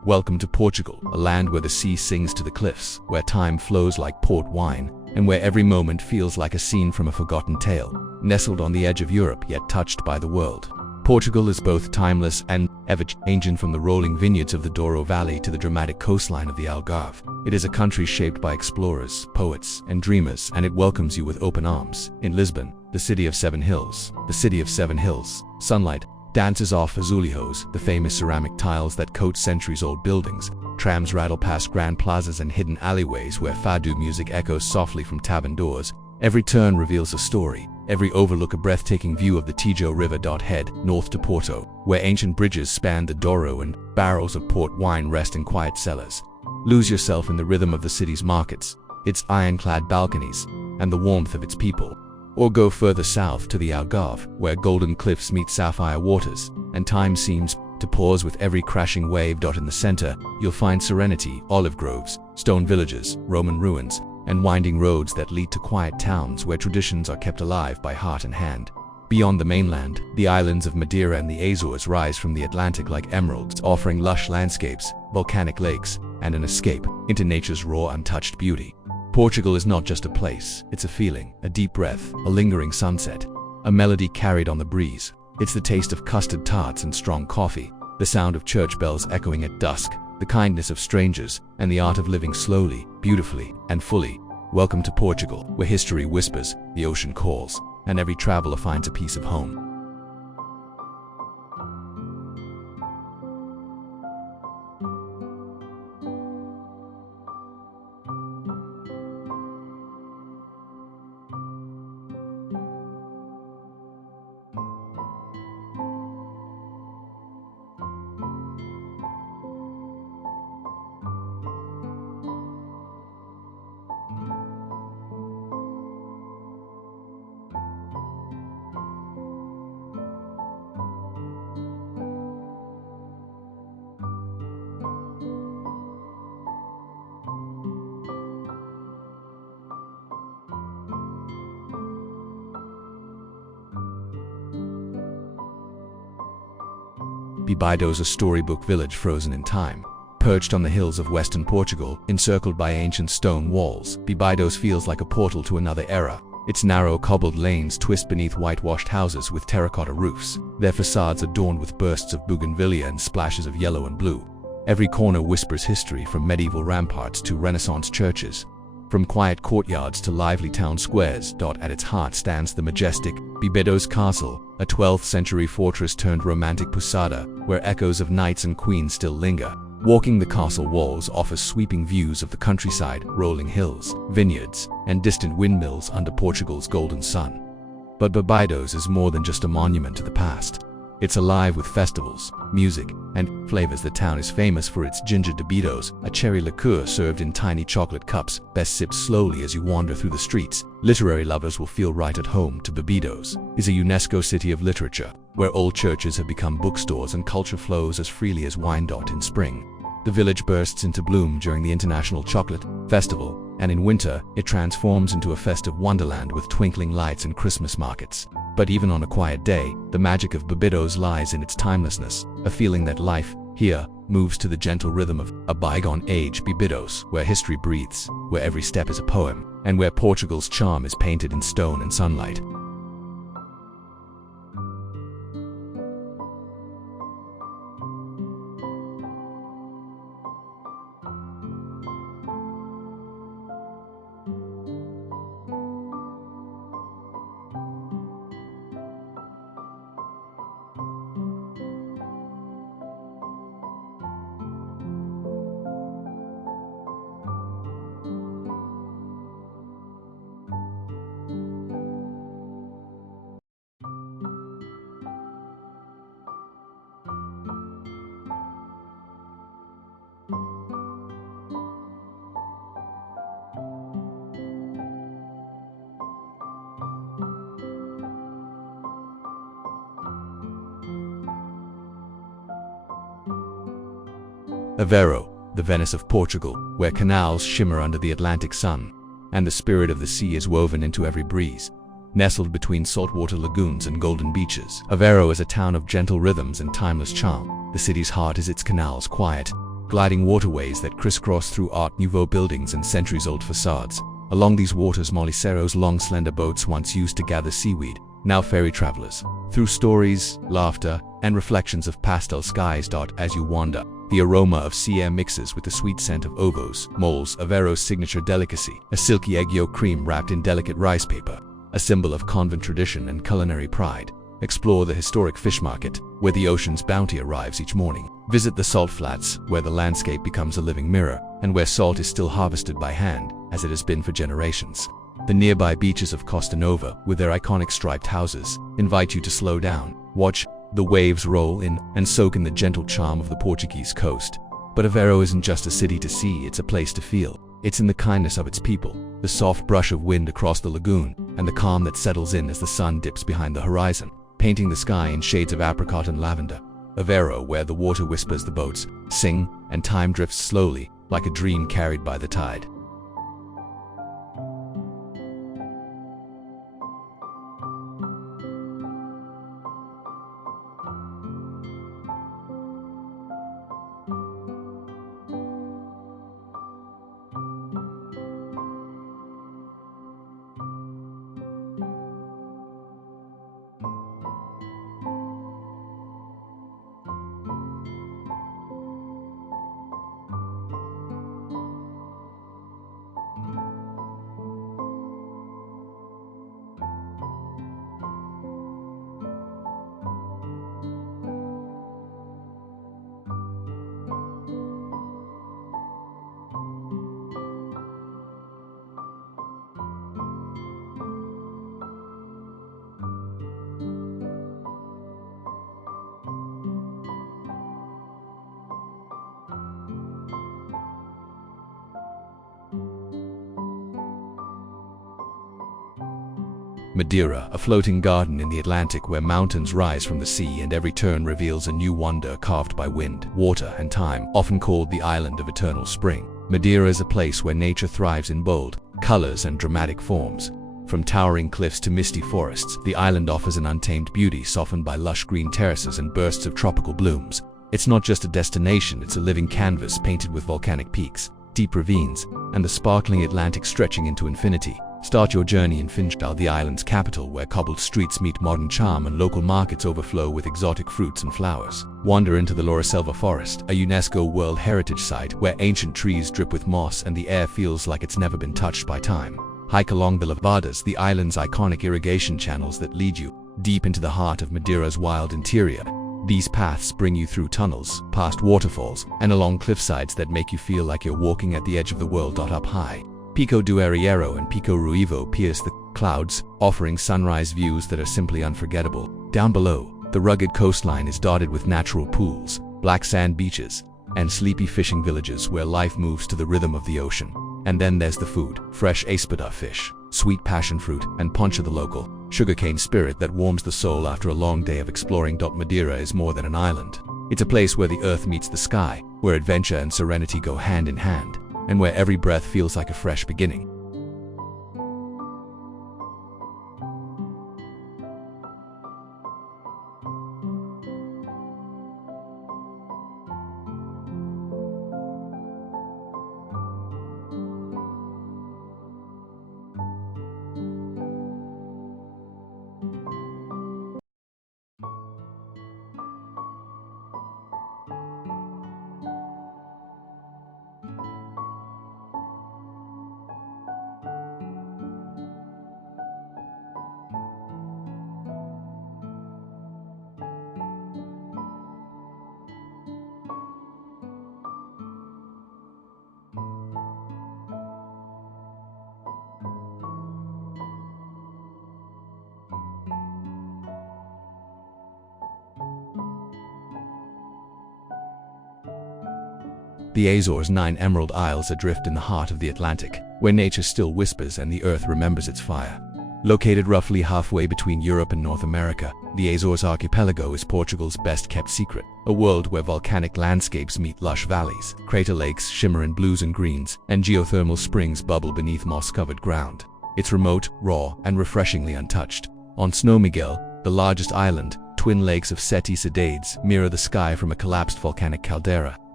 Welcome to Portugal, a land where the sea sings to the cliffs, where time flows like port wine, and where every moment feels like a scene from a forgotten tale. Nestled on the edge of Europe, yet touched by the world, Portugal is both timeless and ever-changing. From the rolling vineyards of the Douro Valley to the dramatic coastline of the Algarve, it is a country shaped by explorers, poets, and dreamers, and it welcomes you with open arms. In Lisbon, the city of 7 hills, sunlight dances off azulejos, the famous ceramic tiles that coat centuries-old buildings. Trams rattle past grand plazas and hidden alleyways where fado music echoes softly from tavern doors. Every turn reveals a story, every overlook a breathtaking view of the Tejo River. Head north to Porto, where ancient bridges span the Douro and barrels of port wine rest in quiet cellars. Lose yourself in the rhythm of the city's markets, its ironclad balconies, and the warmth of its people. Or go further south to the Algarve, where golden cliffs meet sapphire waters, and time seems to pause with every crashing wave. In the center, you'll find serenity, olive groves, stone villages, Roman ruins, and winding roads that lead to quiet towns where traditions are kept alive by heart and hand. Beyond the mainland, the islands of Madeira and the Azores rise from the Atlantic like emeralds, offering lush landscapes, volcanic lakes, and an escape into nature's raw, untouched beauty. Portugal is not just a place, it's a feeling, a deep breath, a lingering sunset, a melody carried on the breeze. It's the taste of custard tarts and strong coffee, the sound of church bells echoing at dusk, the kindness of strangers, and the art of living slowly, beautifully, and fully. Welcome to Portugal, where history whispers, the ocean calls, and every traveler finds a piece of home. Óbidos, a storybook village frozen in time. Perched on the hills of western Portugal, encircled by ancient stone walls, Óbidos feels like a portal to another era. Its narrow cobbled lanes twist beneath whitewashed houses with terracotta roofs, their facades adorned with bursts of bougainvillea and splashes of yellow and blue. Every corner whispers history, from medieval ramparts to Renaissance churches, from quiet courtyards to lively town squares. At its heart stands the majestic Óbidos Castle, a 12th century fortress turned romantic posada, where echoes of knights and queens still linger. Walking the castle walls offers sweeping views of the countryside, rolling hills, vineyards, and distant windmills under Portugal's golden sun. But Óbidos is more than just a monument to the past. It's alive with festivals, music, and flavors. The town is famous for its ginger Óbidos, a cherry liqueur served in tiny chocolate cups, best sipped slowly as you wander through the streets. Literary lovers will feel right at home. Óbidos is a UNESCO city of literature, where old churches have become bookstores and culture flows as freely as wine. In spring, the village bursts into bloom during the International Chocolate Festival, and in winter, it transforms into a festive wonderland with twinkling lights and Christmas markets. But even on a quiet day, the magic of Óbidos lies in its timelessness, a feeling that life here moves to the gentle rhythm of a bygone age. Óbidos, where history breathes, where every step is a poem, and where Portugal's charm is painted in stone and sunlight. Aveiro, the Venice of Portugal, where canals shimmer under the Atlantic sun, and the spirit of the sea is woven into every breeze. Nestled between saltwater lagoons and golden beaches, Aveiro is a town of gentle rhythms and timeless charm. The city's heart is its canals' quiet, gliding waterways that crisscross through Art Nouveau buildings and centuries-old facades. Along these waters, Molicero's long, slender boats once used to gather seaweed, now ferry travelers. Through stories, laughter, and reflections of pastel skies. As you wander, the aroma of sea air mixes with the sweet scent of ovos, moles, Aveiro's signature delicacy, a silky egg yolk cream wrapped in delicate rice paper, a symbol of convent tradition and culinary pride. Explore the historic fish market, where the ocean's bounty arrives each morning. Visit the salt flats, where the landscape becomes a living mirror, and where salt is still harvested by hand, as it has been for generations. The nearby beaches of Costa Nova, with their iconic striped houses, invite you to slow down, watch the waves roll in, and soak in the gentle charm of the Portuguese coast. But Aveiro isn't just a city to see, it's a place to feel. It's in the kindness of its people, the soft brush of wind across the lagoon, and the calm that settles in as the sun dips behind the horizon, painting the sky in shades of apricot and lavender. Aveiro, where the water whispers, the boats sing, and time drifts slowly, like a dream carried by the tide. Madeira, a floating garden in the Atlantic where mountains rise from the sea and every turn reveals a new wonder carved by wind, water, and time, often called the island of eternal spring. Madeira is a place where nature thrives in bold colors and dramatic forms. From towering cliffs to misty forests, the island offers an untamed beauty softened by lush green terraces and bursts of tropical blooms. It's not just a destination, it's a living canvas painted with volcanic peaks, deep ravines, and the sparkling Atlantic stretching into infinity. Start your journey in Funchal, the island's capital, where cobbled streets meet modern charm and local markets overflow with exotic fruits and flowers. Wander into the Lauriselva Forest, a UNESCO World Heritage Site where ancient trees drip with moss and the air feels like it's never been touched by time. Hike along the Levadas, the island's iconic irrigation channels that lead you deep into the heart of Madeira's wild interior. These paths bring you through tunnels, past waterfalls, and along cliffsides that make you feel like you're walking at the edge of the world. Up high, Pico do Arriero and Pico Ruivo pierce the clouds, offering sunrise views that are simply unforgettable. Down below, the rugged coastline is dotted with natural pools, black sand beaches, and sleepy fishing villages where life moves to the rhythm of the ocean. And then there's the food: fresh espada fish, sweet passion fruit, and poncha, the local sugarcane spirit that warms the soul after a long day of exploring. Madeira is more than an island. It's a place where the earth meets the sky, where adventure and serenity go hand in hand, and where every breath feels like a fresh beginning. The Azores' 9 emerald isles adrift in the heart of the Atlantic, where nature still whispers and the earth remembers its fire. Located roughly halfway between Europe and North America, the Azores archipelago is Portugal's best-kept secret, a world where volcanic landscapes meet lush valleys, crater lakes shimmer in blues and greens, and geothermal springs bubble beneath moss-covered ground. It's remote, raw, and refreshingly untouched. On São Miguel, the largest island, twin lakes of Sete Cidades mirror the sky from a collapsed volcanic caldera,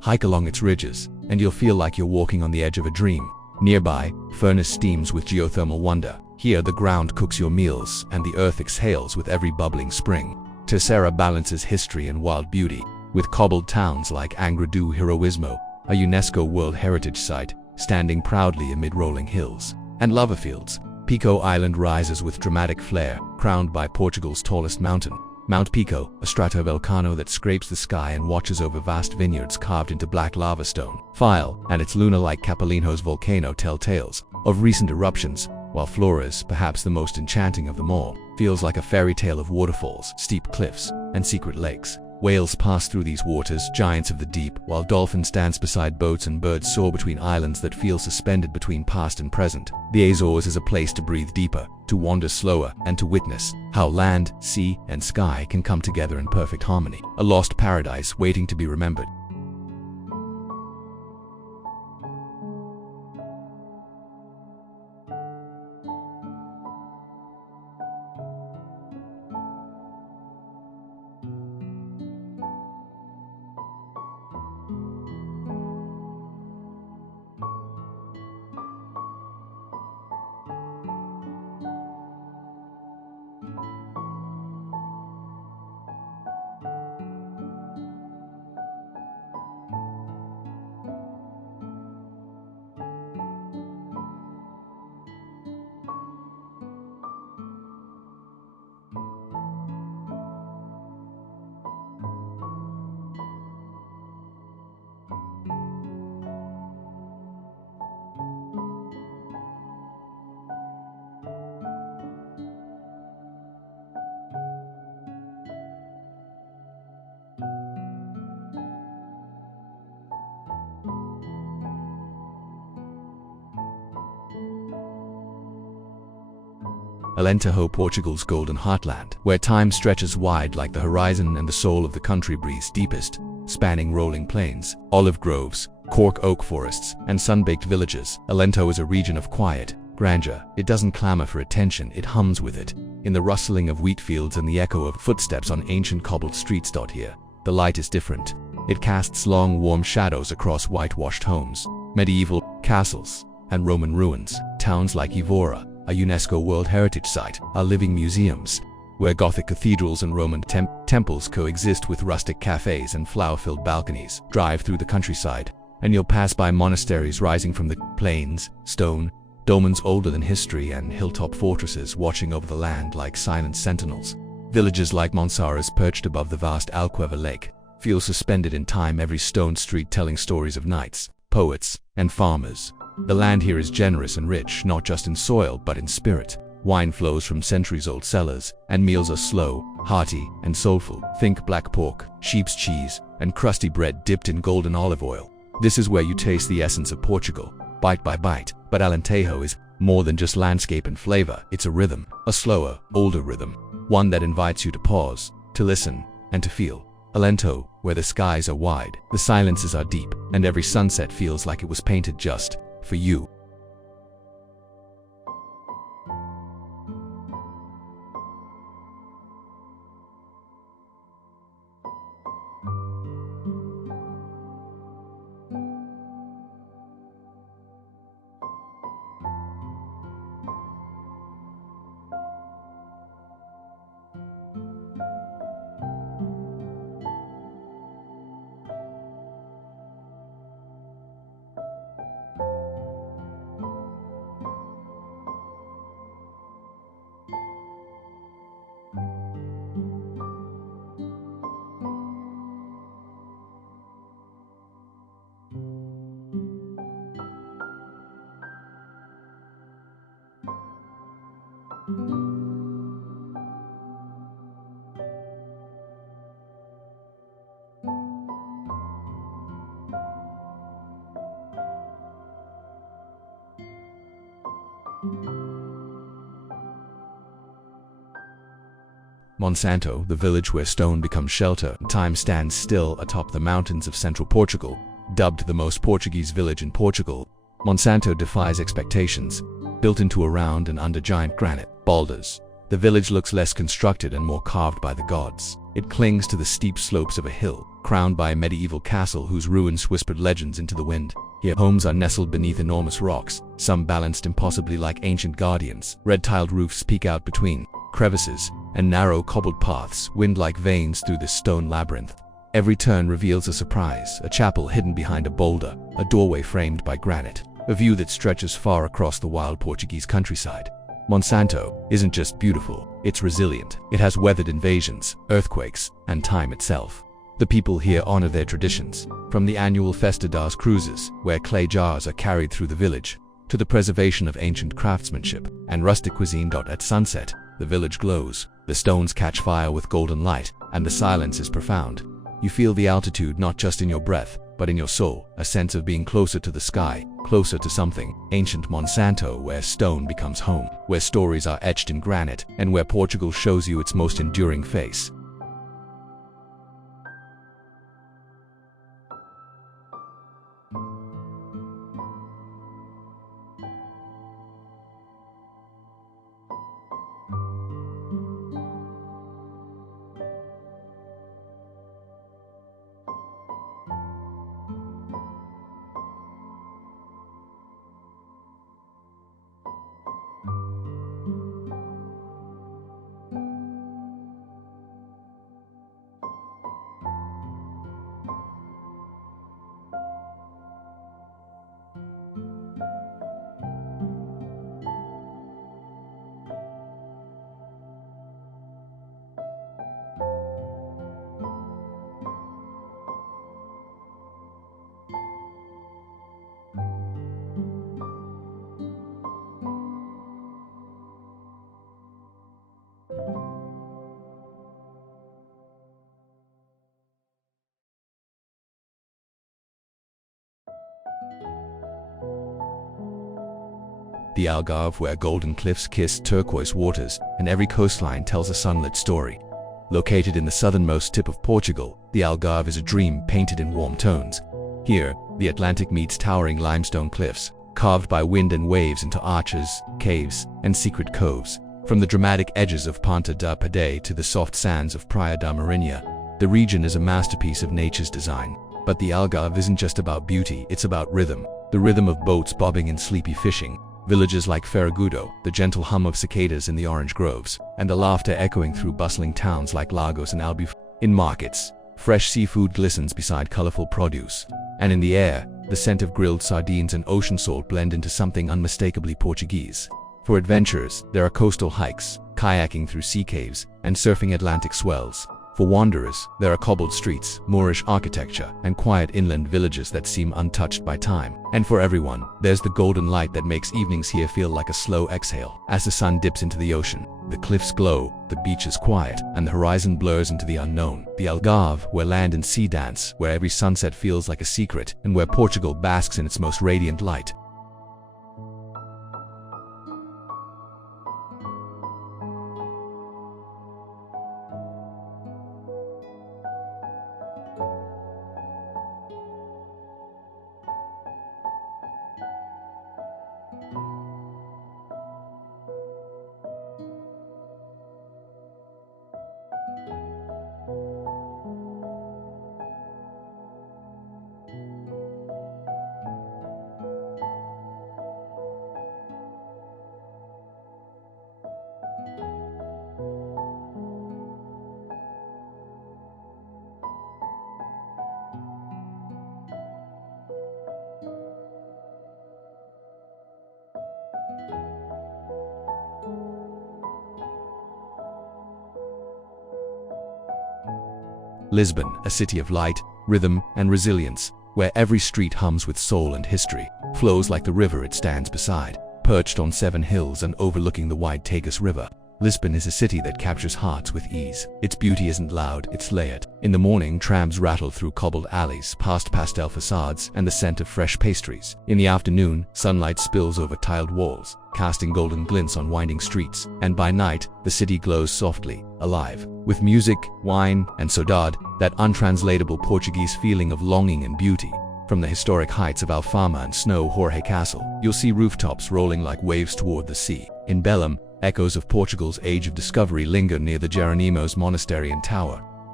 Hike along its ridges, and you'll feel like you're walking on the edge of a dream. Nearby, furnace steams with geothermal wonder. Here the ground cooks your meals, and the earth exhales with every bubbling spring. Terceira balances history and wild beauty, with cobbled towns like Angra do Heroísmo, a UNESCO World Heritage Site, standing proudly amid rolling hills. And lava fields. Pico Island rises with dramatic flair, crowned by Portugal's tallest mountain. Mount Pico, a stratovolcano that scrapes the sky and watches over vast vineyards carved into black lava stone. File and its lunar-like Capelinhos volcano tell tales of recent eruptions, while Flores, perhaps the most enchanting of them all, feels like a fairy tale of waterfalls, steep cliffs, and secret lakes. Whales pass through these waters, giants of the deep, while dolphins dance beside boats and birds soar between islands that feel suspended between past and present. The Azores is a place to breathe deeper, to wander slower, and to witness how land, sea, and sky can come together in perfect harmony. A lost paradise waiting to be remembered. Alentejo, Portugal's golden heartland, where time stretches wide like the horizon and the soul of the country breathes deepest, spanning rolling plains, olive groves, cork oak forests, and sun-baked villages. Alentejo is a region of quiet grandeur. It doesn't clamor for attention, it hums with it, in the rustling of wheat fields and the echo of footsteps on ancient cobbled streets. Here, the light is different. It casts long, warm shadows across whitewashed homes, medieval castles, and Roman ruins. Towns like Évora, a UNESCO World Heritage Site, are living museums, where Gothic cathedrals and Roman temples coexist with rustic cafes and flower-filled balconies. Drive through the countryside, and you'll pass by monasteries rising from the plains, stone dolmens older than history, and hilltop fortresses watching over the land like silent sentinels. Villages like Monsaras, perched above the vast Algarve lake, feel suspended in time, every stone street telling stories of knights, poets, and farmers. The land here is generous and rich, not just in soil but in spirit. Wine flows from centuries-old cellars, and meals are slow, hearty, and soulful. Think black pork, sheep's cheese, and crusty bread dipped in golden olive oil. This is where you taste the essence of Portugal, bite by bite. But Alentejo is more than just landscape and flavor. It's a rhythm, a slower, older rhythm, one that invites you to pause, to listen, and to feel. Alentejo, where the skies are wide, the silences are deep, and every sunset feels like it was painted just for you. Monsanto, the village where stone becomes shelter. Time stands still atop the mountains of central Portugal. Dubbed the most Portuguese village in Portugal, Monsanto defies expectations. Built into a round and under giant granite boulders, the village looks less constructed and more carved by the gods. It clings to the steep slopes of a hill, crowned by a medieval castle whose ruins whispered legends into the wind. Here, homes are nestled beneath enormous rocks, some balanced impossibly like ancient guardians. Red-tiled roofs peek out between crevices, and narrow cobbled paths wind like veins through this stone labyrinth. Every turn reveals a surprise, a chapel hidden behind a boulder, a doorway framed by granite, a view that stretches far across the wild Portuguese countryside. Monsanto isn't just beautiful, it's resilient. It has weathered invasions, earthquakes, and time itself. The people here honor their traditions, from the annual Festa das Cruzes, where clay jars are carried through the village, to the preservation of ancient craftsmanship and rustic cuisine. At sunset, the village glows, the stones catch fire with golden light, and the silence is profound. You feel the altitude not just in your breath, but in your soul, a sense of being closer to the sky, closer to something. Ancient Monsanto, where stone becomes home, where stories are etched in granite, and where Portugal shows you its most enduring face. The Algarve, where golden cliffs kiss turquoise waters, and every coastline tells a sunlit story. Located in the southernmost tip of Portugal, the Algarve is a dream painted in warm tones. Here, the Atlantic meets towering limestone cliffs, carved by wind and waves into arches, caves, and secret coves. From the dramatic edges of Ponta da Pade to the soft sands of Praia da Marinha, the region is a masterpiece of nature's design. But the Algarve isn't just about beauty, it's about rhythm. The rhythm of boats bobbing and sleepy fishing, villages like Ferragudo, the gentle hum of cicadas in the orange groves, and the laughter echoing through bustling towns like Lagos and Albufeira. In markets, fresh seafood glistens beside colorful produce, and in the air, the scent of grilled sardines and ocean salt blend into something unmistakably Portuguese. For adventurers, there are coastal hikes, kayaking through sea caves, and surfing Atlantic swells. For wanderers, there are cobbled streets, Moorish architecture, and quiet inland villages that seem untouched by time. And for everyone, there's the golden light that makes evenings here feel like a slow exhale. As the sun dips into the ocean, the cliffs glow, the beach is quiet, and the horizon blurs into the unknown. The Algarve, where land and sea dance, where every sunset feels like a secret, and where Portugal basks in its most radiant light. Lisbon, a city of light, rhythm, and resilience, where every street hums with soul and history, flows like the river it stands beside. Perched on 7 hills and overlooking the wide Tagus River, Lisbon is a city that captures hearts with ease. Its beauty isn't loud, it's layered. In the morning, trams rattle through cobbled alleys, past pastel facades, and the scent of fresh pastries. In the afternoon, sunlight spills over tiled walls, casting golden glints on winding streets. And by night, the city glows softly, alive, with music, wine, and saudade, that untranslatable Portuguese feeling of longing and beauty. From the historic heights of Alfama and Snow Jorge Castle, you'll see rooftops rolling like waves toward the sea. In Belém, echoes of Portugal's age of discovery linger near the Jeronimos Monastery and Tower,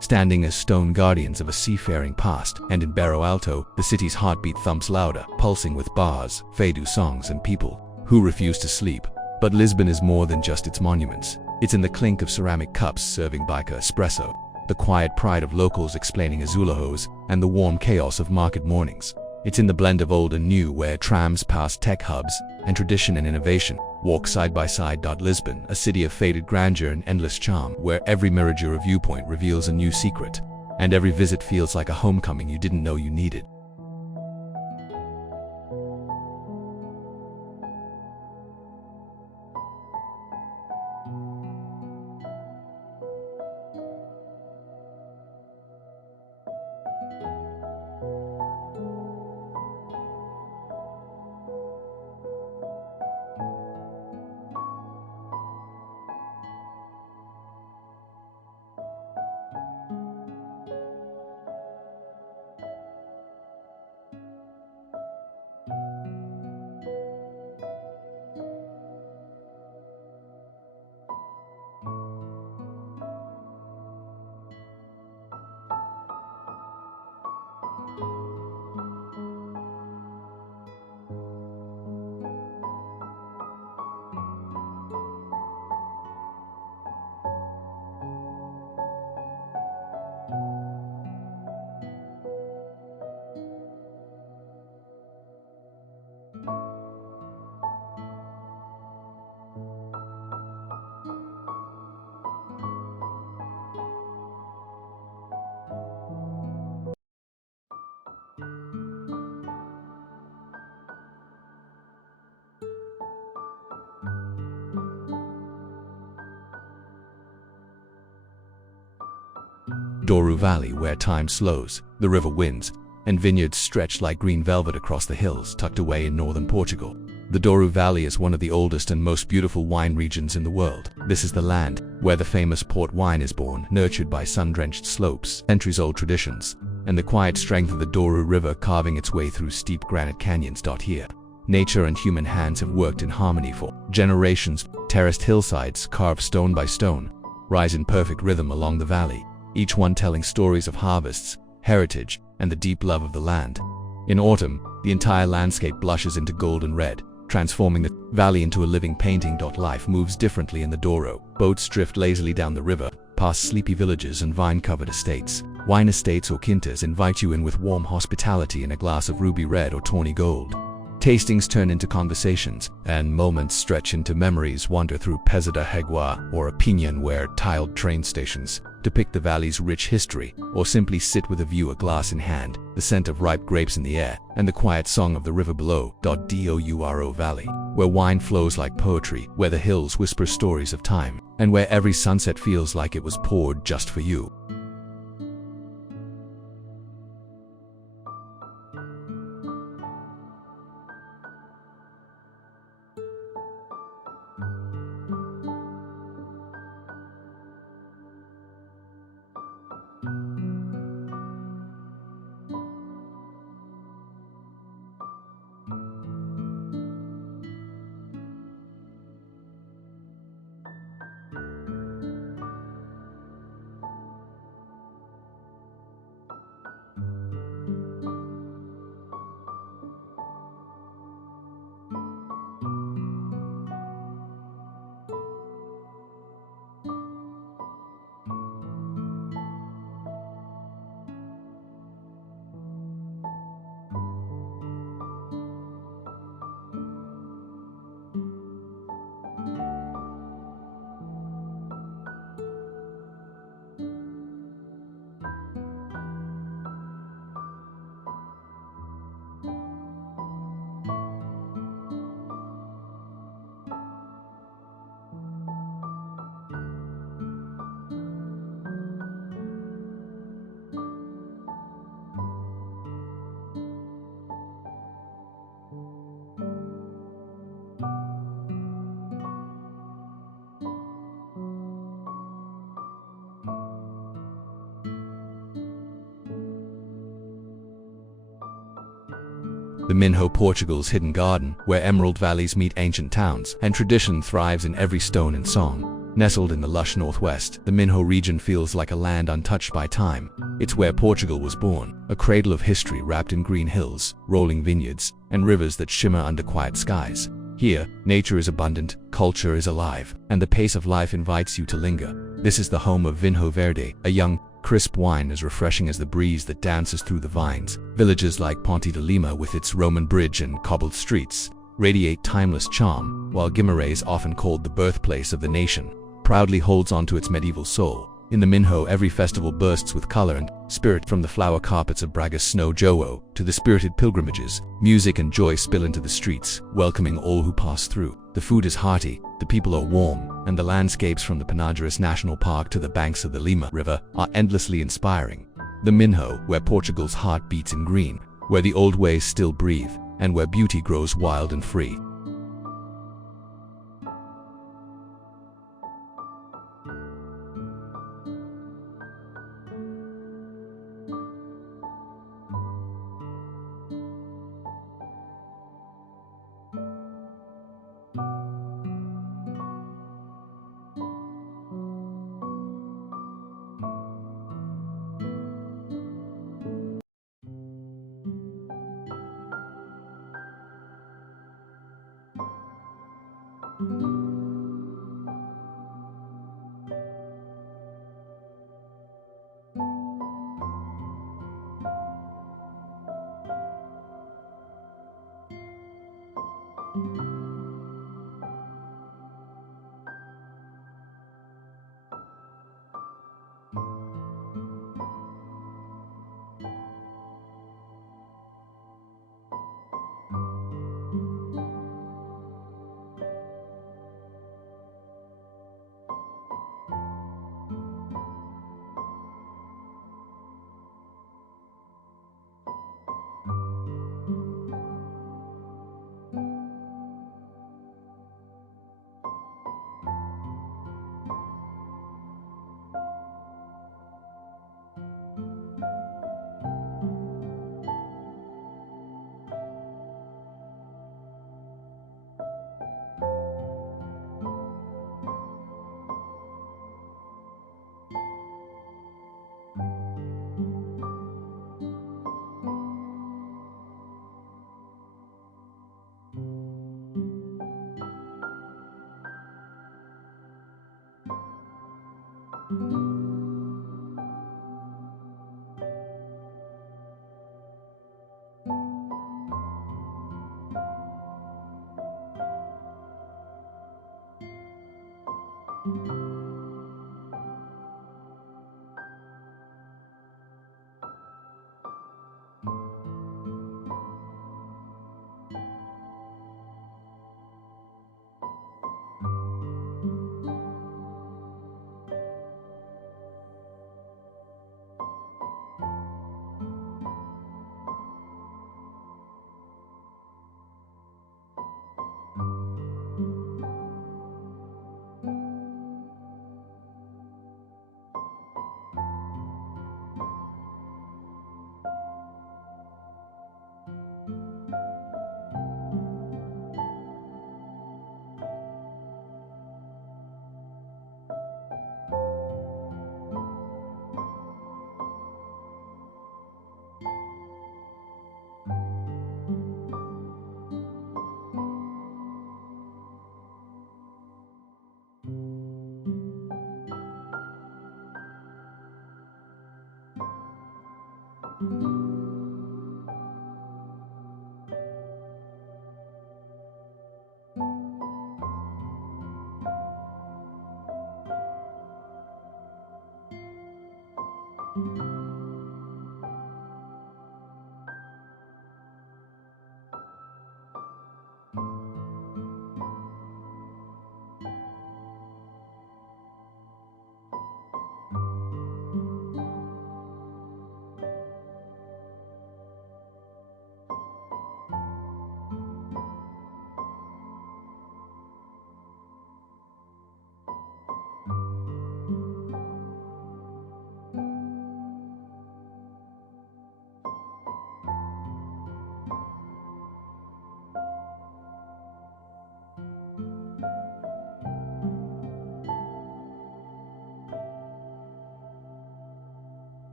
standing as stone guardians of a seafaring past. And in Barro Alto, the city's heartbeat thumps louder, pulsing with bars, fado songs, and people who refuse to sleep. But Lisbon is more than just its monuments. It's in the clink of ceramic cups serving bica espresso, the quiet pride of locals explaining azulejos, and the warm chaos of market mornings. It's in the blend of old and new, where trams pass tech hubs and tradition and innovation walk side by side. Lisbon, a city of faded grandeur and endless charm, where every Miradura viewpoint reveals a new secret, and every visit feels like a homecoming you didn't know you needed. Douro Valley, where time slows, the river winds, and vineyards stretch like green velvet across the hills tucked away in northern Portugal. The Douro Valley is one of the oldest and most beautiful wine regions in the world. This is the land where the famous port wine is born, nurtured by sun-drenched slopes, centuries-old traditions, and the quiet strength of the Douro River carving its way through steep granite canyons. Here, nature and human hands have worked in harmony for generations. Terraced hillsides, carved stone by stone, rise in perfect rhythm along the valley, each one telling stories of harvests, heritage, and the deep love of the land. In autumn, the entire landscape blushes into golden red, transforming the valley into a living painting. Life moves differently in the Douro. Boats drift lazily down the river, past sleepy villages and vine-covered estates. Wine estates or quintas invite you in with warm hospitality and a glass of ruby red or tawny gold. Tastings turn into conversations, and moments stretch into memories. Wander through Pesada Hegua or Opinion, where tiled train stations depict the valley's rich history, or simply sit with a view, a glass in hand, the scent of ripe grapes in the air, and the quiet song of the river below. Douro Valley, where wine flows like poetry, where the hills whisper stories of time, and where every sunset feels like it was poured just for you. The Minho, Portugal's hidden garden, where emerald valleys meet ancient towns, and tradition thrives in every stone and song. Nestled in the lush northwest, the Minho region feels like a land untouched by time. It's where Portugal was born, a cradle of history wrapped in green hills, rolling vineyards, and rivers that shimmer under quiet skies. Here, nature is abundant, culture is alive, and the pace of life invites you to linger. This is the home of Vinho Verde, a young, crisp wine as refreshing as the breeze that dances through the vines. Villages like Ponte de Lima, with its Roman bridge and cobbled streets, radiate timeless charm, while Guimarães, often called the birthplace of the nation, proudly holds on to its medieval soul. In the Minho, every festival bursts with color and spirit, from the flower carpets of Braga's Snow Jowo to the spirited pilgrimages. Music and joy spill into the streets, welcoming all who pass through. The food is hearty, the people are warm, and the landscapes from the Penadeiras National Park to the banks of the Lima River are endlessly inspiring. The Minho, where Portugal's heart beats in green, where the old ways still breathe, and where beauty grows wild and free.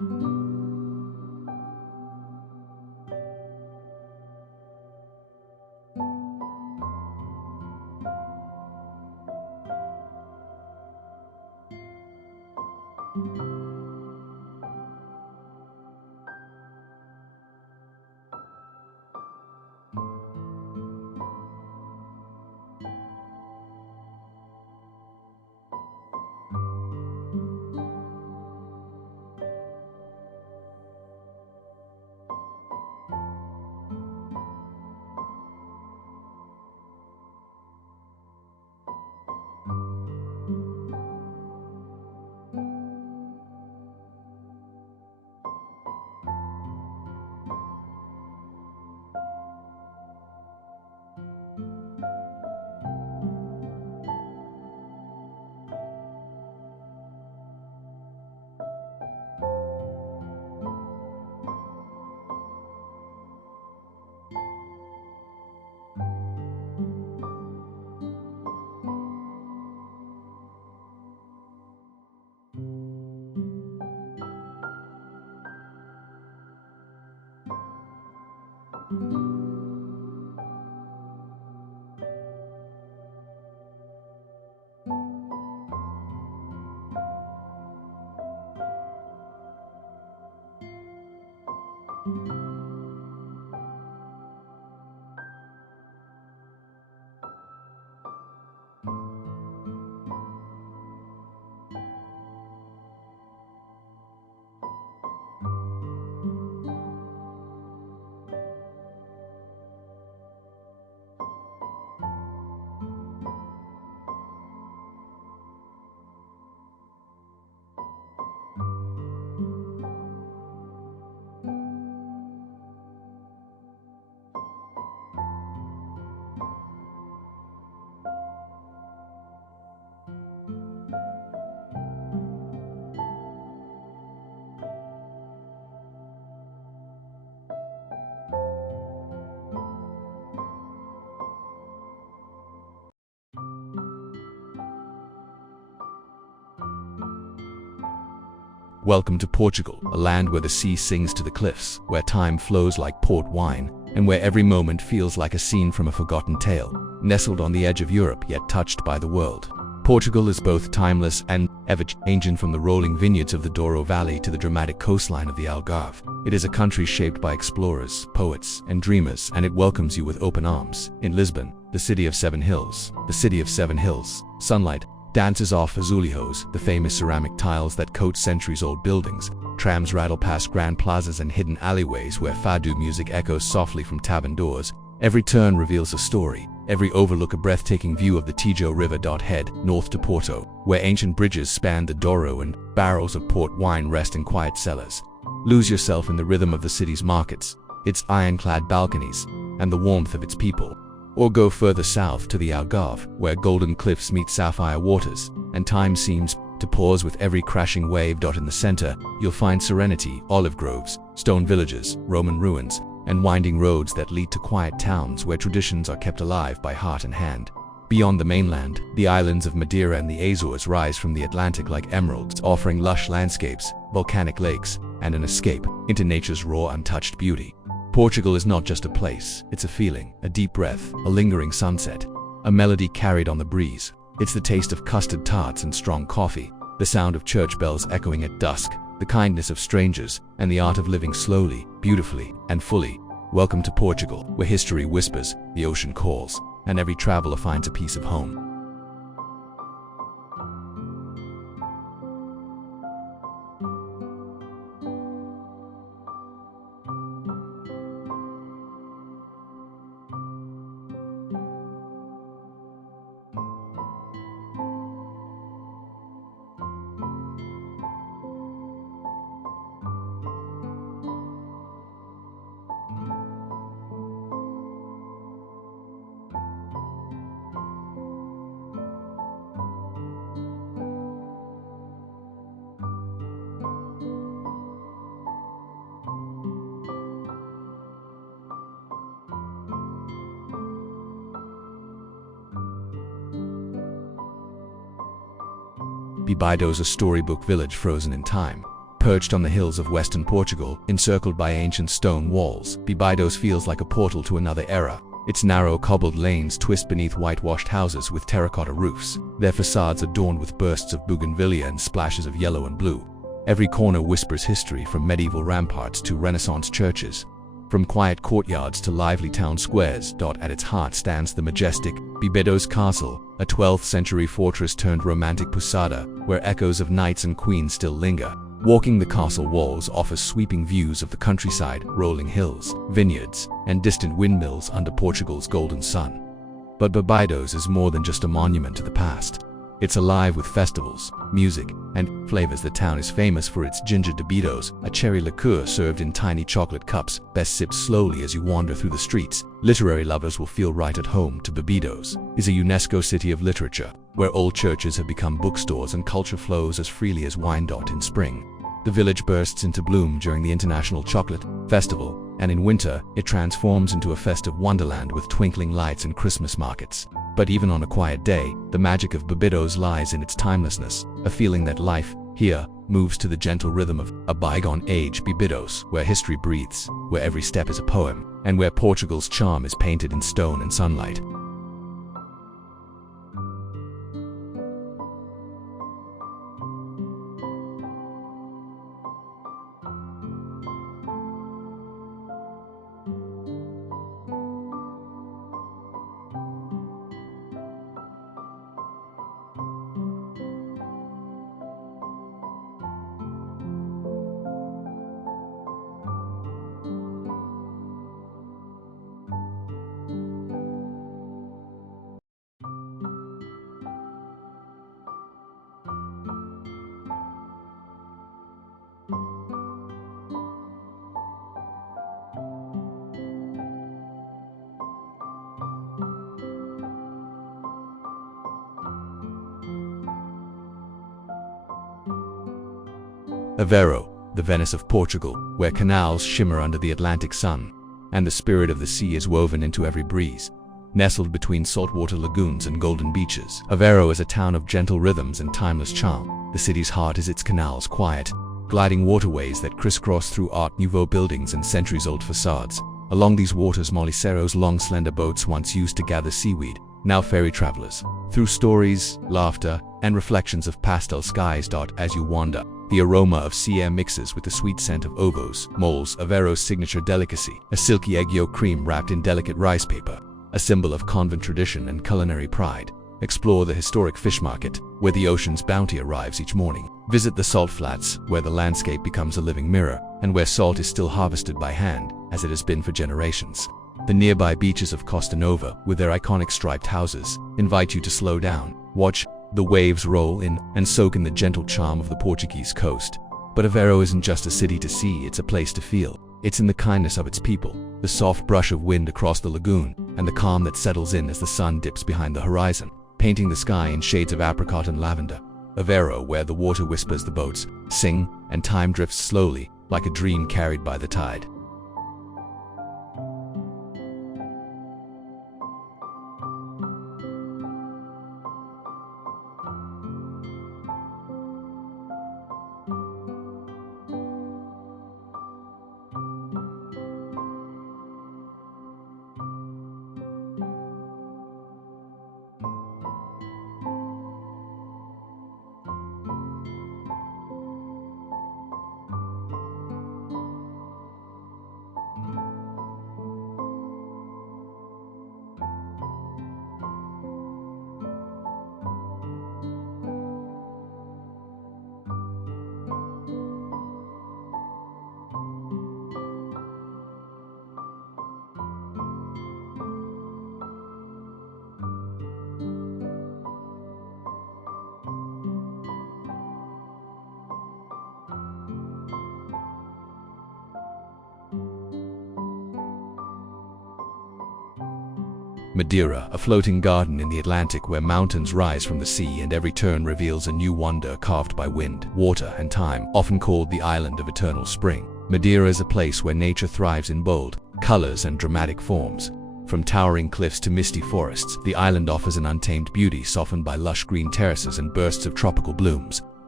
Welcome to Portugal, a land where the sea sings to the cliffs, where time flows like port wine, and where every moment feels like a scene from a forgotten tale, nestled on the edge of Europe yet touched by the world. Portugal is both timeless and ever-changing, from the rolling vineyards of the Douro Valley to the dramatic coastline of the Algarve. It is a country shaped by explorers, poets, and dreamers, and it welcomes you with open arms. In Lisbon, the city of seven hills, sunlight dances off azulejos, the famous ceramic tiles that coat centuries-old buildings. Trams rattle past grand plazas and hidden alleyways where fado music echoes softly from tavern doors. Every turn reveals a story, every overlook a breathtaking view of the Tejo River. Head north to Porto, where ancient bridges span the Douro and barrels of port wine rest in quiet cellars. Lose yourself in the rhythm of the city's markets, its ironclad balconies, and the warmth of its people. Or go further south to the Algarve, where golden cliffs meet sapphire waters, and time seems to pause with every crashing wave. In the center, you'll find serenity, olive groves, stone villages, Roman ruins, and winding roads that lead to quiet towns where traditions are kept alive by heart and hand. Beyond the mainland, the islands of Madeira and the Azores rise from the Atlantic like emeralds, offering lush landscapes, volcanic lakes, and an escape into nature's raw, untouched beauty. Portugal is not just a place, it's a feeling, a deep breath, a lingering sunset, a melody carried on the breeze. It's the taste of custard tarts and strong coffee, the sound of church bells echoing at dusk, the kindness of strangers, and the art of living slowly, beautifully, and fully. Welcome to Portugal, where history whispers, the ocean calls, and every traveler finds a piece of home. Óbidos, a storybook village frozen in time. Perched on the hills of western Portugal, encircled by ancient stone walls, Óbidos feels like a portal to another era. Its narrow cobbled lanes twist beneath whitewashed houses with terracotta roofs, their facades adorned with bursts of bougainvillea and splashes of yellow and blue. Every corner whispers history, from medieval ramparts to Renaissance churches, from quiet courtyards to lively town squares. At its heart stands the majestic Óbidos Castle, a 12th century fortress turned romantic posada, where echoes of knights and queens still linger. Walking the castle walls offers sweeping views of the countryside, rolling hills, vineyards, and distant windmills under Portugal's golden sun. But Óbidos is more than just a monument to the past. It's alive with festivals, music, and flavors. The town is famous for its ginger Óbidos, a cherry liqueur served in tiny chocolate cups, best sipped slowly as you wander through the streets. Literary lovers will feel right at home. Óbidos is a UNESCO city of literature, where old churches have become bookstores and culture flows as freely as wine. In spring, the village bursts into bloom during the International Chocolate Festival, and in winter, it transforms into a festive wonderland with twinkling lights and Christmas markets. But even on a quiet day, the magic of Óbidos lies in its timelessness, a feeling that life here moves to the gentle rhythm of a bygone age. Óbidos, where history breathes, where every step is a poem, and where Portugal's charm is painted in stone and sunlight. Aveiro, the Venice of Portugal, where canals shimmer under the Atlantic sun, and the spirit of the sea is woven into every breeze. Nestled between saltwater lagoons and golden beaches, Aveiro is a town of gentle rhythms and timeless charm. The city's heart is its canals, quiet, gliding waterways that crisscross through Art Nouveau buildings and centuries-old facades. Along these waters, Moliceiros, long slender boats once used to gather seaweed, now ferry travelers. Through stories, laughter, and reflections of pastel skies. As you wander, the aroma of sea air mixes with the sweet scent of ovos, moles, Aveiro's signature delicacy, a silky egg yolk cream wrapped in delicate rice paper, a symbol of convent tradition and culinary pride. Explore the historic fish market, where the ocean's bounty arrives each morning. Visit the salt flats, where the landscape becomes a living mirror, and where salt is still harvested by hand, as it has been for generations. The nearby beaches of Costa Nova, with their iconic striped houses, invite you to slow down, watch the waves roll in, and soak in the gentle charm of the Portuguese coast. But Aveiro isn't just a city to see, it's a place to feel. It's in the kindness of its people, the soft brush of wind across the lagoon, and the calm that settles in as the sun dips behind the horizon, painting the sky in shades of apricot and lavender. Aveiro, where the water whispers, the boats sing, and time drifts slowly, like a dream carried by the tide. Madeira, a floating garden in the Atlantic where mountains rise from the sea and every turn reveals a new wonder carved by wind, water, and time, often called the island of eternal spring. Madeira is a place where nature thrives in bold colors and dramatic forms. From towering cliffs to misty forests, the island offers an untamed beauty softened by lush green terraces and bursts of tropical blooms.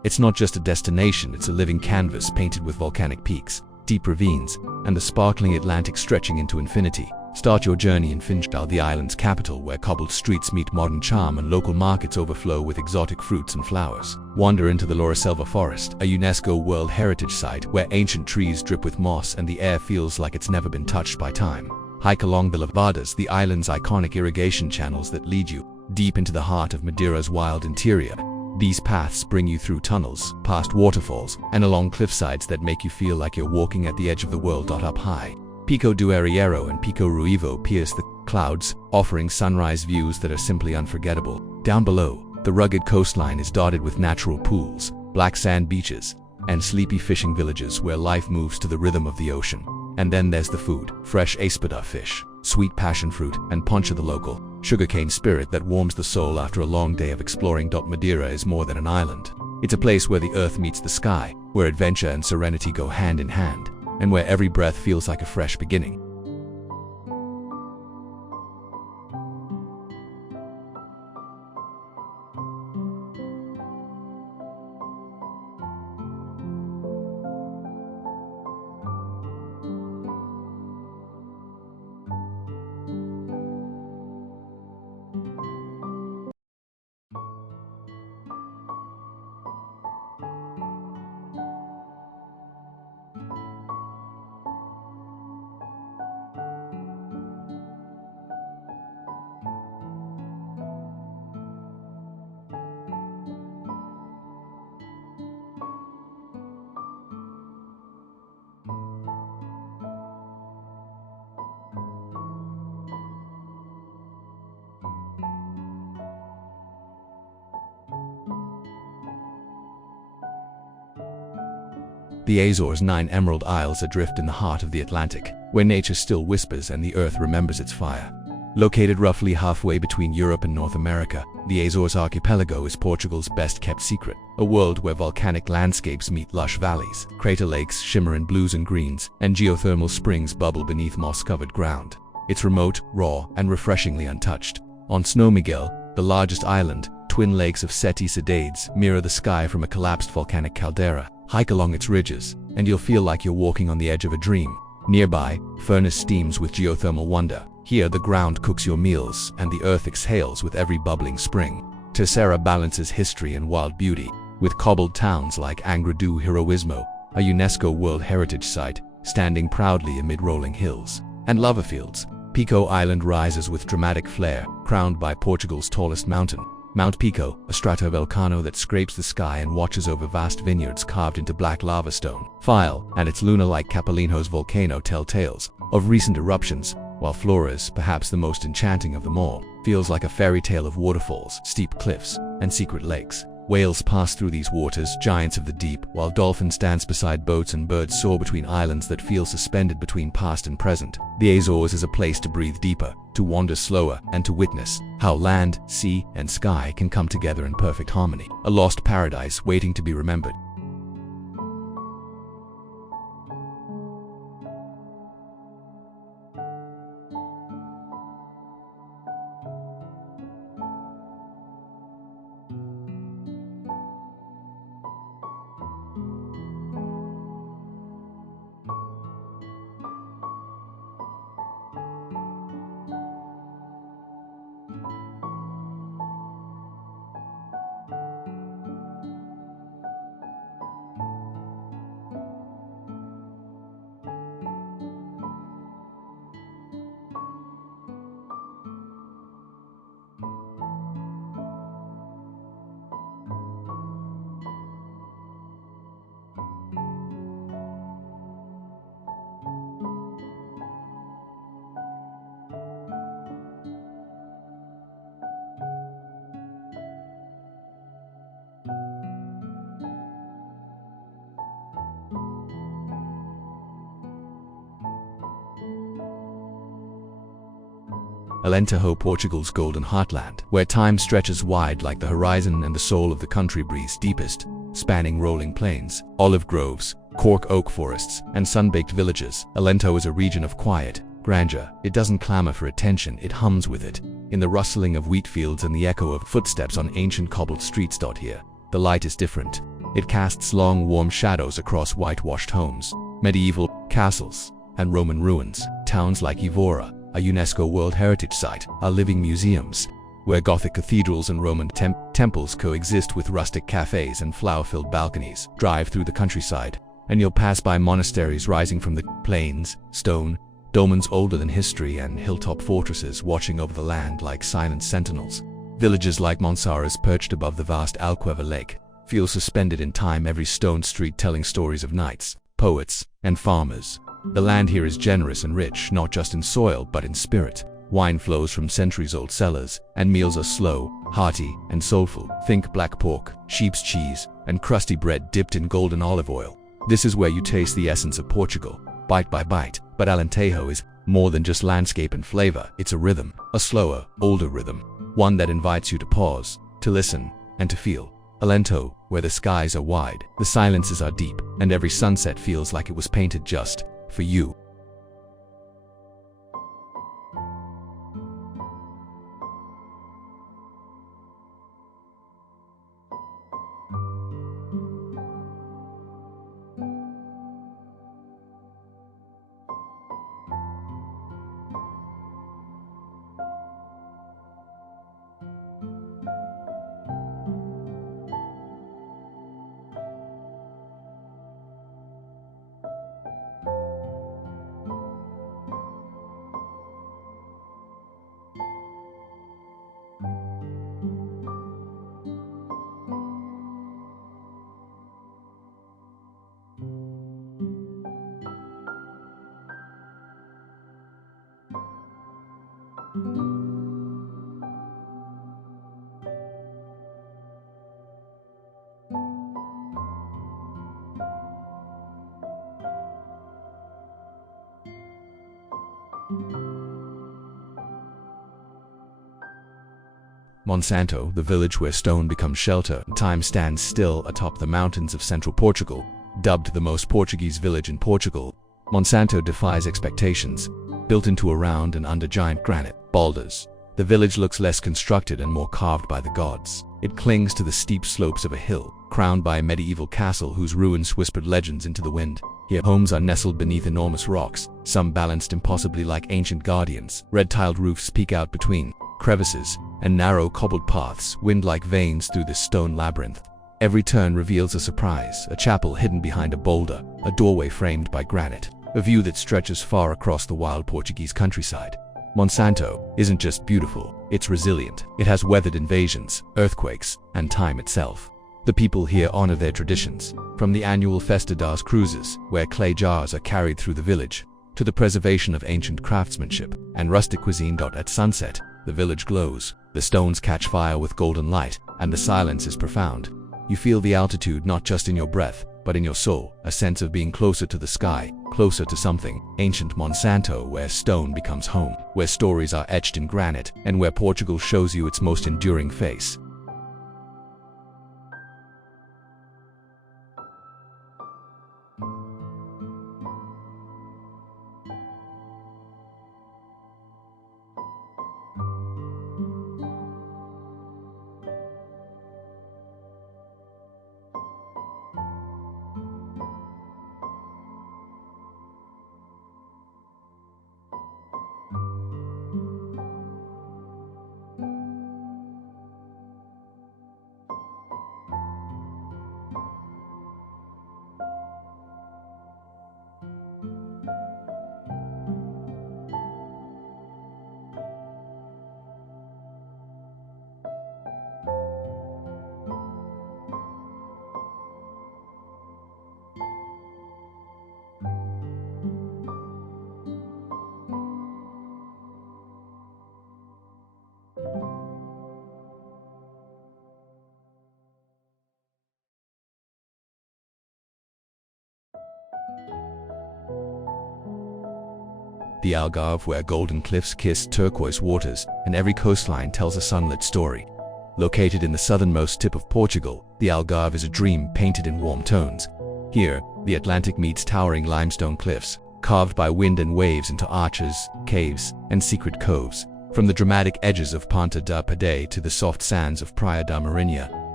It's not just a destination, it's a living canvas painted with volcanic peaks, deep ravines, and the sparkling Atlantic stretching into infinity. Start your journey in Funchal, the island's capital, where cobbled streets meet modern charm and local markets overflow with exotic fruits and flowers. Wander into the Lauriselva Forest, a UNESCO World Heritage Site where ancient trees drip with moss and the air feels like it's never been touched by time. Hike along the Levadas, the island's iconic irrigation channels that lead you deep into the heart of Madeira's wild interior. These paths bring you through tunnels, past waterfalls, and along cliffsides that make you feel like you're walking at the edge of the world. Up high, Pico do Arriero and Pico Ruivo pierce the clouds, offering sunrise views that are simply unforgettable. Down below, the rugged coastline is dotted with natural pools, black sand beaches, and sleepy fishing villages where life moves to the rhythm of the ocean. And then there's the food: fresh espada fish, sweet passion fruit, and poncha, the local sugarcane spirit that warms the soul after a long day of exploring. Madeira is more than an island. It's a place where the earth meets the sky, where adventure and serenity go hand in hand, and where every breath feels like a fresh beginning. The Azores' 9 emerald isles adrift in the heart of the Atlantic, where nature still whispers and the earth remembers its fire. Located roughly halfway between Europe and North America, the Azores archipelago is Portugal's best-kept secret, a world where volcanic landscapes meet lush valleys, crater lakes shimmer in blues and greens, and geothermal springs bubble beneath moss-covered ground. It's remote, raw, and refreshingly untouched. On São Miguel, the largest island, twin lakes of Sete Cidades mirror the sky from a collapsed volcanic caldera. Hike along its ridges, and you'll feel like you're walking on the edge of a dream. Nearby, furnace steams with geothermal wonder. Here, the ground cooks your meals, and the earth exhales with every bubbling spring. Terceira balances history and wild beauty, with cobbled towns like Angra do Heroísmo, a UNESCO World Heritage Site, standing proudly amid rolling hills. And lava fields. Pico Island rises with dramatic flair, crowned by Portugal's tallest mountain, Mount Pico, a stratovolcano that scrapes the sky and watches over vast vineyards carved into black lava stone. File and its lunar-like Capelinhos volcano tell tales of recent eruptions, while Flores, perhaps the most enchanting of them all, feels like a fairy tale of waterfalls, steep cliffs, and secret lakes. Whales pass through these waters, giants of the deep, while dolphins dance beside boats and birds soar between islands that feel suspended between past and present. The Azores is a place to breathe deeper, to wander slower, and to witness how land, sea, and sky can come together in perfect harmony. A lost paradise waiting to be remembered. Alentejo, Portugal's golden heartland, where time stretches wide like the horizon and the soul of the country breathes deepest, spanning rolling plains, olive groves, cork oak forests, and sun-baked villages. Alentejo is a region of quiet grandeur. It doesn't clamor for attention, it hums with it, in the rustling of wheat fields and the echo of footsteps on ancient cobbled streets. Here, the light is different. It casts long, warm shadows across whitewashed homes, medieval castles, and Roman ruins. Towns like Evora, a UNESCO World Heritage Site, are living museums, where Gothic cathedrals and Roman temples coexist with rustic cafes and flower-filled balconies. Drive through the countryside, and you'll pass by monasteries rising from the plains, stone, dolmens older than history, and hilltop fortresses watching over the land like silent sentinels. Villages like Monsaras, perched above the vast Algarve lake, feel suspended in time, every stone street telling stories of knights, poets, and farmers. The land here is generous and rich, not just in soil but in spirit. Wine flows from centuries-old cellars, and meals are slow, hearty, and soulful. Think black pork, sheep's cheese, and crusty bread dipped in golden olive oil. This is where you taste the essence of Portugal, bite by bite. But Alentejo is more than just landscape and flavor. It's a rhythm, a slower, older rhythm, one that invites you to pause, to listen, and to feel. Alentejo, where the skies are wide, the silences are deep, and every sunset feels like it was painted just for you. Monsanto, the village where stone becomes shelter, time stands still atop the mountains of central Portugal. Dubbed the most Portuguese village in Portugal, Monsanto defies expectations. Built into a round and under giant granite boulders, the village looks less constructed and more carved by the gods. It clings to the steep slopes of a hill, crowned by a medieval castle whose ruins whispered legends into the wind. Here, homes are nestled beneath enormous rocks, some balanced impossibly like ancient guardians. Red-tiled roofs peek out between crevices, and narrow cobbled paths wind like veins through this stone labyrinth. Every turn reveals a surprise, a chapel hidden behind a boulder, a doorway framed by granite, a view that stretches far across the wild Portuguese countryside. Monsanto isn't just beautiful, it's resilient. It has weathered invasions, earthquakes, and time itself. The people here honor their traditions, from the annual Festa das Cruzes, where clay jars are carried through the village, to the preservation of ancient craftsmanship and rustic cuisine. At sunset, the village glows, the stones catch fire with golden light, and the silence is profound. You feel the altitude not just in your breath, but in your soul, a sense of being closer to the sky, closer to something. Ancient Monsanto, where stone becomes home, where stories are etched in granite, and where Portugal shows you its most enduring face. The Algarve, where golden cliffs kiss turquoise waters, and every coastline tells a sunlit story. Located in the southernmost tip of Portugal, the Algarve is a dream painted in warm tones. Here, the Atlantic meets towering limestone cliffs, carved by wind and waves into arches, caves, and secret coves. From the dramatic edges of Ponta da Pade to the soft sands of Praia da Marinha,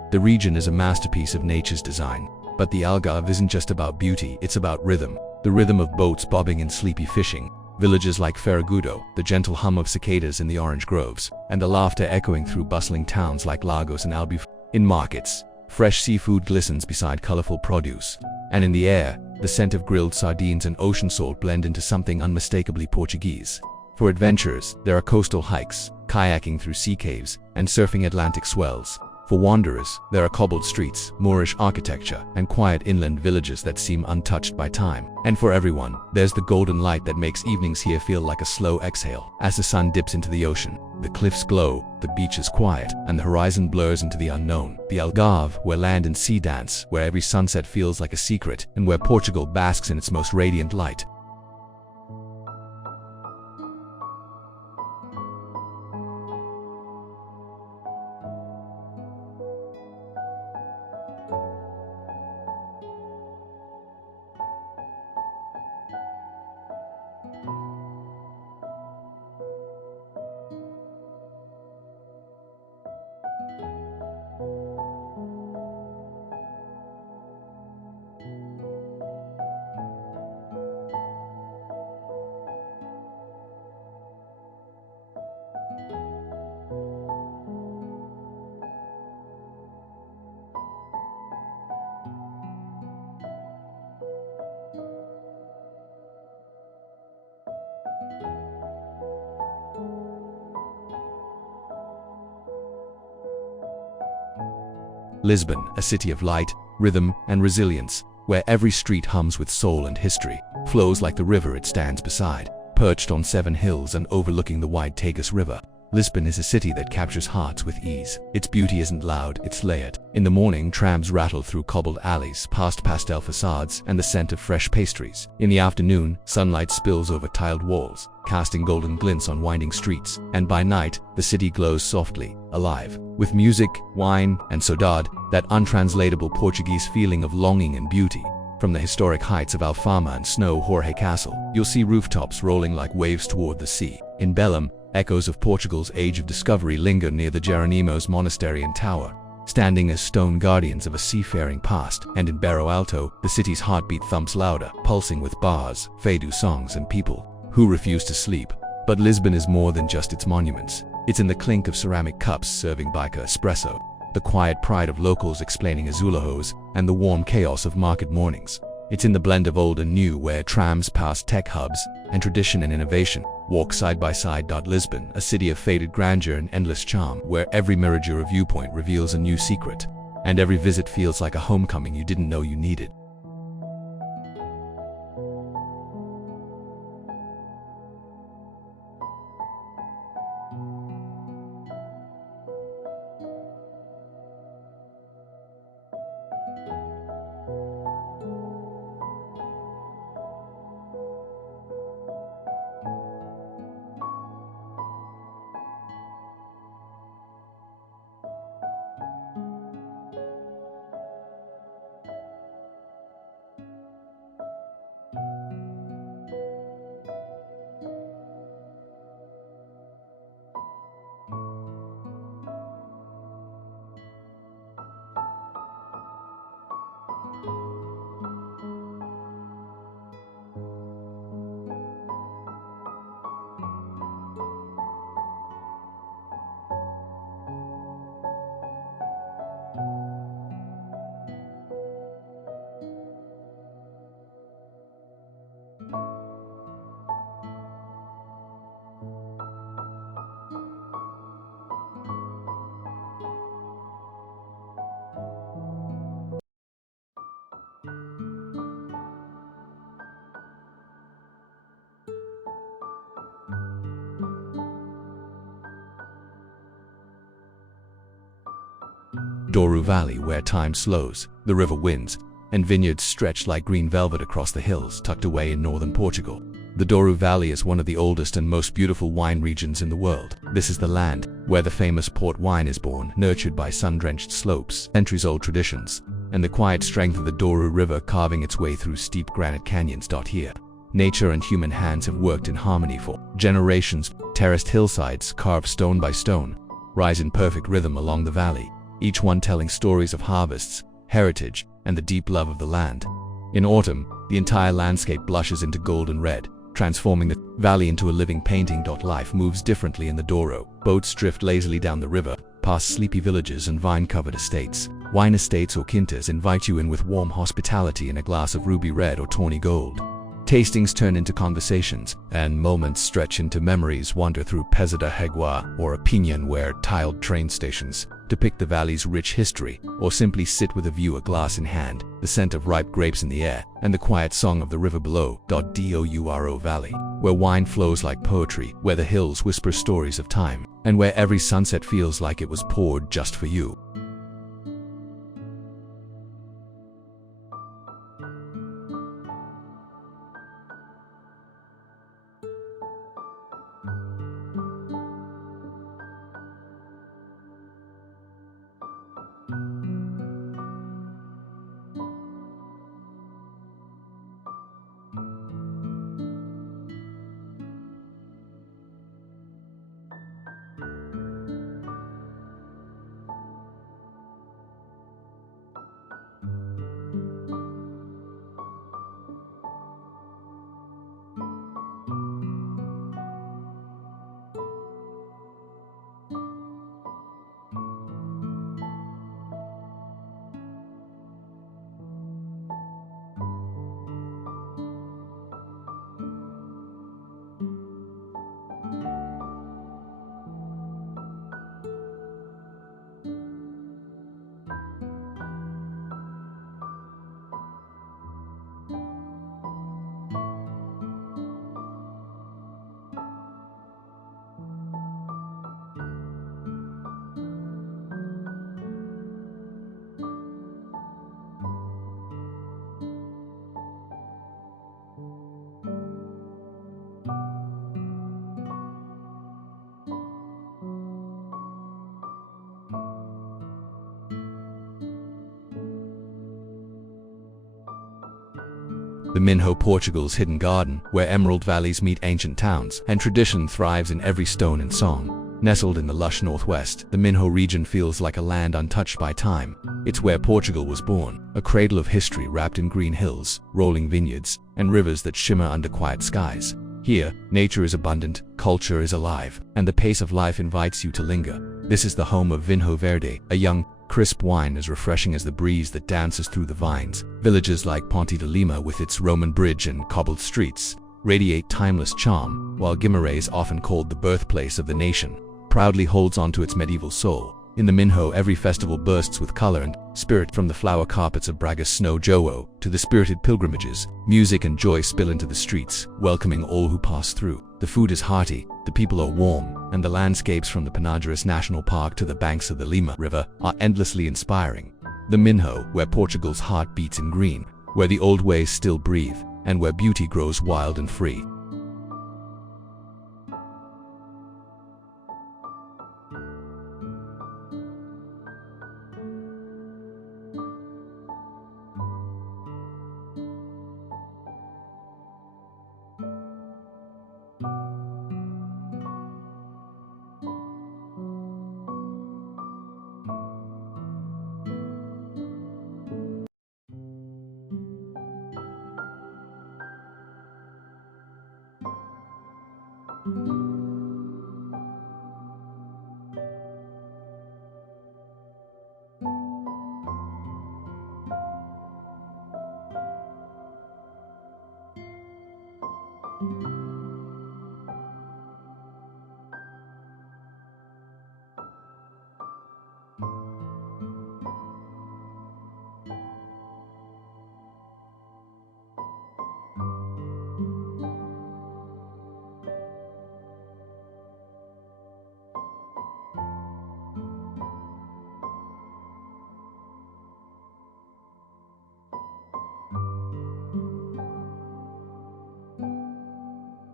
The region is a masterpiece of nature's design. But the Algarve isn't just about beauty, it's about rhythm. The rhythm of boats bobbing and sleepy fishing, villages like Ferragudo, the gentle hum of cicadas in the orange groves, and the laughter echoing through bustling towns like Lagos and Albufeira. In markets, fresh seafood glistens beside colorful produce, and in the air, the scent of grilled sardines and ocean salt blend into something unmistakably Portuguese. For adventurers, there are coastal hikes, kayaking through sea caves, and surfing Atlantic swells. For wanderers, there are cobbled streets, Moorish architecture, and quiet inland villages that seem untouched by time. And for everyone, there's the golden light that makes evenings here feel like a slow exhale. As the sun dips into the ocean, the cliffs glow, the beach is quiet, and the horizon blurs into the unknown. The Algarve, where land and sea dance, where every sunset feels like a secret, and where Portugal basks in its most radiant light. Lisbon, a city of light, rhythm, and resilience, where every street hums with soul and history, flows like the river it stands beside, perched on 7 hills and overlooking the wide Tagus River. Lisbon is a city that captures hearts with ease. Its beauty isn't loud, it's layered. In the morning, trams rattle through cobbled alleys, past pastel facades, and the scent of fresh pastries. In the afternoon, sunlight spills over tiled walls, casting golden glints on winding streets. And by night, the city glows softly, alive, with music, wine, and saudade, that untranslatable Portuguese feeling of longing and beauty. From the historic heights of Alfama and Snow Jorge Castle, you'll see rooftops rolling like waves toward the sea. In Belém, echoes of Portugal's age of discovery linger near the Jeronimos Monastery and Tower, standing as stone guardians of a seafaring past. And in Barro Alto, the city's heartbeat thumps louder, pulsing with bars, fado songs, and people who refuse to sleep. But Lisbon is more than just its monuments. It's in the clink of ceramic cups serving bica espresso, the quiet pride of locals explaining azulejos, and the warm chaos of market mornings. It's in the blend of old and new, where trams pass tech hubs and tradition and innovation walk side by side. Lisbon, a city of faded grandeur and endless charm, where every Miradura viewpoint reveals a new secret, and every visit feels like a homecoming you didn't know you needed. Douro Valley, where time slows, the river winds, and vineyards stretch like green velvet across the hills tucked away in northern Portugal. The Douro Valley is one of the oldest and most beautiful wine regions in the world. This is the land where the famous port wine is born, nurtured by sun-drenched slopes, centuries-old traditions, and the quiet strength of the Douro River carving its way through steep granite canyons. Here, nature and human hands have worked in harmony for generations. Terraced hillsides, carved stone by stone, rise in perfect rhythm along the valley, each one telling stories of harvests, heritage, and the deep love of the land. In autumn, the entire landscape blushes into golden red, transforming the valley into a living painting. Life moves differently in the Douro. Boats drift lazily down the river, past sleepy villages and vine-covered estates. Wine estates or quintas invite you in with warm hospitality and a glass of ruby red or tawny gold. Tastings turn into conversations, and moments stretch into memories. Wander through Pesada Hegua or Opinion, where tiled train stations depict the valley's rich history, or simply sit with a view, a glass in hand, the scent of ripe grapes in the air, and the quiet song of the river below. Douro Valley, where wine flows like poetry, where the hills whisper stories of time, and where every sunset feels like it was poured just for you. The Minho, Portugal's hidden garden, where emerald valleys meet ancient towns, and tradition thrives in every stone and song. Nestled in the lush northwest, the Minho region feels like a land untouched by time. It's where Portugal was born, a cradle of history wrapped in green hills, rolling vineyards, and rivers that shimmer under quiet skies. Here, nature is abundant, culture is alive, and the pace of life invites you to linger. This is the home of Vinho Verde, a young, crisp wine as refreshing as the breeze that dances through the vines. Villages like Ponte de Lima, with its Roman bridge and cobbled streets, radiate timeless charm, while Guimarães, often called the birthplace of the nation, proudly holds on to its medieval soul. In the Minho, every festival bursts with color and spirit, from the flower carpets of Braga's Snow Jowo to the spirited pilgrimages. Music and joy spill into the streets, welcoming all who pass through. The food is hearty, the people are warm, and the landscapes from the Penadeiras National Park to the banks of the Lima River are endlessly inspiring. The Minho, where Portugal's heart beats in green, where the old ways still breathe, and where beauty grows wild and free.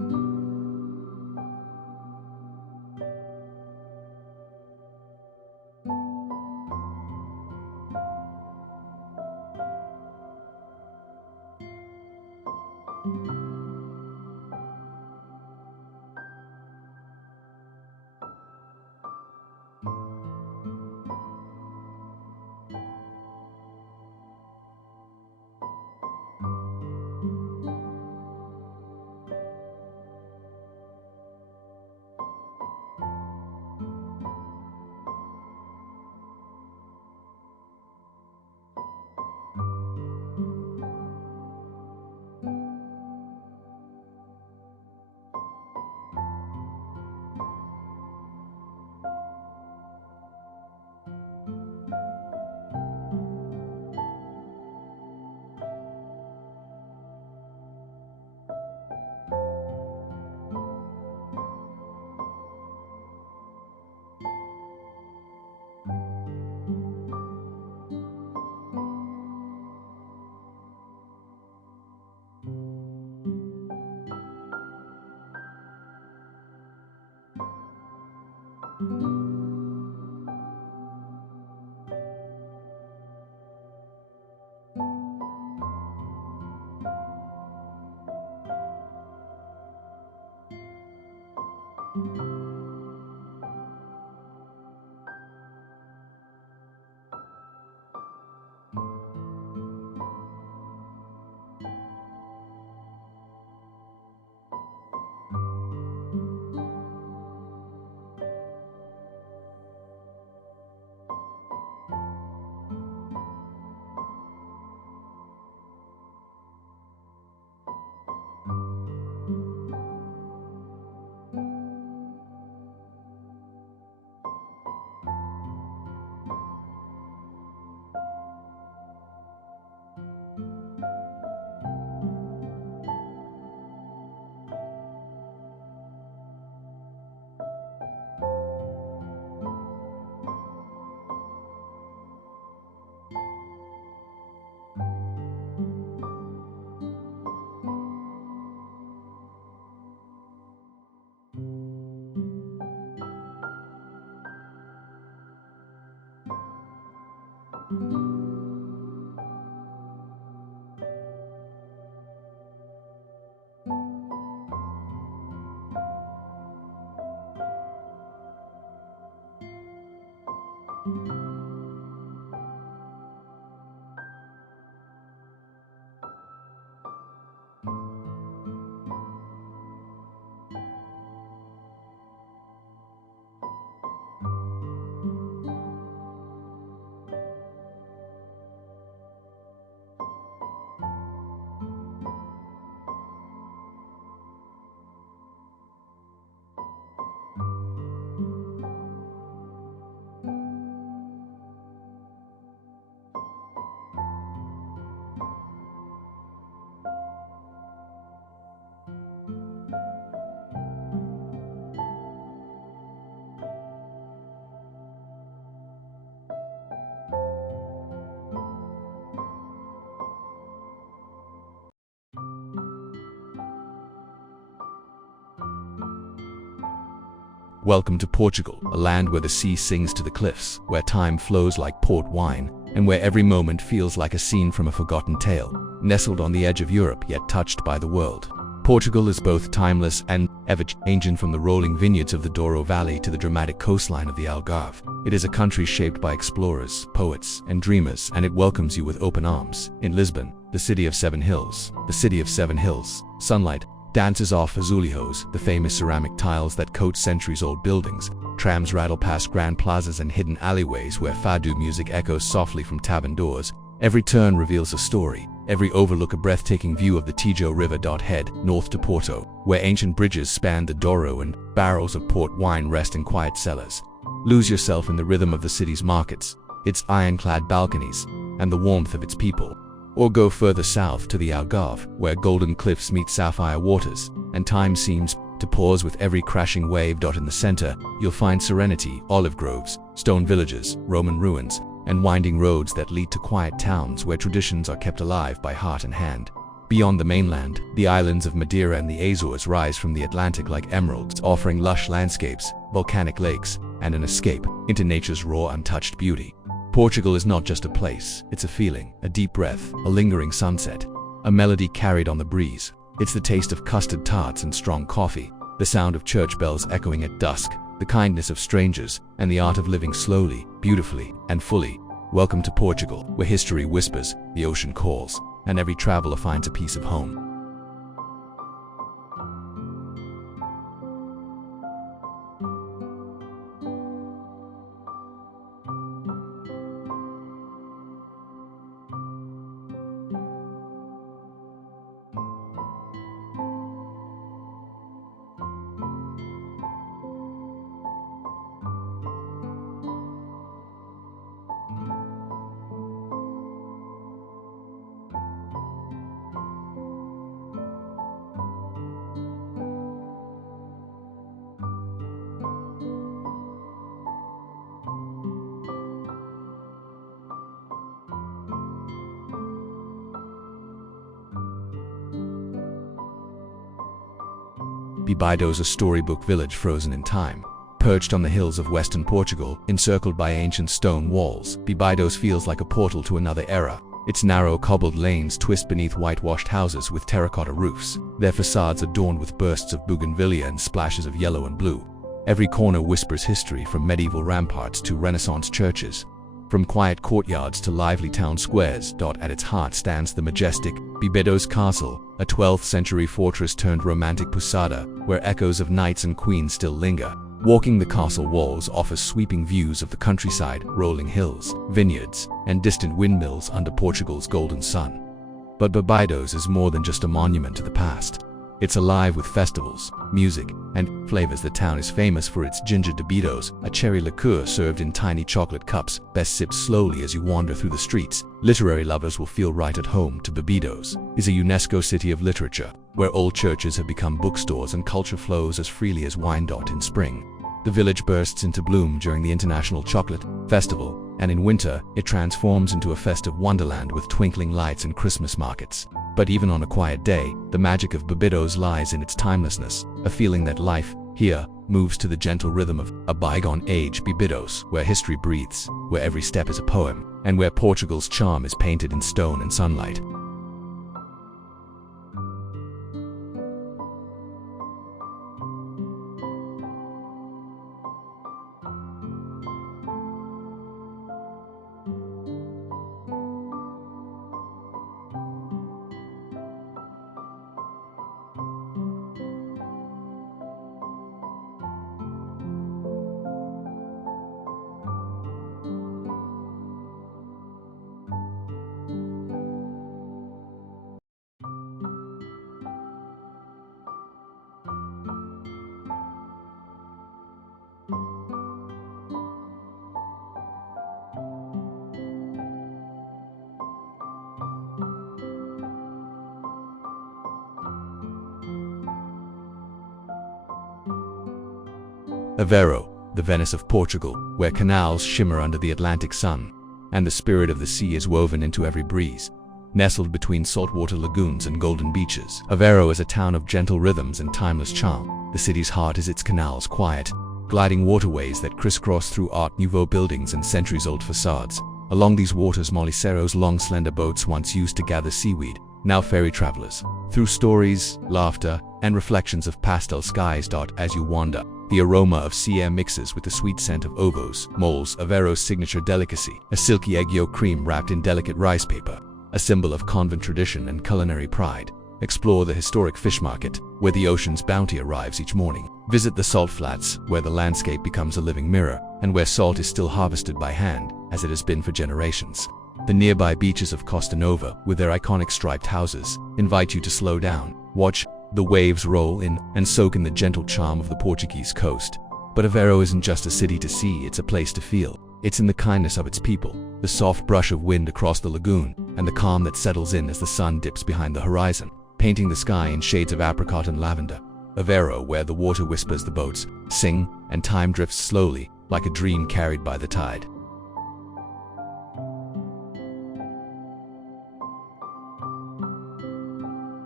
Welcome to Portugal, a land where the sea sings to the cliffs, where time flows like port wine, and where every moment feels like a scene from a forgotten tale, nestled on the edge of Europe yet touched by the world. Portugal is both timeless and ever-changing, from the rolling vineyards of the Douro Valley to the dramatic coastline of the Algarve. It is a country shaped by explorers, poets, and dreamers, and it welcomes you with open arms. In Lisbon, the city of seven hills, sunlight dances off azulejos, the famous ceramic tiles that coat centuries-old buildings. Trams rattle past grand plazas and hidden alleyways where fado music echoes softly from tavern doors. Every turn reveals a story, every overlook a breathtaking view of the Tejo River. Head north to Porto, where ancient bridges span the Douro and barrels of port wine rest in quiet cellars. Lose yourself in the rhythm of the city's markets, its ironclad balconies, and the warmth of its people. Or go further south to the Algarve, where golden cliffs meet sapphire waters, and time seems to pause with every crashing wave. In the center, you'll find serenity, olive groves, stone villages, Roman ruins, and winding roads that lead to quiet towns where traditions are kept alive by heart and hand. Beyond the mainland, the islands of Madeira and the Azores rise from the Atlantic like emeralds, offering lush landscapes, volcanic lakes, and an escape into nature's raw, untouched beauty. Portugal is not just a place, it's a feeling, a deep breath, a lingering sunset, a melody carried on the breeze. It's the taste of custard tarts and strong coffee, the sound of church bells echoing at dusk, the kindness of strangers, and the art of living slowly, beautifully, and fully. Welcome to Portugal, where history whispers, the ocean calls, and every traveler finds a piece of home. Óbidos, a storybook village frozen in time. Perched on the hills of western Portugal, encircled by ancient stone walls, Óbidos feels like a portal to another era. Its narrow cobbled lanes twist beneath whitewashed houses with terracotta roofs, their facades adorned with bursts of bougainvillea and splashes of yellow and blue. Every corner whispers history, from medieval ramparts to Renaissance churches, from quiet courtyards to lively town squares. At its heart stands the majestic Óbidos Castle, a 12th century fortress turned romantic posada, where echoes of knights and queens still linger. Walking the castle walls offers sweeping views of the countryside, rolling hills, vineyards, and distant windmills under Portugal's golden sun. But Óbidos is more than just a monument to the past. It's alive with festivals, music, and flavors. The town is famous for its ginger Óbidos, a cherry liqueur served in tiny chocolate cups, best sipped slowly as you wander through the streets. Literary lovers will feel right at home. Óbidos is a UNESCO city of literature, where old churches have become bookstores and culture flows as freely as wine. In spring, the village bursts into bloom during the International Chocolate Festival, and in winter, it transforms into a festive wonderland with twinkling lights and Christmas markets. But even on a quiet day, the magic of Óbidos lies in its timelessness, a feeling that life here moves to the gentle rhythm of a bygone age. Óbidos, where history breathes, where every step is a poem, and where Portugal's charm is painted in stone and sunlight. Aveiro, the Venice of Portugal, where canals shimmer under the Atlantic sun, and the spirit of the sea is woven into every breeze. Nestled between saltwater lagoons and golden beaches, Aveiro is a town of gentle rhythms and timeless charm. The city's heart is its canals, quiet, gliding waterways that crisscross through Art Nouveau buildings and centuries-old facades. Along these waters, Moliceiros, long slender boats once used to gather seaweed, now ferry travelers. Through stories, laughter, and reflections of pastel skies. As you wander, the aroma of sea air mixes with the sweet scent of ovos, moles, Aveiro's signature delicacy, a silky egg yolk cream wrapped in delicate rice paper, a symbol of convent tradition and culinary pride. Explore the historic fish market, where the ocean's bounty arrives each morning. Visit the salt flats, where the landscape becomes a living mirror, and where salt is still harvested by hand, as it has been for generations. The nearby beaches of Costa Nova, with their iconic striped houses, invite you to slow down, watch the waves roll in, and soak in the gentle charm of the Portuguese coast. But Aveiro isn't just a city to see, it's a place to feel. It's in the kindness of its people, the soft brush of wind across the lagoon, and the calm that settles in as the sun dips behind the horizon, painting the sky in shades of apricot and lavender. Aveiro, where the water whispers, the boats sing, and time drifts slowly, like a dream carried by the tide.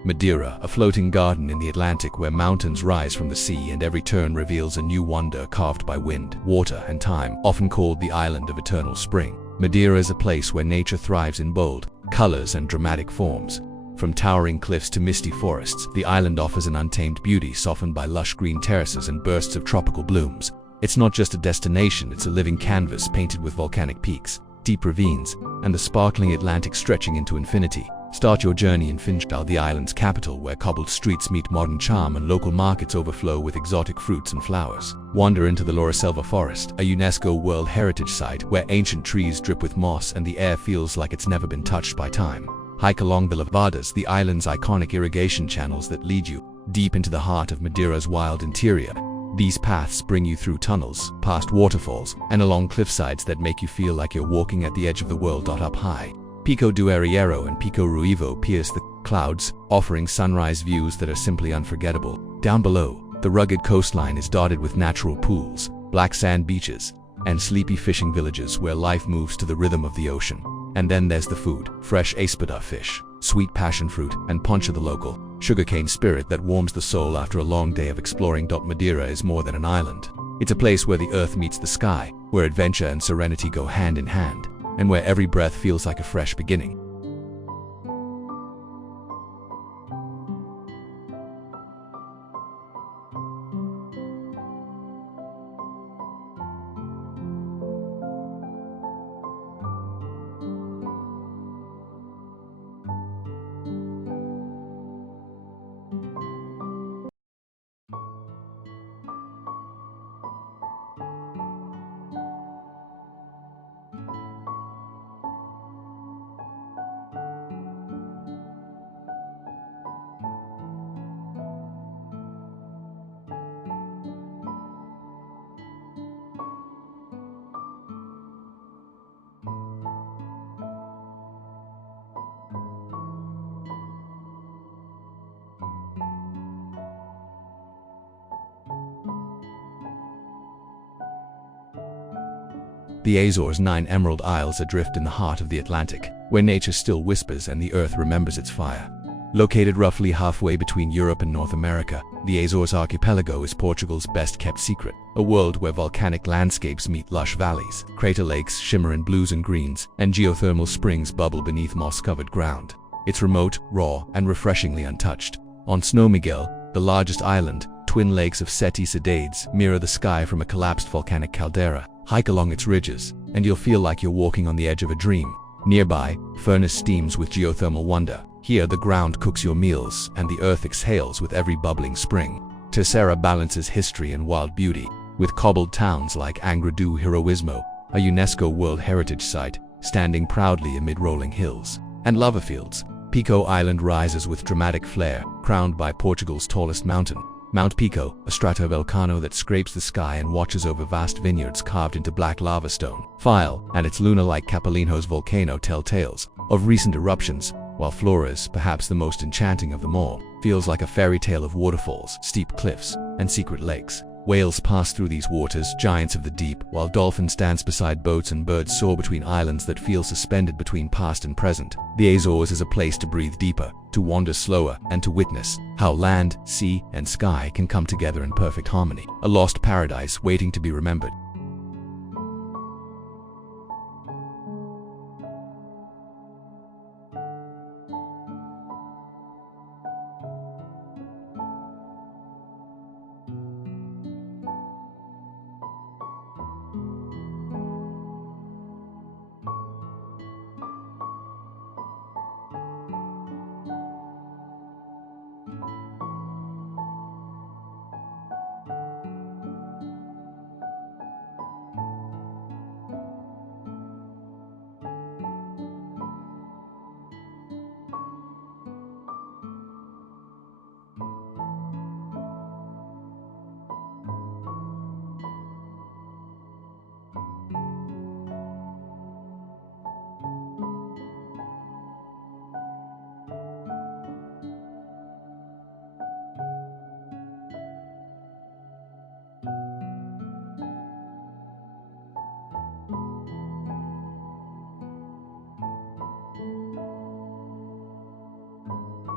Madeira, a floating garden in the Atlantic where mountains rise from the sea and every turn reveals a new wonder carved by wind, water, and time, often called the island of eternal spring. Madeira is a place where nature thrives in bold colors and dramatic forms. From towering cliffs to misty forests, the island offers an untamed beauty softened by lush green terraces and bursts of tropical blooms. It's not just a destination, it's a living canvas painted with volcanic peaks, deep ravines, and the sparkling Atlantic stretching into infinity. Start your journey in Funchal, the island's capital, where cobbled streets meet modern charm and local markets overflow with exotic fruits and flowers. Wander into the Lauriselva Forest, a UNESCO World Heritage Site where ancient trees drip with moss and the air feels like it's never been touched by time. Hike along the Levadas, the island's iconic irrigation channels that lead you deep into the heart of Madeira's wild interior. These paths bring you through tunnels, past waterfalls, and along cliffsides that make you feel like you're walking at the edge of the world. Up high, Pico do Arriero and Pico Ruivo pierce the clouds, offering sunrise views that are simply unforgettable. Down below, the rugged coastline is dotted with natural pools, black sand beaches, and sleepy fishing villages where life moves to the rhythm of the ocean. And then there's the food: fresh espada fish, sweet passion fruit, and poncha, the local sugarcane spirit that warms the soul after a long day of exploring. Madeira is more than an island. It's a place where the earth meets the sky, where adventure and serenity go hand in hand, and where every breath feels like a fresh beginning. The Azores' 9 emerald isles adrift in the heart of the Atlantic, where nature still whispers and the earth remembers its fire. Located roughly halfway between Europe and North America, the Azores archipelago is Portugal's best-kept secret, a world where volcanic landscapes meet lush valleys, crater lakes shimmer in blues and greens, and geothermal springs bubble beneath moss-covered ground. It's remote, raw, and refreshingly untouched. On São Miguel, the largest island, twin lakes of Sete Cidades mirror the sky from a collapsed volcanic caldera. Hike along its ridges, and you'll feel like you're walking on the edge of a dream. Nearby, Furnace steams with geothermal wonder. Here, the ground cooks your meals, and the earth exhales with every bubbling spring. Terceira balances history and wild beauty, with cobbled towns like Angra do Heroísmo, a UNESCO World Heritage Site, standing proudly amid rolling hills. And lava fields. Pico Island rises with dramatic flair, crowned by Portugal's tallest mountain, Mount Pico, a stratovolcano that scrapes the sky and watches over vast vineyards carved into black lava stone. File and its lunar-like Capelinhos volcano tell tales of recent eruptions, while Flores, perhaps the most enchanting of them all, feels like a fairy tale of waterfalls, steep cliffs, and secret lakes. Whales pass through these waters, giants of the deep, while dolphins dance beside boats and birds soar between islands that feel suspended between past and present. The Azores is a place to breathe deeper, to wander slower, and to witness how land, sea, and sky can come together in perfect harmony. A lost paradise waiting to be remembered.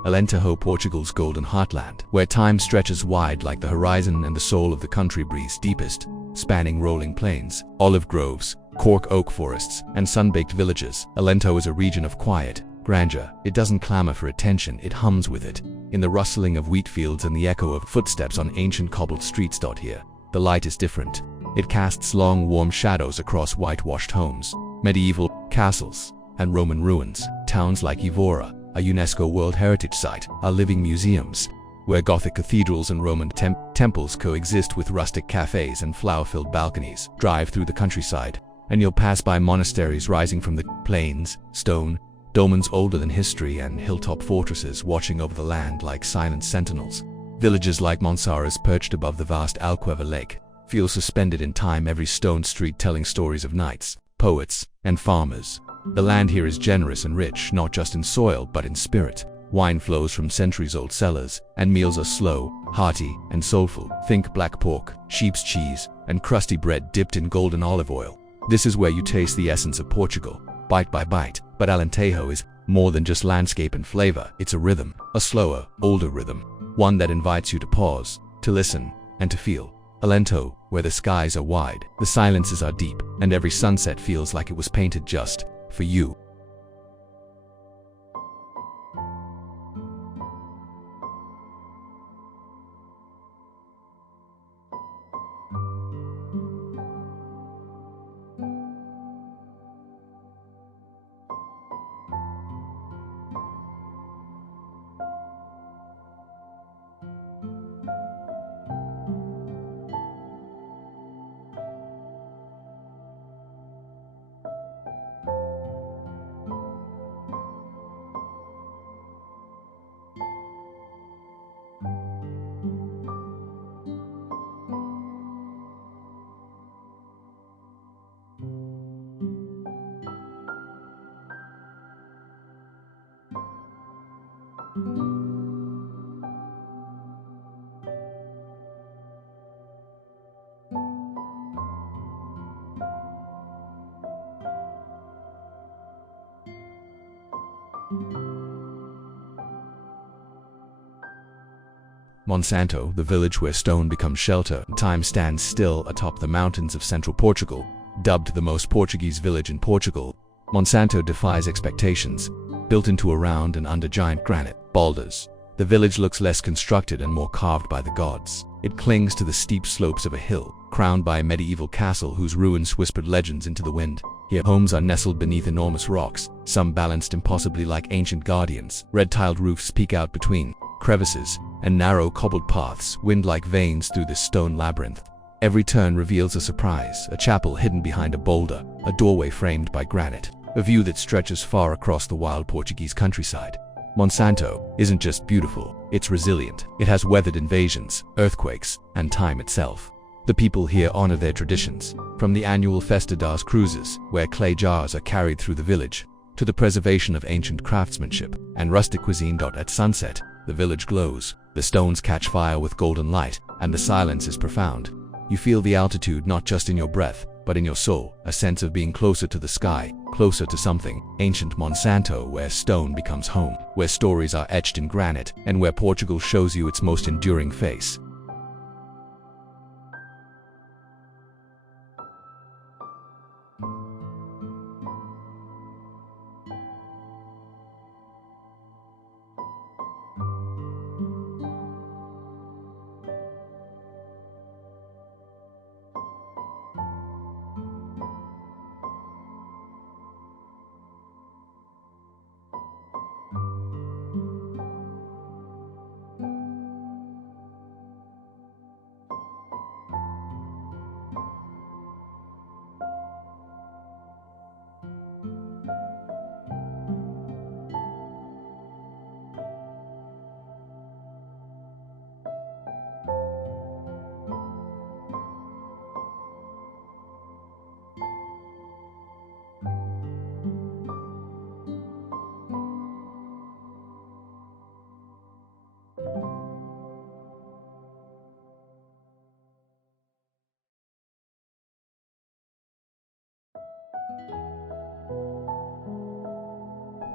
Alentejo, Portugal's golden heartland, where time stretches wide like the horizon and the soul of the country breathes deepest, spanning rolling plains, olive groves, cork oak forests, and sun-baked villages. Alentejo is a region of quiet grandeur. It doesn't clamor for attention, it hums with it, in the rustling of wheat fields and the echo of footsteps on ancient cobbled streets. Here, the light is different. It casts long, warm shadows across whitewashed homes, medieval castles, and Roman ruins. Towns like Évora, a UNESCO World Heritage Site, are living museums, where Gothic cathedrals and Roman temples coexist with rustic cafes and flower-filled balconies. Drive through the countryside, and you'll pass by monasteries rising from the plains, stone dolmens older than history, and hilltop fortresses watching over the land like silent sentinels. Villages like Monsaras, perched above the vast Algarve lake, feel suspended in time, every stone street telling stories of knights, poets, and farmers. The land here is generous and rich, not just in soil but in spirit. Wine flows from centuries-old cellars, and meals are slow, hearty, and soulful. Think black pork, sheep's cheese, and crusty bread dipped in golden olive oil. This is where you taste the essence of Portugal, bite by bite. But Alentejo is more than just landscape and flavor. It's a rhythm, a slower, older rhythm, one that invites you to pause, to listen, and to feel. Alentejo, where the skies are wide, the silences are deep, and every sunset feels like it was painted just for you. Monsanto, the village where stone becomes shelter, time stands still atop the mountains of central Portugal. Dubbed the most Portuguese village in Portugal, Monsanto defies expectations. Built into a round and under giant granite boulders, the village looks less constructed and more carved by the gods. It clings to the steep slopes of a hill, crowned by a medieval castle whose ruins whispered legends into the wind. Here, homes are nestled beneath enormous rocks, some balanced impossibly like ancient guardians. Red-tiled roofs peek out between crevices, and narrow cobbled paths wind like veins through this stone labyrinth. Every turn reveals a surprise, a chapel hidden behind a boulder, a doorway framed by granite, a view that stretches far across the wild Portuguese countryside. Monsanto isn't just beautiful, it's resilient. It has weathered invasions, earthquakes, and time itself. The people here honor their traditions, from the annual Festa das Cruzes, where clay jars are carried through the village, to the preservation of ancient craftsmanship and rustic cuisine. At sunset, the village glows, the stones catch fire with golden light, and the silence is profound. You feel the altitude not just in your breath, but in your soul, a sense of being closer to the sky, closer to something. Ancient Monsanto, where stone becomes home, where stories are etched in granite, and where Portugal shows you its most enduring face.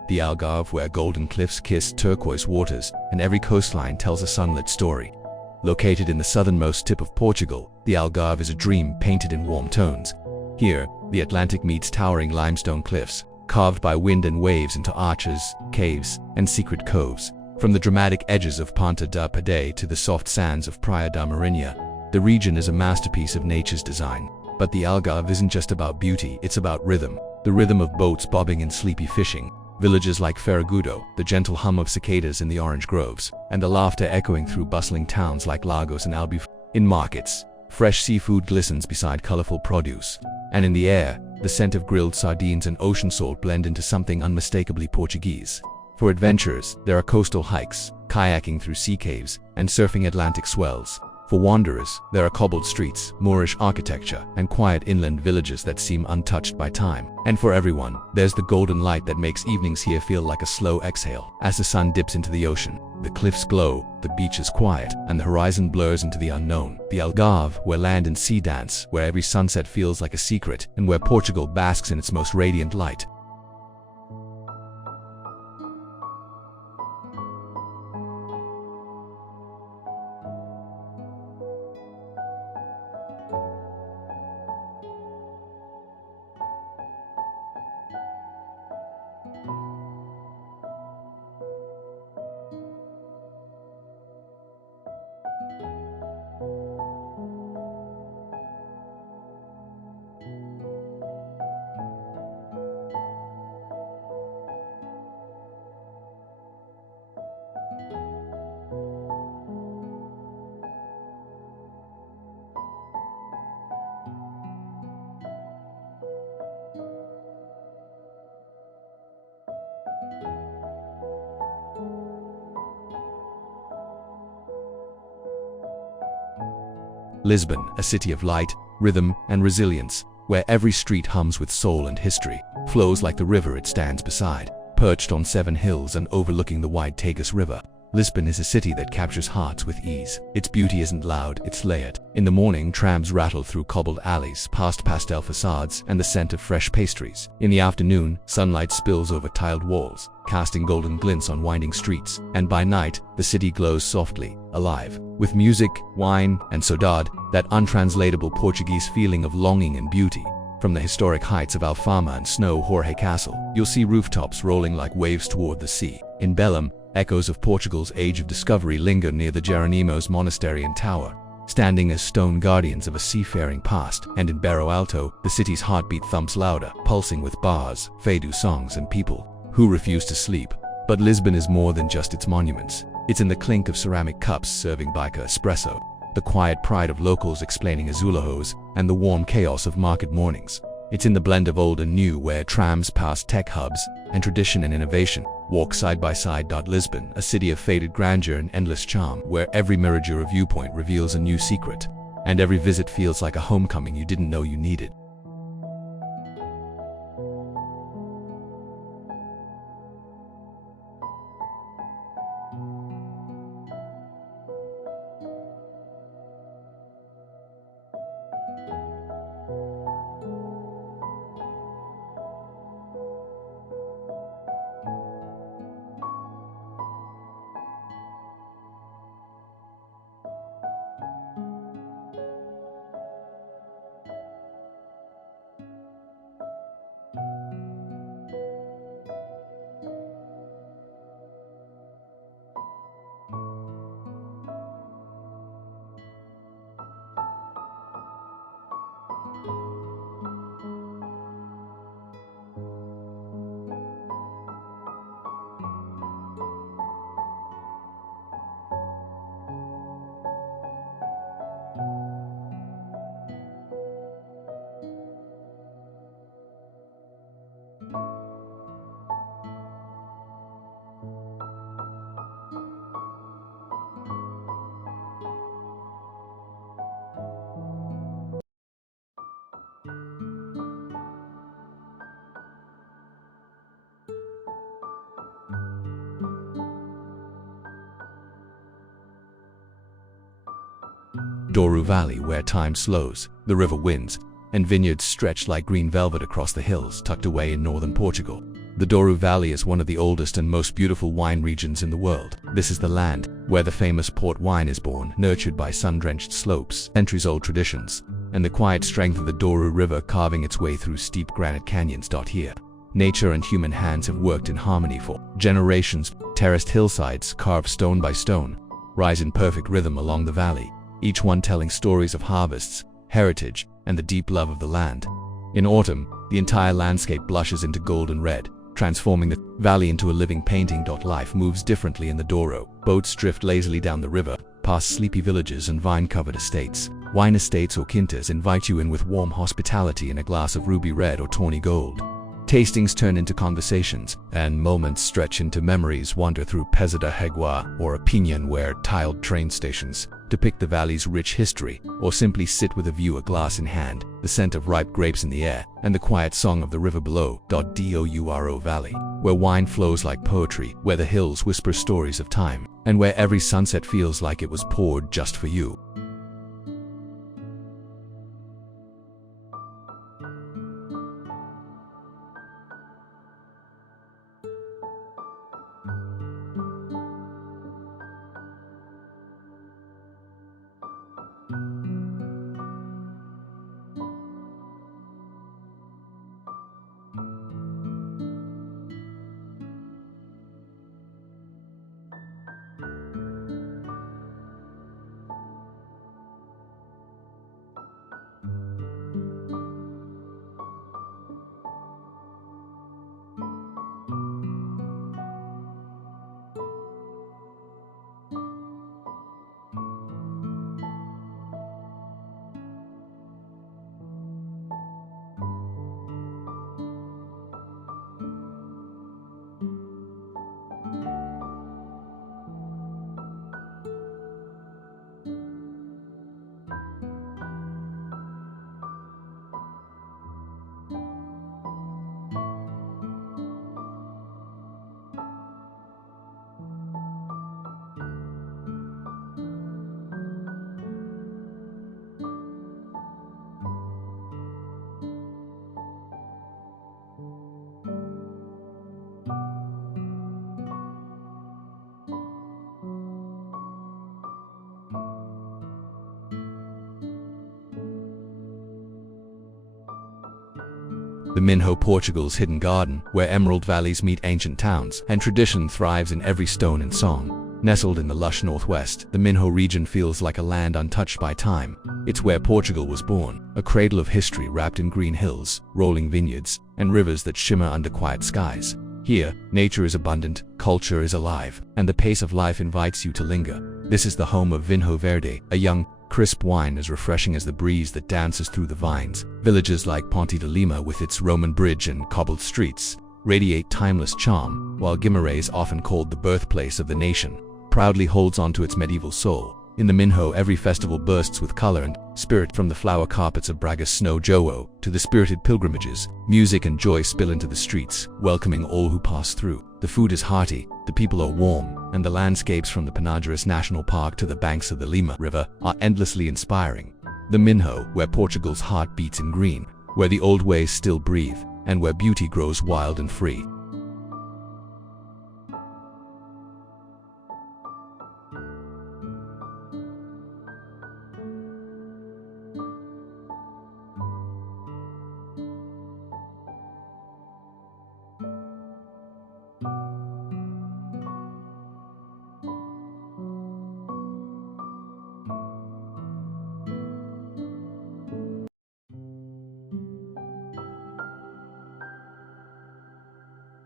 the Algarve, where golden cliffs kiss turquoise waters and every coastline tells a sunlit story. Located in the southernmost tip of Portugal, the Algarve is a dream painted in warm tones. Here, the Atlantic meets towering limestone cliffs, carved by wind and waves into arches, caves, and secret coves. From the dramatic edges of Ponta da Padé to the soft sands of Praia da Marinha, the region is a masterpiece of nature's design. But the Algarve isn't just about beauty, it's about rhythm. The rhythm of boats bobbing and sleepy fishing, villages like Ferragudo, the gentle hum of cicadas in the orange groves, and the laughter echoing through bustling towns like Lagos and Albufeira. In markets, fresh seafood glistens beside colorful produce, and in the air, the scent of grilled sardines and ocean salt blend into something unmistakably Portuguese. For adventurers, there are coastal hikes, kayaking through sea caves, and surfing Atlantic swells. For wanderers, there are cobbled streets, Moorish architecture, and quiet inland villages that seem untouched by time. And for everyone, there's the golden light that makes evenings here feel like a slow exhale. As the sun dips into the ocean, the cliffs glow, the beach is quiet, and the horizon blurs into the unknown. The Algarve, where land and sea dance, where every sunset feels like a secret, and where Portugal basks in its most radiant light. Lisbon, a city of light, rhythm, and resilience, where every street hums with soul and history, flows like the river it stands beside. Perched on 7 hills and overlooking the wide Tagus River, Lisbon is a city that captures hearts with ease. Its beauty isn't loud, it's layered. In the morning, trams rattle through cobbled alleys, past pastel facades, and the scent of fresh pastries. In the afternoon, sunlight spills over tiled walls, casting golden glints on winding streets. And by night, the city glows softly, alive, with music, wine, and saudade, that untranslatable Portuguese feeling of longing and beauty. From the historic heights of Alfama and Snow Jorge Castle, you'll see rooftops rolling like waves toward the sea. In Belém, echoes of Portugal's age of discovery linger near the Jeronimos Monastery and Tower, standing as stone guardians of a seafaring past. And in Barro Alto, the city's heartbeat thumps louder, pulsing with bars, fado songs, and people who refuse to sleep. But Lisbon is more than just its monuments. It's in the clink of ceramic cups serving bica espresso, the quiet pride of locals explaining azulejos, and the warm chaos of market mornings. It's in the blend of old and new, where trams pass tech hubs and tradition and innovation walk side by side. Lisbon, a city of faded grandeur and endless charm, where every Miradura viewpoint reveals a new secret, and every visit feels like a homecoming you didn't know you needed. Douro Valley, where time slows, the river winds, and vineyards stretch like green velvet across the hills tucked away in northern Portugal. The Douro Valley is one of the oldest and most beautiful wine regions in the world. This is the land where the famous port wine is born, nurtured by sun-drenched slopes, centuries-old traditions, and the quiet strength of the Douro River carving its way through steep granite canyons. Here, nature and human hands have worked in harmony for generations. Terraced hillsides, carved stone by stone, rise in perfect rhythm along the valley, each one telling stories of harvests, heritage, and the deep love of the land. In autumn, the entire landscape blushes into golden red, transforming the valley into a living painting. Life moves differently in the Douro. Boats drift lazily down the river, past sleepy villages and vine-covered estates. Wine estates or quintas invite you in with warm hospitality and a glass of ruby red or tawny gold. Tastings turn into conversations, and moments stretch into memories. Wander through Pesada Hegua or Opinion, where tiled train stations depict the valley's rich history, or simply sit with a view, a glass in hand, the scent of ripe grapes in the air, and the quiet song of the river below. Douro Valley, where wine flows like poetry, where the hills whisper stories of time, and where every sunset feels like it was poured just for you. The Minho, Portugal's hidden garden, where emerald valleys meet ancient towns, and tradition thrives in every stone and song. Nestled in the lush northwest, the Minho region feels like a land untouched by time. It's where Portugal was born, a cradle of history wrapped in green hills, rolling vineyards, and rivers that shimmer under quiet skies. Here, nature is abundant, culture is alive, and the pace of life invites you to linger. This is the home of Vinho Verde, a young, crisp wine as refreshing as the breeze that dances through the vines. Villages like Ponte de Lima, with its Roman bridge and cobbled streets, radiate timeless charm, while Guimarães, often called the birthplace of the nation, proudly holds on to its medieval soul. In the Minho, every festival bursts with color and spirit. From the flower carpets of Braga's Snow Jowo to the spirited pilgrimages, music and joy spill into the streets, welcoming all who pass through. The food is hearty, the people are warm, and the landscapes from the Penadeiras National Park to the banks of the Lima River are endlessly inspiring. The Minho, where Portugal's heart beats in green, where the old ways still breathe, and where beauty grows wild and free.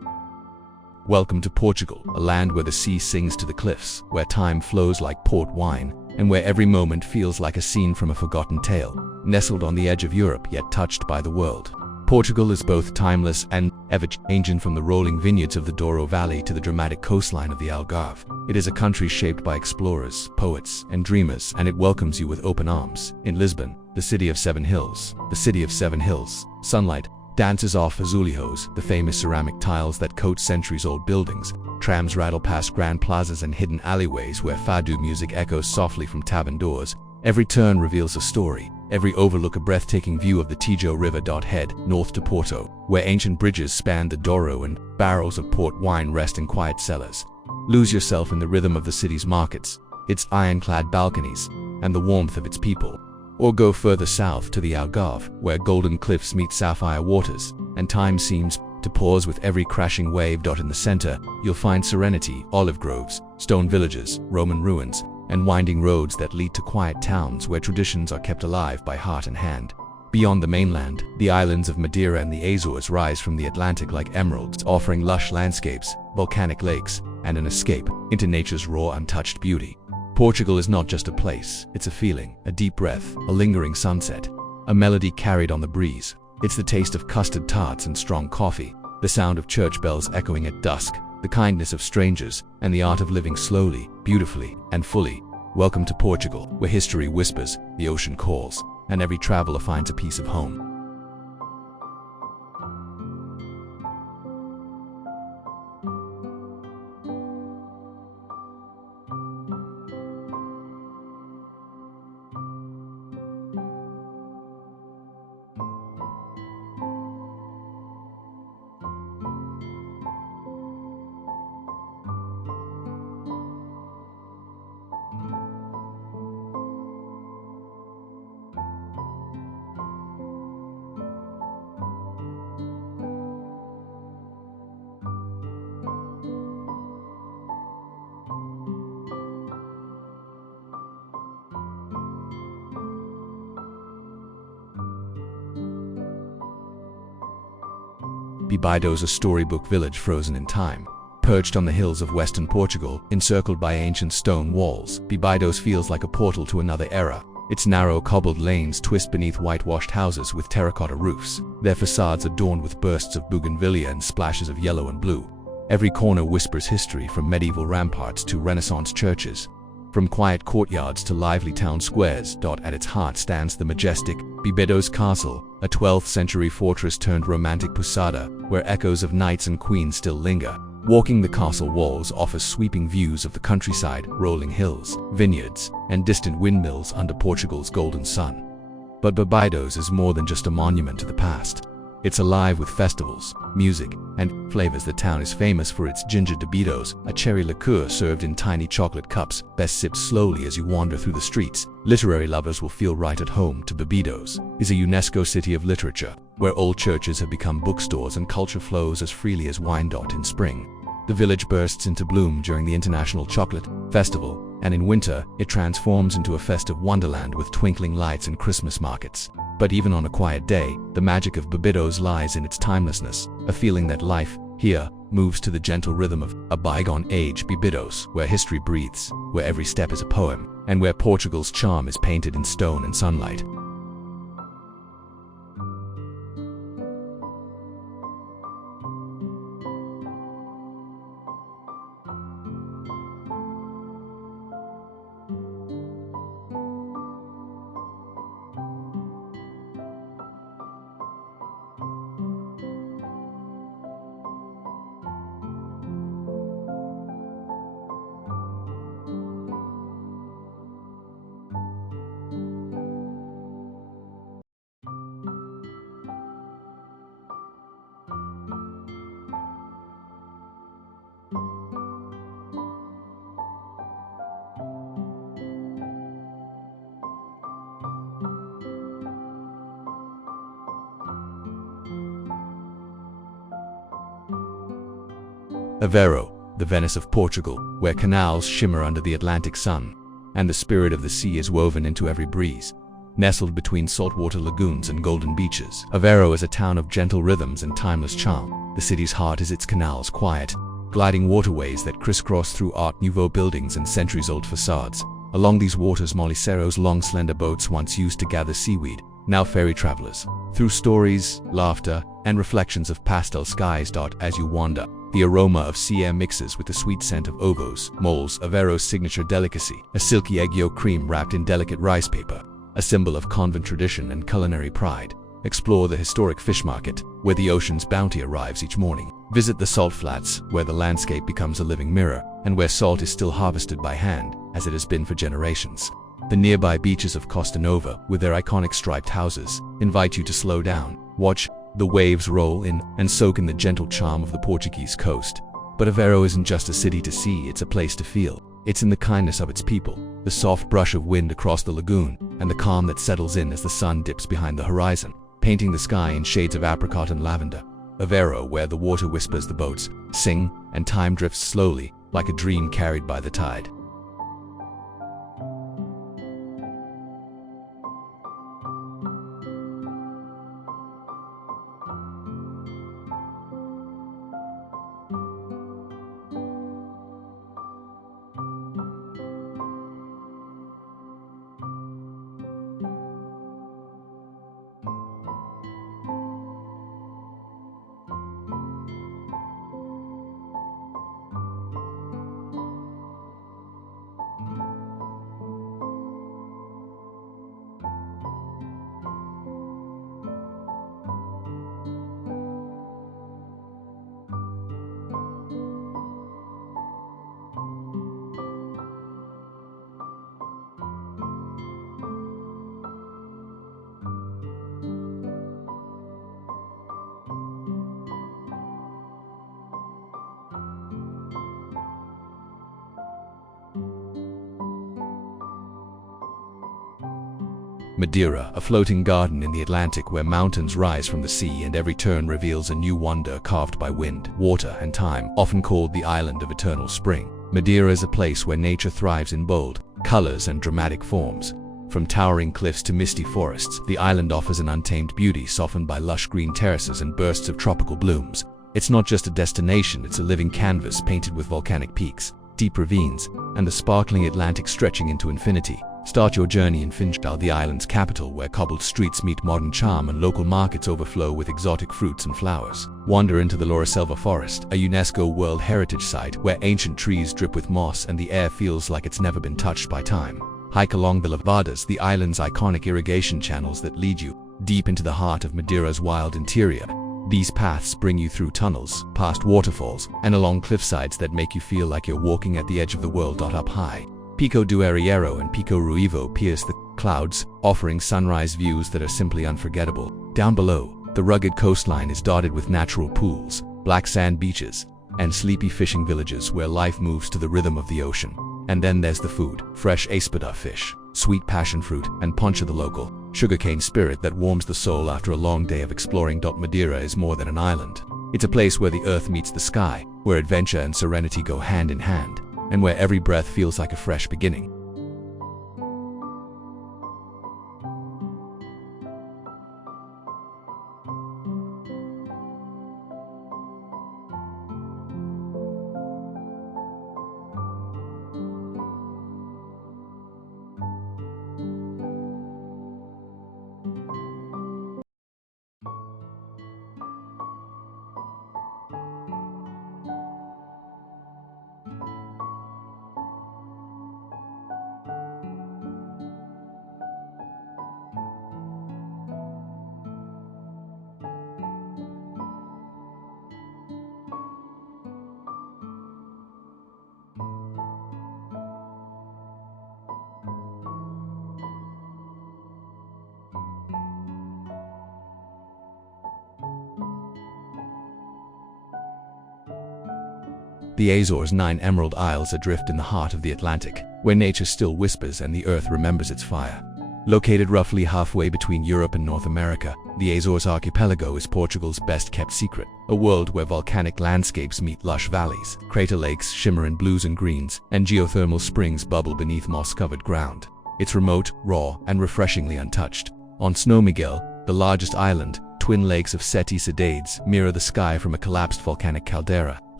Welcome to Portugal, a land where the sea sings to the cliffs, where time flows like port wine, and where every moment feels like a scene from a forgotten tale. Nestled on the edge of Europe yet touched by the world, Portugal is both timeless and ever-changing. From the rolling vineyards of the Douro Valley to the dramatic coastline of the Algarve, it is a country shaped by explorers, poets, and dreamers, and it welcomes you with open arms. In Lisbon, the city of seven hills, sunlight dances off azulejos, the famous ceramic tiles that coat centuries-old buildings. Trams rattle past grand plazas and hidden alleyways where fado music echoes softly from tavern doors. Every turn reveals a story, every overlook a breathtaking view of the Tejo River. Head north to Porto, where ancient bridges span the Douro and barrels of port wine rest in quiet cellars. Lose yourself in the rhythm of the city's markets, its ironclad balconies, and the warmth of its people. Or go further south to the Algarve, where golden cliffs meet sapphire waters, and time seems to pause with every crashing wave. In the center, you'll find serenity, olive groves, stone villages, Roman ruins, and winding roads that lead to quiet towns where traditions are kept alive by heart and hand. Beyond the mainland, the islands of Madeira and the Azores rise from the Atlantic like emeralds, offering lush landscapes, volcanic lakes, and an escape into nature's raw, untouched beauty. Portugal is not just a place, it's a feeling, a deep breath, a lingering sunset, a melody carried on the breeze. It's the taste of custard tarts and strong coffee, the sound of church bells echoing at dusk, the kindness of strangers, and the art of living slowly, beautifully, and fully. Welcome to Portugal, where history whispers, the ocean calls, and every traveler finds a piece of home. Óbidos, a storybook village frozen in time. Perched on the hills of western Portugal, encircled by ancient stone walls, Óbidos feels like a portal to another era. Its narrow cobbled lanes twist beneath whitewashed houses with terracotta roofs, their facades adorned with bursts of bougainvillea and splashes of yellow and blue. Every corner whispers history, from medieval ramparts to Renaissance churches, from quiet courtyards to lively town squares. At its heart stands the majestic Óbidos Castle, a 12th century fortress turned romantic posada, where echoes of knights and queens still linger. Walking the castle walls offers sweeping views of the countryside, rolling hills, vineyards, and distant windmills under Portugal's golden sun. But Óbidos is more than just a monument to the past. It's alive with festivals, music, and flavors. The town is famous for its ginger Óbidos, a cherry liqueur served in tiny chocolate cups, best sipped slowly as you wander through the streets. Literary lovers will feel right at home. Óbidos is a UNESCO city of literature, where old churches have become bookstores and culture flows as freely as wine. In spring, the village bursts into bloom during the International Chocolate Festival, and in winter, it transforms into a festive wonderland with twinkling lights and Christmas markets. But even on a quiet day, the magic of Óbidos lies in its timelessness, a feeling that life here moves to the gentle rhythm of a bygone age. Óbidos, where history breathes, where every step is a poem, and where Portugal's charm is painted in stone and sunlight. Aveiro, the Venice of Portugal, where canals shimmer under the Atlantic sun, and the spirit of the sea is woven into every breeze. Nestled between saltwater lagoons and golden beaches, Aveiro is a town of gentle rhythms and timeless charm. The city's heart is its canals' quiet, gliding waterways that crisscross through Art Nouveau buildings and centuries-old facades. Along these waters, Molicero's long, slender boats once used to gather seaweed, now ferry travelers. Through stories, laughter, and reflections of pastel skies. As you wander, the aroma of sea air mixes with the sweet scent of ovos, moles, Aveiro's signature delicacy, a silky egg yolk cream wrapped in delicate rice paper, a symbol of convent tradition and culinary pride. Explore the historic fish market, where the ocean's bounty arrives each morning. Visit the salt flats, where the landscape becomes a living mirror, and where salt is still harvested by hand, as it has been for generations. The nearby beaches of Costa Nova, with their iconic striped houses, invite you to slow down, watch the waves roll in, and soak in the gentle charm of the Portuguese coast. But Aveiro isn't just a city to see, it's a place to feel. It's in the kindness of its people, the soft brush of wind across the lagoon, and the calm that settles in as the sun dips behind the horizon, painting the sky in shades of apricot and lavender. Aveiro, where the water whispers, the boats sing, and time drifts slowly, like a dream carried by the tide. Madeira, a floating garden in the Atlantic where mountains rise from the sea and every turn reveals a new wonder carved by wind, water, and time, often called the island of eternal spring. Madeira is a place where nature thrives in bold colors and dramatic forms. From towering cliffs to misty forests, the island offers an untamed beauty softened by lush green terraces and bursts of tropical blooms. It's not just a destination, it's a living canvas painted with volcanic peaks, deep ravines, and the sparkling Atlantic stretching into infinity. Start your journey in Funchal, the island's capital, where cobbled streets meet modern charm and local markets overflow with exotic fruits and flowers. Wander into the Lauriselva Forest, a UNESCO World Heritage Site where ancient trees drip with moss and the air feels like it's never been touched by time. Hike along the Levadas, the island's iconic irrigation channels that lead you deep into the heart of Madeira's wild interior. These paths bring you through tunnels, past waterfalls, and along cliffsides that make you feel like you're walking at the edge of the world. Up high, Pico do Arriero and Pico Ruivo pierce the clouds, offering sunrise views that are simply unforgettable. Down below, the rugged coastline is dotted with natural pools, black sand beaches, and sleepy fishing villages where life moves to the rhythm of the ocean. And then there's the food: fresh espada fish, sweet passion fruit, and poncha, the local sugarcane spirit that warms the soul after a long day of exploring. Madeira is more than an island. It's a place where the earth meets the sky, where adventure and serenity go hand in hand, and where every breath feels like a fresh beginning. The Azores' 9 emerald isles adrift in the heart of the Atlantic, where nature still whispers and the earth remembers its fire. Located roughly halfway between Europe and North America, the Azores archipelago is Portugal's best-kept secret, a world where volcanic landscapes meet lush valleys, crater lakes shimmer in blues and greens, and geothermal springs bubble beneath moss-covered ground. It's remote, raw, and refreshingly untouched. On São Miguel, the largest island, twin lakes of Sete Cidades mirror the sky from a collapsed volcanic caldera,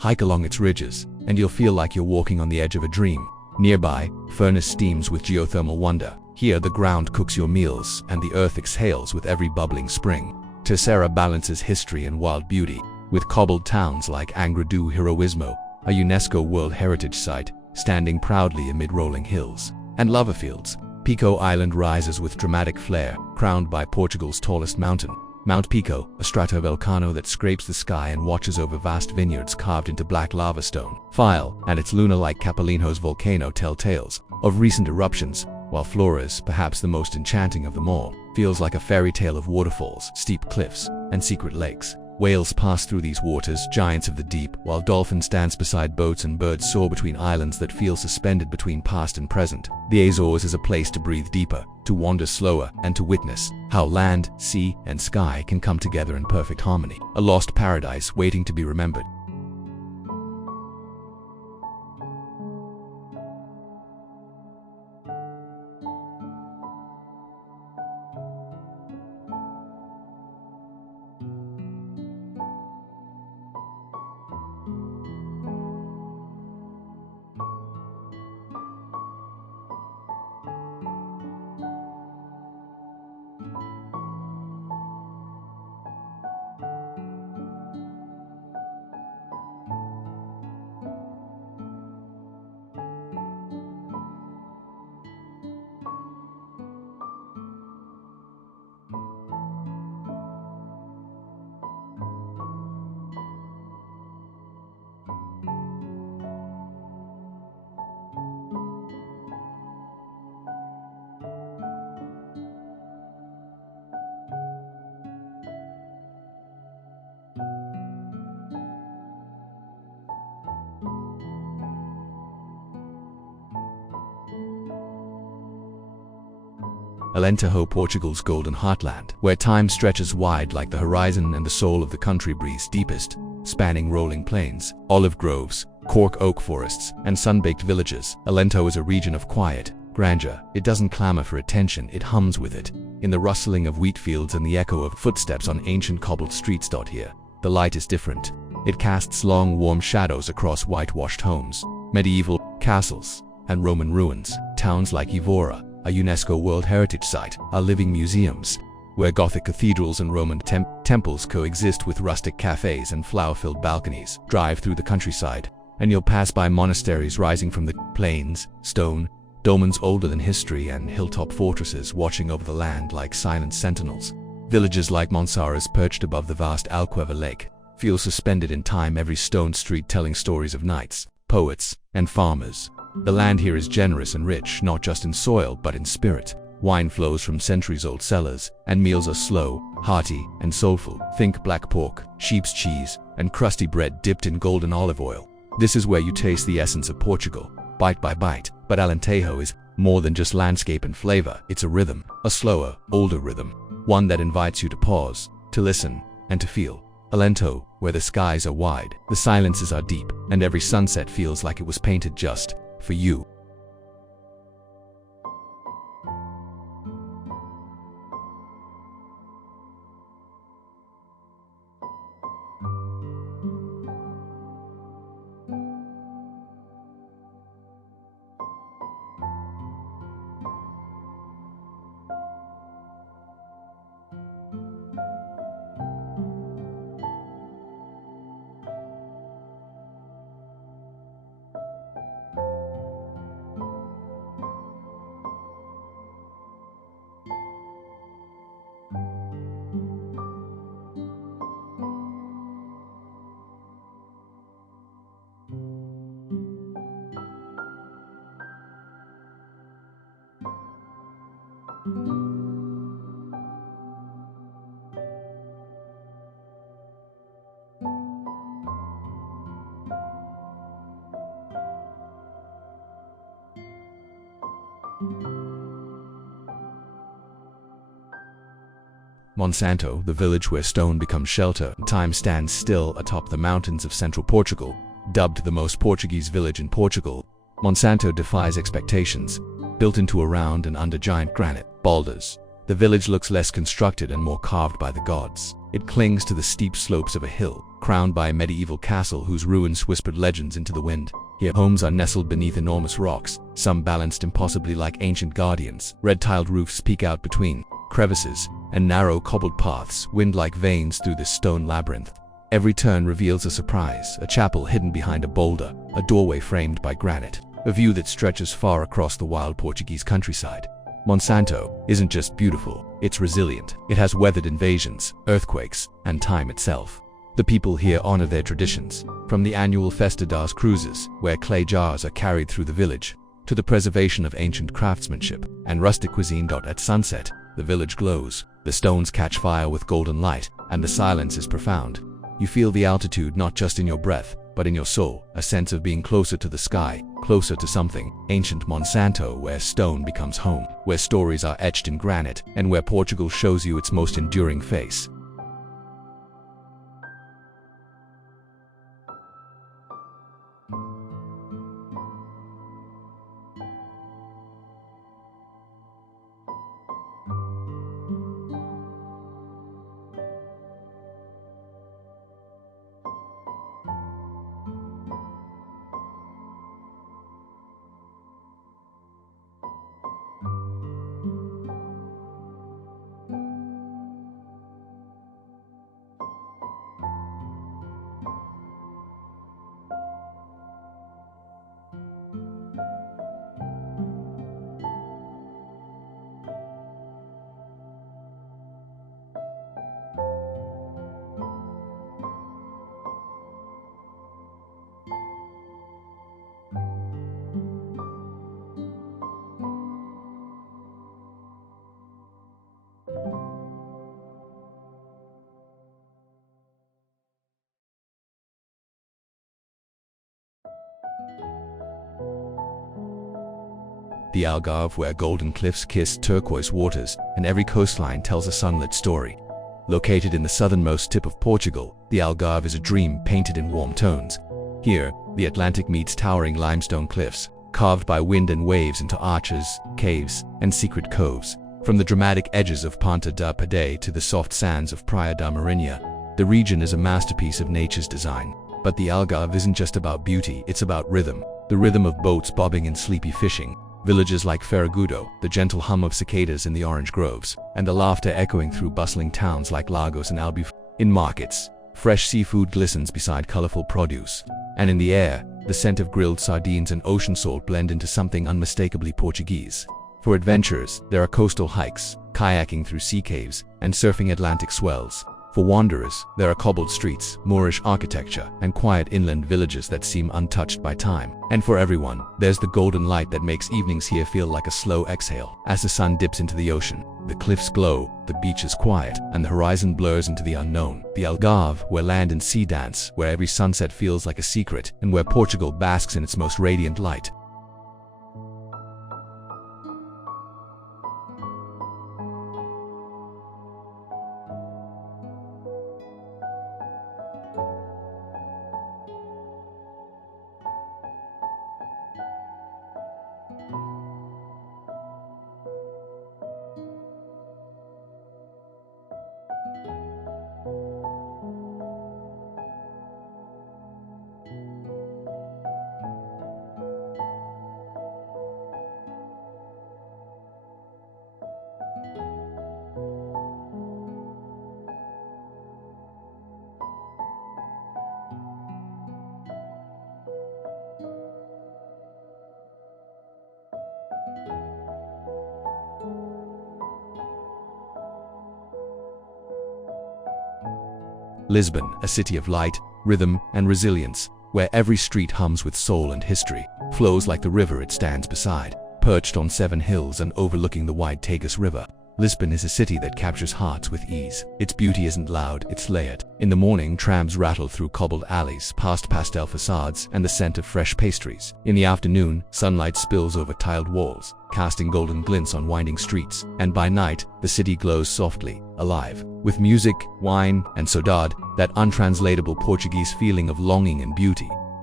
Hike along its ridges, and you'll feel like you're walking on the edge of a dream. Nearby, furnace steams with geothermal wonder. Here the ground cooks your meals, and the earth exhales with every bubbling spring. Terceira balances history and wild beauty, with cobbled towns like Angra do Heroísmo, a UNESCO World Heritage Site, standing proudly amid rolling hills. And lava fields. Pico Island rises with dramatic flair, crowned by Portugal's tallest mountain. Mount Pico, a stratovolcano that scrapes the sky and watches over vast vineyards carved into black lava stone. File and its lunar-like Capelinhos volcano tell tales of recent eruptions, while Flores, perhaps the most enchanting of them all, feels like a fairy tale of waterfalls, steep cliffs, and secret lakes. Whales pass through these waters, giants of the deep, while dolphins dance beside boats and birds soar between islands that feel suspended between past and present. The Azores is a place to breathe deeper, to wander slower, and to witness how land, sea, and sky can come together in perfect harmony. A lost paradise waiting to be remembered. Alentejo, Portugal's golden heartland, where time stretches wide like the horizon and the soul of the country breathes deepest, spanning rolling plains, olive groves, cork oak forests, and sun-baked villages. Alentejo is a region of quiet grandeur. It doesn't clamor for attention, it hums with it, in the rustling of wheat fields and the echo of footsteps on ancient cobbled streets. Here, the light is different. It casts long, warm shadows across whitewashed homes, medieval castles, and Roman ruins. Towns like Évora, a UNESCO World Heritage Site, are living museums, where Gothic cathedrals and Roman temples coexist with rustic cafes and flower-filled balconies. Drive through the countryside, and you'll pass by monasteries rising from the plains, stone dolmens older than history, and hilltop fortresses watching over the land like silent sentinels. Villages like Monsaras, perched above the vast Algarve lake, feel suspended in time, every stone street telling stories of knights, poets, and farmers. The land here is generous and rich, not just in soil but in spirit. Wine flows from centuries-old cellars, and meals are slow, hearty, and soulful. Think black pork, sheep's cheese, and crusty bread dipped in golden olive oil. This is where you taste the essence of Portugal, bite by bite. But Alentejo is more than just landscape and flavor. It's a rhythm, a slower, older rhythm, one that invites you to pause, to listen, and to feel. Alentejo, where the skies are wide, the silences are deep, and every sunset feels like it was painted just for you. Monsanto, the village where stone becomes shelter, time stands still atop the mountains of central Portugal. Dubbed the most Portuguese village in Portugal, Monsanto defies expectations. Built into a round and under giant granite boulders, The village looks less constructed and more carved by the gods. It clings to the steep slopes of a hill, crowned by a medieval castle whose ruins whispered legends into the wind. Here homes are nestled beneath enormous rocks, some balanced impossibly like ancient guardians. Red-tiled roofs peek out between crevices, and narrow cobbled paths wind like veins through this stone labyrinth. Every turn reveals a surprise, a chapel hidden behind a boulder, a doorway framed by granite, a view that stretches far across the wild Portuguese countryside. Monsanto isn't just beautiful, it's resilient. It has weathered invasions, earthquakes, and time itself. The people here honor their traditions, from the annual Festa das Cruzes, where clay jars are carried through the village, to the preservation of ancient craftsmanship and rustic cuisine. At sunset, the village glows, the stones catch fire with golden light, and the silence is profound. You feel the altitude not just in your breath, but in your soul, a sense of being closer to the sky, closer to something. Ancient Monsanto, where stone becomes home, where stories are etched in granite, and where Portugal shows you its most enduring face. The Algarve, where golden cliffs kiss turquoise waters, and every coastline tells a sunlit story. Located in the southernmost tip of Portugal, the Algarve is a dream painted in warm tones. Here, the Atlantic meets towering limestone cliffs, carved by wind and waves into arches, caves, and secret coves. From the dramatic edges of Ponta da Pade to the soft sands of Praia da Marinha, the region is a masterpiece of nature's design. But the Algarve isn't just about beauty, it's about rhythm. The rhythm of boats bobbing and sleepy fishing, villages like Ferragudo, the gentle hum of cicadas in the orange groves, and the laughter echoing through bustling towns like Lagos and Albufeira. In markets, fresh seafood glistens beside colorful produce, and in the air, the scent of grilled sardines and ocean salt blend into something unmistakably Portuguese. For adventurers, there are coastal hikes, kayaking through sea caves, and surfing Atlantic swells. For wanderers, there are cobbled streets, Moorish architecture, and quiet inland villages that seem untouched by time. And for everyone, there's the golden light that makes evenings here feel like a slow exhale. As the sun dips into the ocean, the cliffs glow, the beach is quiet, and the horizon blurs into the unknown. The Algarve, where land and sea dance, where every sunset feels like a secret, and where Portugal basks in its most radiant light. Lisbon, a city of light, rhythm, and resilience, where every street hums with soul and history, flows like the river it stands beside. Perched on 7 hills and overlooking the wide Tagus River, Lisbon is a city that captures hearts with ease. Its beauty isn't loud, it's layered. In the morning, trams rattle through cobbled alleys, past pastel facades, and the scent of fresh pastries. In the afternoon, sunlight spills over tiled walls, casting golden glints on winding streets. And by night, the city glows softly, alive, with music, wine, and saudade, that untranslatable Portuguese feeling of longing and beauty.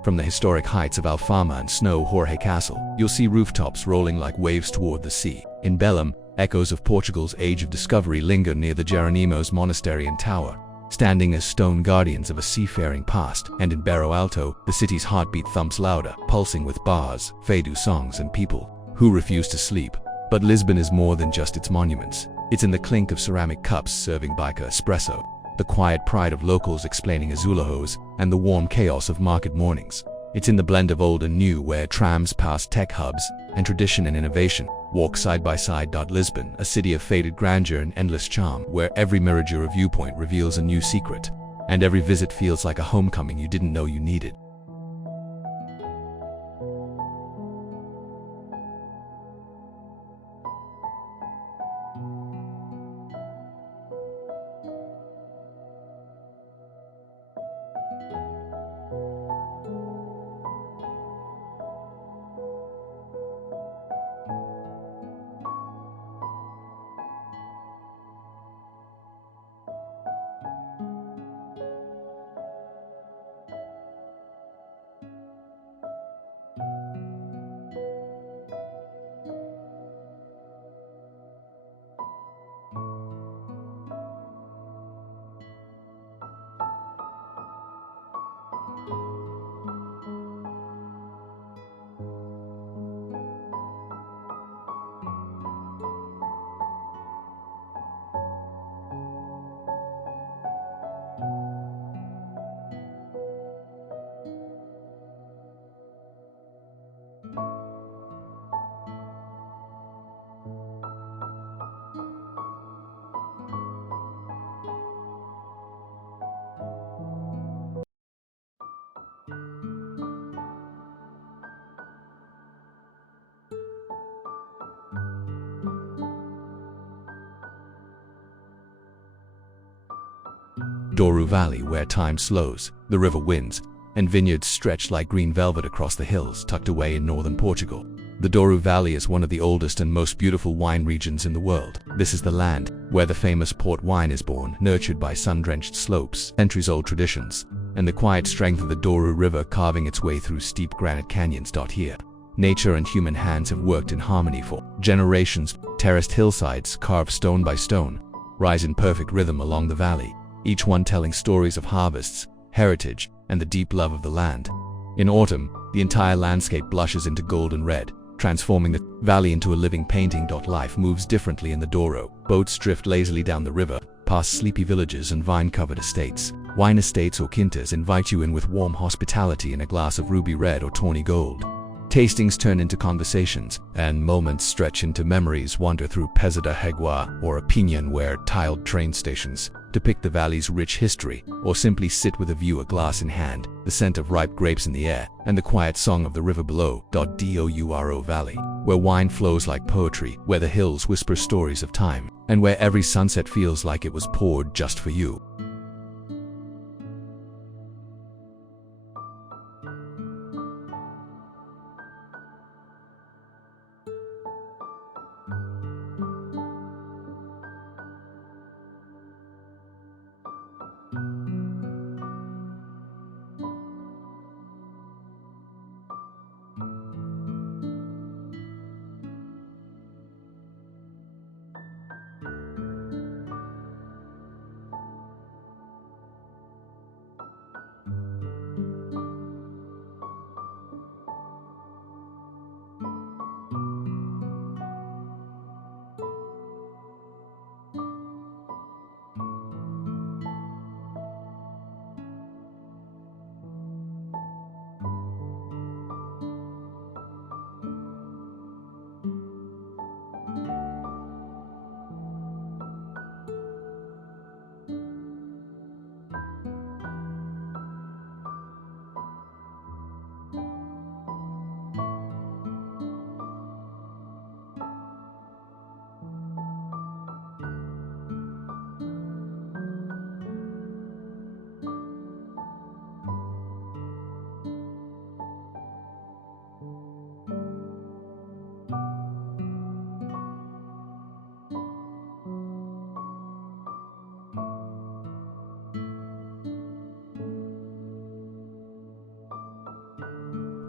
From the historic heights of Alfama and Snow Jorge Castle, you'll see rooftops rolling like waves toward the sea. In Belém, echoes of Portugal's Age of Discovery linger near the Jeronimos Monastery and Tower, standing as stone guardians of a seafaring past. And in Barro Alto, the city's heartbeat thumps louder, pulsing with bars, fado songs, and people who refuse to sleep. But Lisbon is more than just its monuments. It's in the clink of ceramic cups serving bica espresso, the quiet pride of locals explaining azulejos, and the warm chaos of market mornings. It's in the blend of old and new, where trams pass tech hubs and tradition and innovation walk side by side. Lisbon, a city of faded grandeur and endless charm, where every Miradouro viewpoint reveals a new secret, and every visit feels like a homecoming you didn't know you needed. Douro Valley, where time slows, the river winds, and vineyards stretch like green velvet across the hills tucked away in northern Portugal. The Douro Valley is one of the oldest and most beautiful wine regions in the world. This is the land where the famous port wine is born, nurtured by sun-drenched slopes, centuries-old traditions, and the quiet strength of the Douro River carving its way through steep granite canyons. Here, nature and human hands have worked in harmony for generations. Terraced hillsides, carved stone by stone, rise in perfect rhythm along the valley, each one telling stories of harvests, heritage, and the deep love of the land. In autumn, the entire landscape blushes into golden red, transforming the valley into a living painting. Life moves differently in the Douro. Boats drift lazily down the river, past sleepy villages and vine-covered estates. Wine estates or quintas invite you in with warm hospitality and a glass of ruby red or tawny gold. Tastings turn into conversations, and moments stretch into memories. Wander through Pesada Hegua or Opinion, where tiled train stations depict the valley's rich history, or simply sit with a view, a glass in hand, the scent of ripe grapes in the air, and the quiet song of the river below. Douro Valley, where wine flows like poetry, where the hills whisper stories of time, and where every sunset feels like it was poured just for you.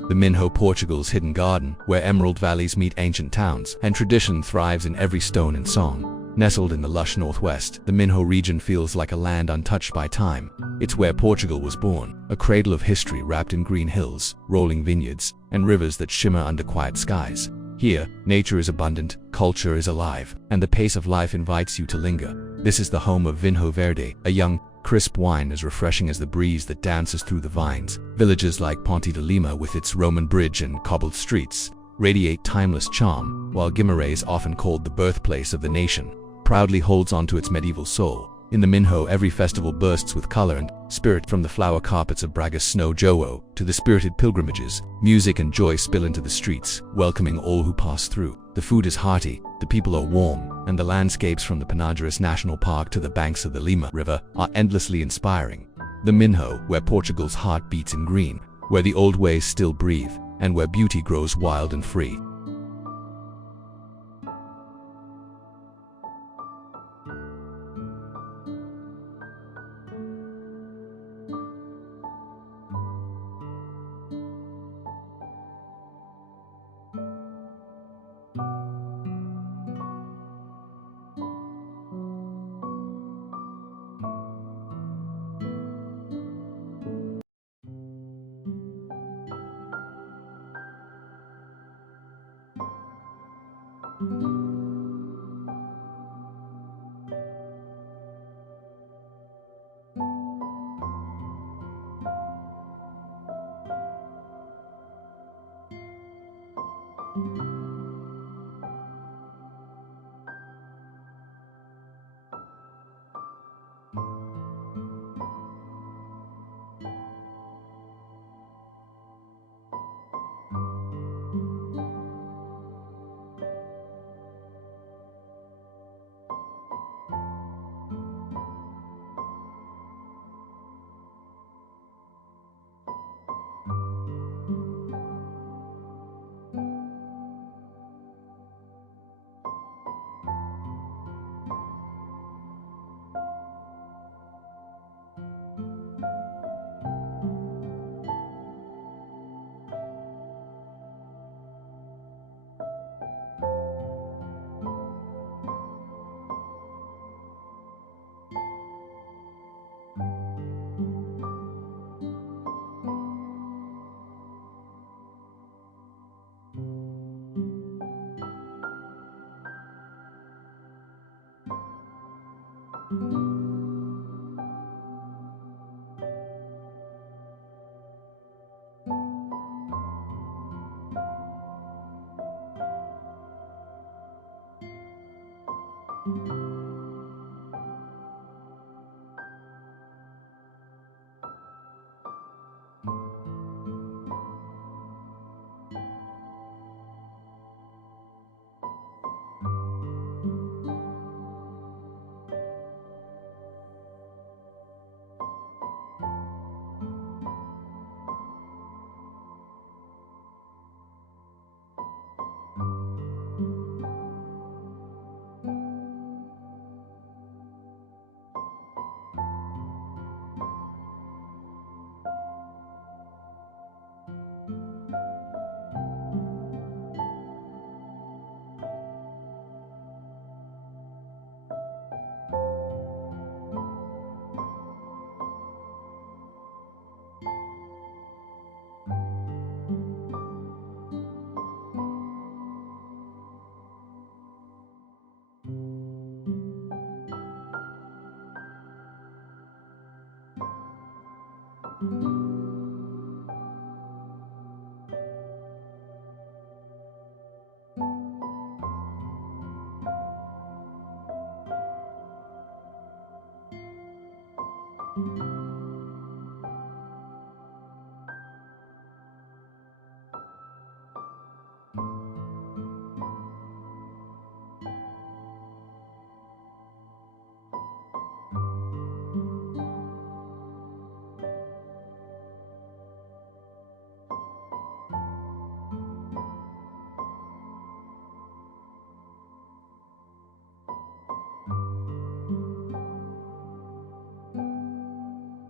The Minho, Portugal's hidden garden, where emerald valleys meet ancient towns, and tradition thrives in every stone and song. Nestled in the lush northwest, the Minho region feels like a land untouched by time. It's where Portugal was born, a cradle of history wrapped in green hills, rolling vineyards, and rivers that shimmer under quiet skies. Here, nature is abundant, culture is alive, and the pace of life invites you to linger. This is the home of Vinho Verde, a young, crisp wine as refreshing as the breeze that dances through the vines. Villages like Ponte de Lima, with its Roman bridge and cobbled streets, radiate timeless charm, while Guimarães, often called the birthplace of the nation, proudly holds on to its medieval soul. In the Minho, every festival bursts with color and spirit, from the flower carpets of Braga's Snow Jowo to the spirited pilgrimages. Music and joy spill into the streets, welcoming all who pass through. The food is hearty, the people are warm, and the landscapes from the Penadeiras National Park to the banks of the Lima River are endlessly inspiring. The Minho, where Portugal's heart beats in green, where the old ways still breathe, and where beauty grows wild and free.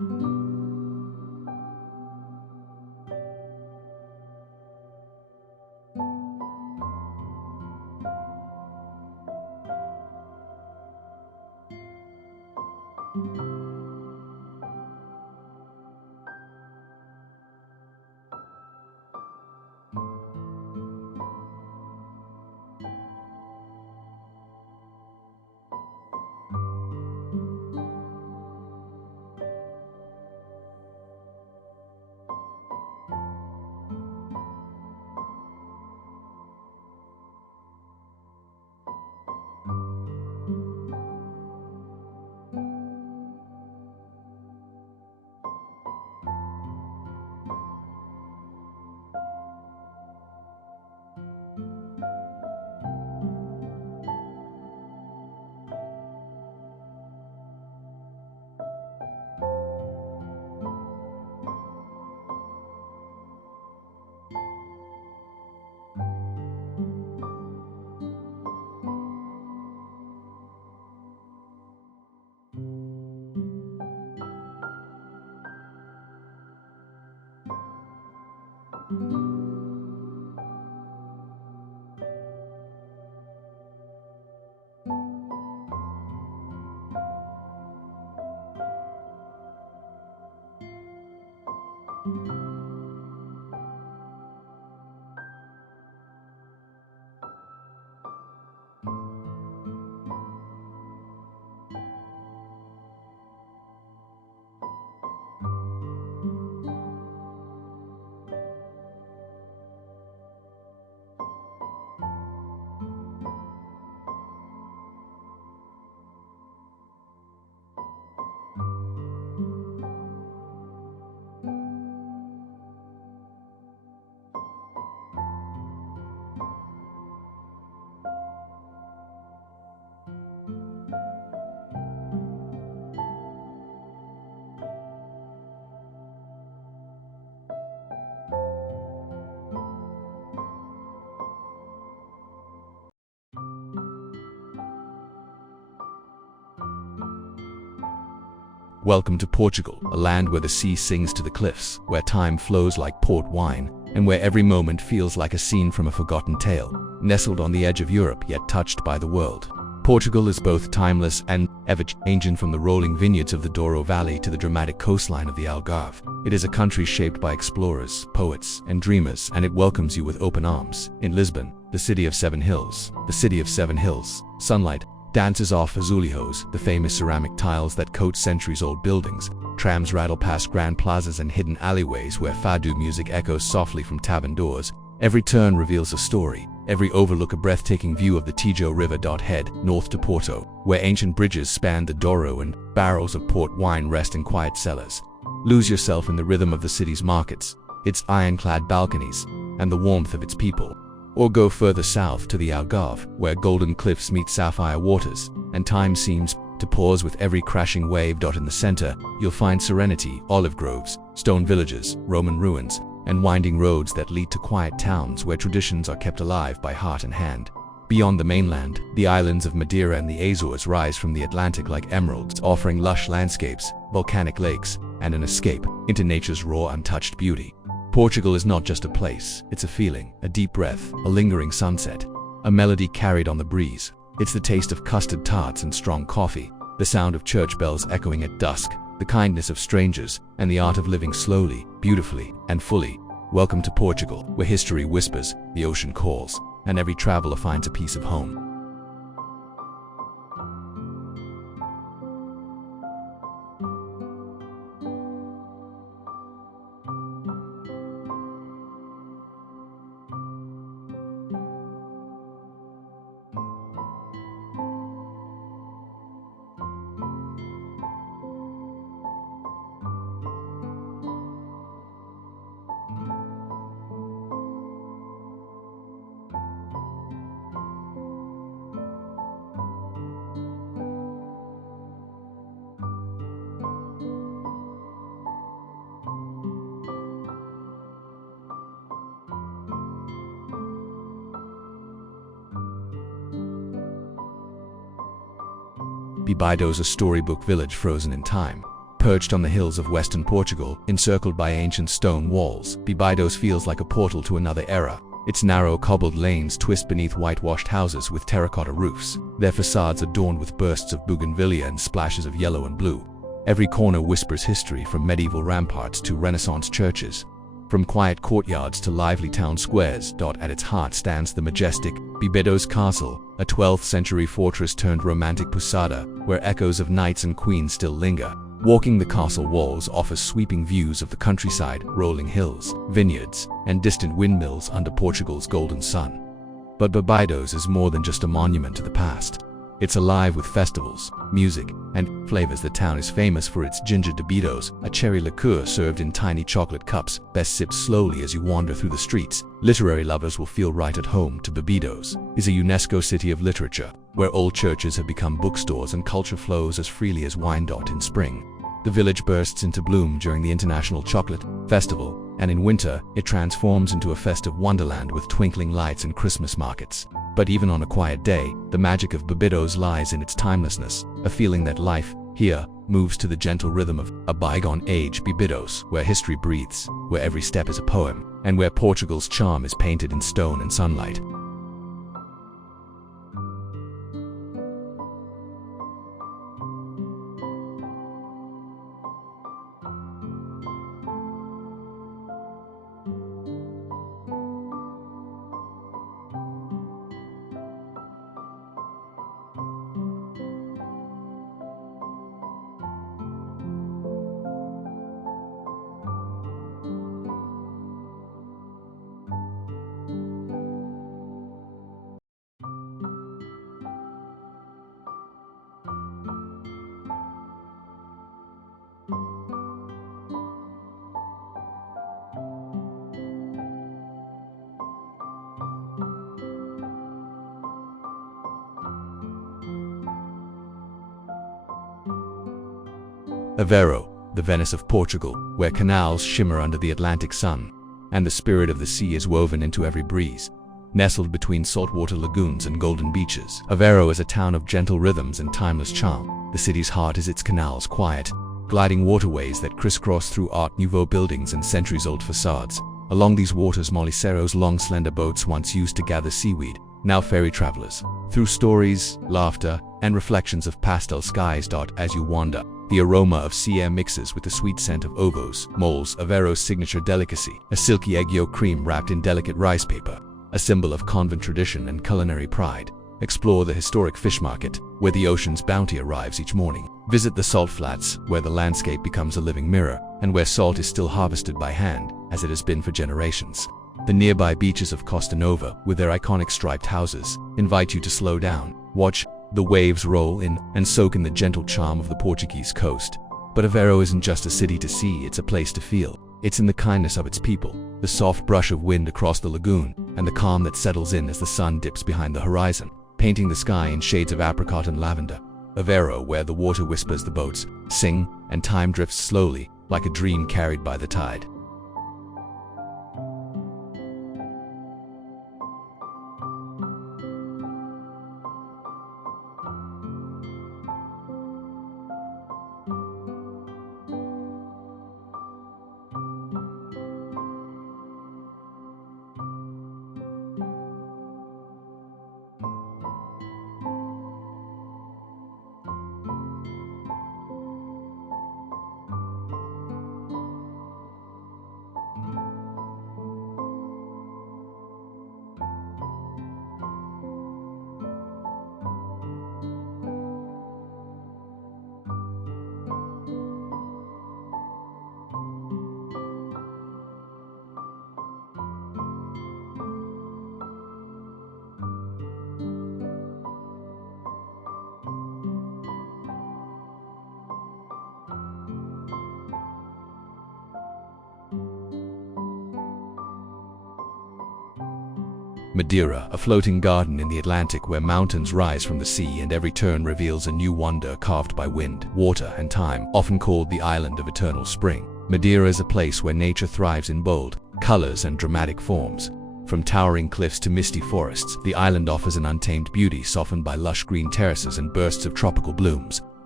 Welcome to Portugal, a land where the sea sings to the cliffs, where time flows like port wine, and where every moment feels like a scene from a forgotten tale, nestled on the edge of Europe yet touched by the world. Portugal is both timeless and ever-changing, from the rolling vineyards of the Douro Valley to the dramatic coastline of the Algarve. It is a country shaped by explorers, poets, and dreamers, and it welcomes you with open arms. In Lisbon, the city of seven hills, sunlight dances off azulejos, the famous ceramic tiles that coat centuries-old buildings. Trams rattle past grand plazas and hidden alleyways where fado music echoes softly from tavern doors. Every turn reveals a story, every overlook a breathtaking view of the Tejo River. Head north to Porto, where ancient bridges span the Douro and barrels of port wine rest in quiet cellars. Lose yourself in the rhythm of the city's markets, its ironclad balconies, and the warmth of its people. Or go further south to the Algarve, where golden cliffs meet sapphire waters, and time seems to pause with every crashing wave. In the center, you'll find serenity, olive groves, stone villages, Roman ruins, and winding roads that lead to quiet towns where traditions are kept alive by heart and hand. Beyond the mainland, the islands of Madeira and the Azores rise from the Atlantic like emeralds, offering lush landscapes, volcanic lakes, and an escape into nature's raw, untouched beauty. Portugal is not just a place, it's a feeling, a deep breath, a lingering sunset, a melody carried on the breeze. It's the taste of custard tarts and strong coffee, the sound of church bells echoing at dusk, the kindness of strangers, and the art of living slowly, beautifully, and fully. Welcome to Portugal, where history whispers, the ocean calls, and every traveler finds a piece of home. Óbidos, a storybook village frozen in time. Perched on the hills of western Portugal, encircled by ancient stone walls, Óbidos feels like a portal to another era. Its narrow cobbled lanes twist beneath whitewashed houses with terracotta roofs, their facades adorned with bursts of bougainvillea and splashes of yellow and blue. Every corner whispers history, from medieval ramparts to Renaissance churches, from quiet courtyards to lively town squares. At its heart stands the majestic Óbidos Castle, a 12th century fortress turned romantic posada, where echoes of knights and queens still linger. Walking the castle walls offers sweeping views of the countryside, rolling hills, vineyards, and distant windmills under Portugal's golden sun. But Óbidos is more than just a monument to the past. It's alive with festivals, music, and flavors. The town is famous for its ginger Óbidos, a cherry liqueur served in tiny chocolate cups, best sipped slowly as you wander through the streets. Literary lovers will feel right at home. Óbidos is a UNESCO city of literature, where old churches have become bookstores and culture flows as freely as wine. In spring, the village bursts into bloom during the International Chocolate Festival, and in winter, it transforms into a festive wonderland with twinkling lights and Christmas markets. But even on a quiet day, the magic of Óbidos lies in its timelessness, a feeling that life here moves to the gentle rhythm of a bygone age. Óbidos, where history breathes, where every step is a poem, and where Portugal's charm is painted in stone and sunlight. Aveiro, the Venice of Portugal, where canals shimmer under the Atlantic sun, and the spirit of the sea is woven into every breeze. Nestled between saltwater lagoons and golden beaches, Aveiro is a town of gentle rhythms and timeless charm. The city's heart is its canals, quiet, gliding waterways that crisscross through Art Nouveau buildings and centuries-old facades. Along these waters, Moliceiros, long slender boats once used to gather seaweed, now ferry travelers. Through stories, laughter, and reflections of pastel skies. As you wander, the aroma of sea air mixes with the sweet scent of ovos, moles, Aveiro's signature delicacy, a silky egg yolk cream wrapped in delicate rice paper, a symbol of convent tradition and culinary pride. Explore the historic fish market, where the ocean's bounty arrives each morning. Visit the salt flats, where the landscape becomes a living mirror, and where salt is still harvested by hand, as it has been for generations. The nearby beaches of Costa Nova, with their iconic striped houses, invite you to slow down, watch the waves roll in, and soak in the gentle charm of the Portuguese coast. But Aveiro isn't just a city to see, it's a place to feel. It's in the kindness of its people, the soft brush of wind across the lagoon, and the calm that settles in as the sun dips behind the horizon, painting the sky in shades of apricot and lavender. Aveiro, where the water whispers, the boats sing, and time drifts slowly, like a dream carried by the tide. Madeira, a floating garden in the Atlantic where mountains rise from the sea and every turn reveals a new wonder carved by wind, water, and time, often called the island of eternal spring. Madeira is a place where nature thrives in bold colors and dramatic forms. From towering cliffs to misty forests, the island offers an untamed beauty softened by lush green terraces and bursts of tropical blooms.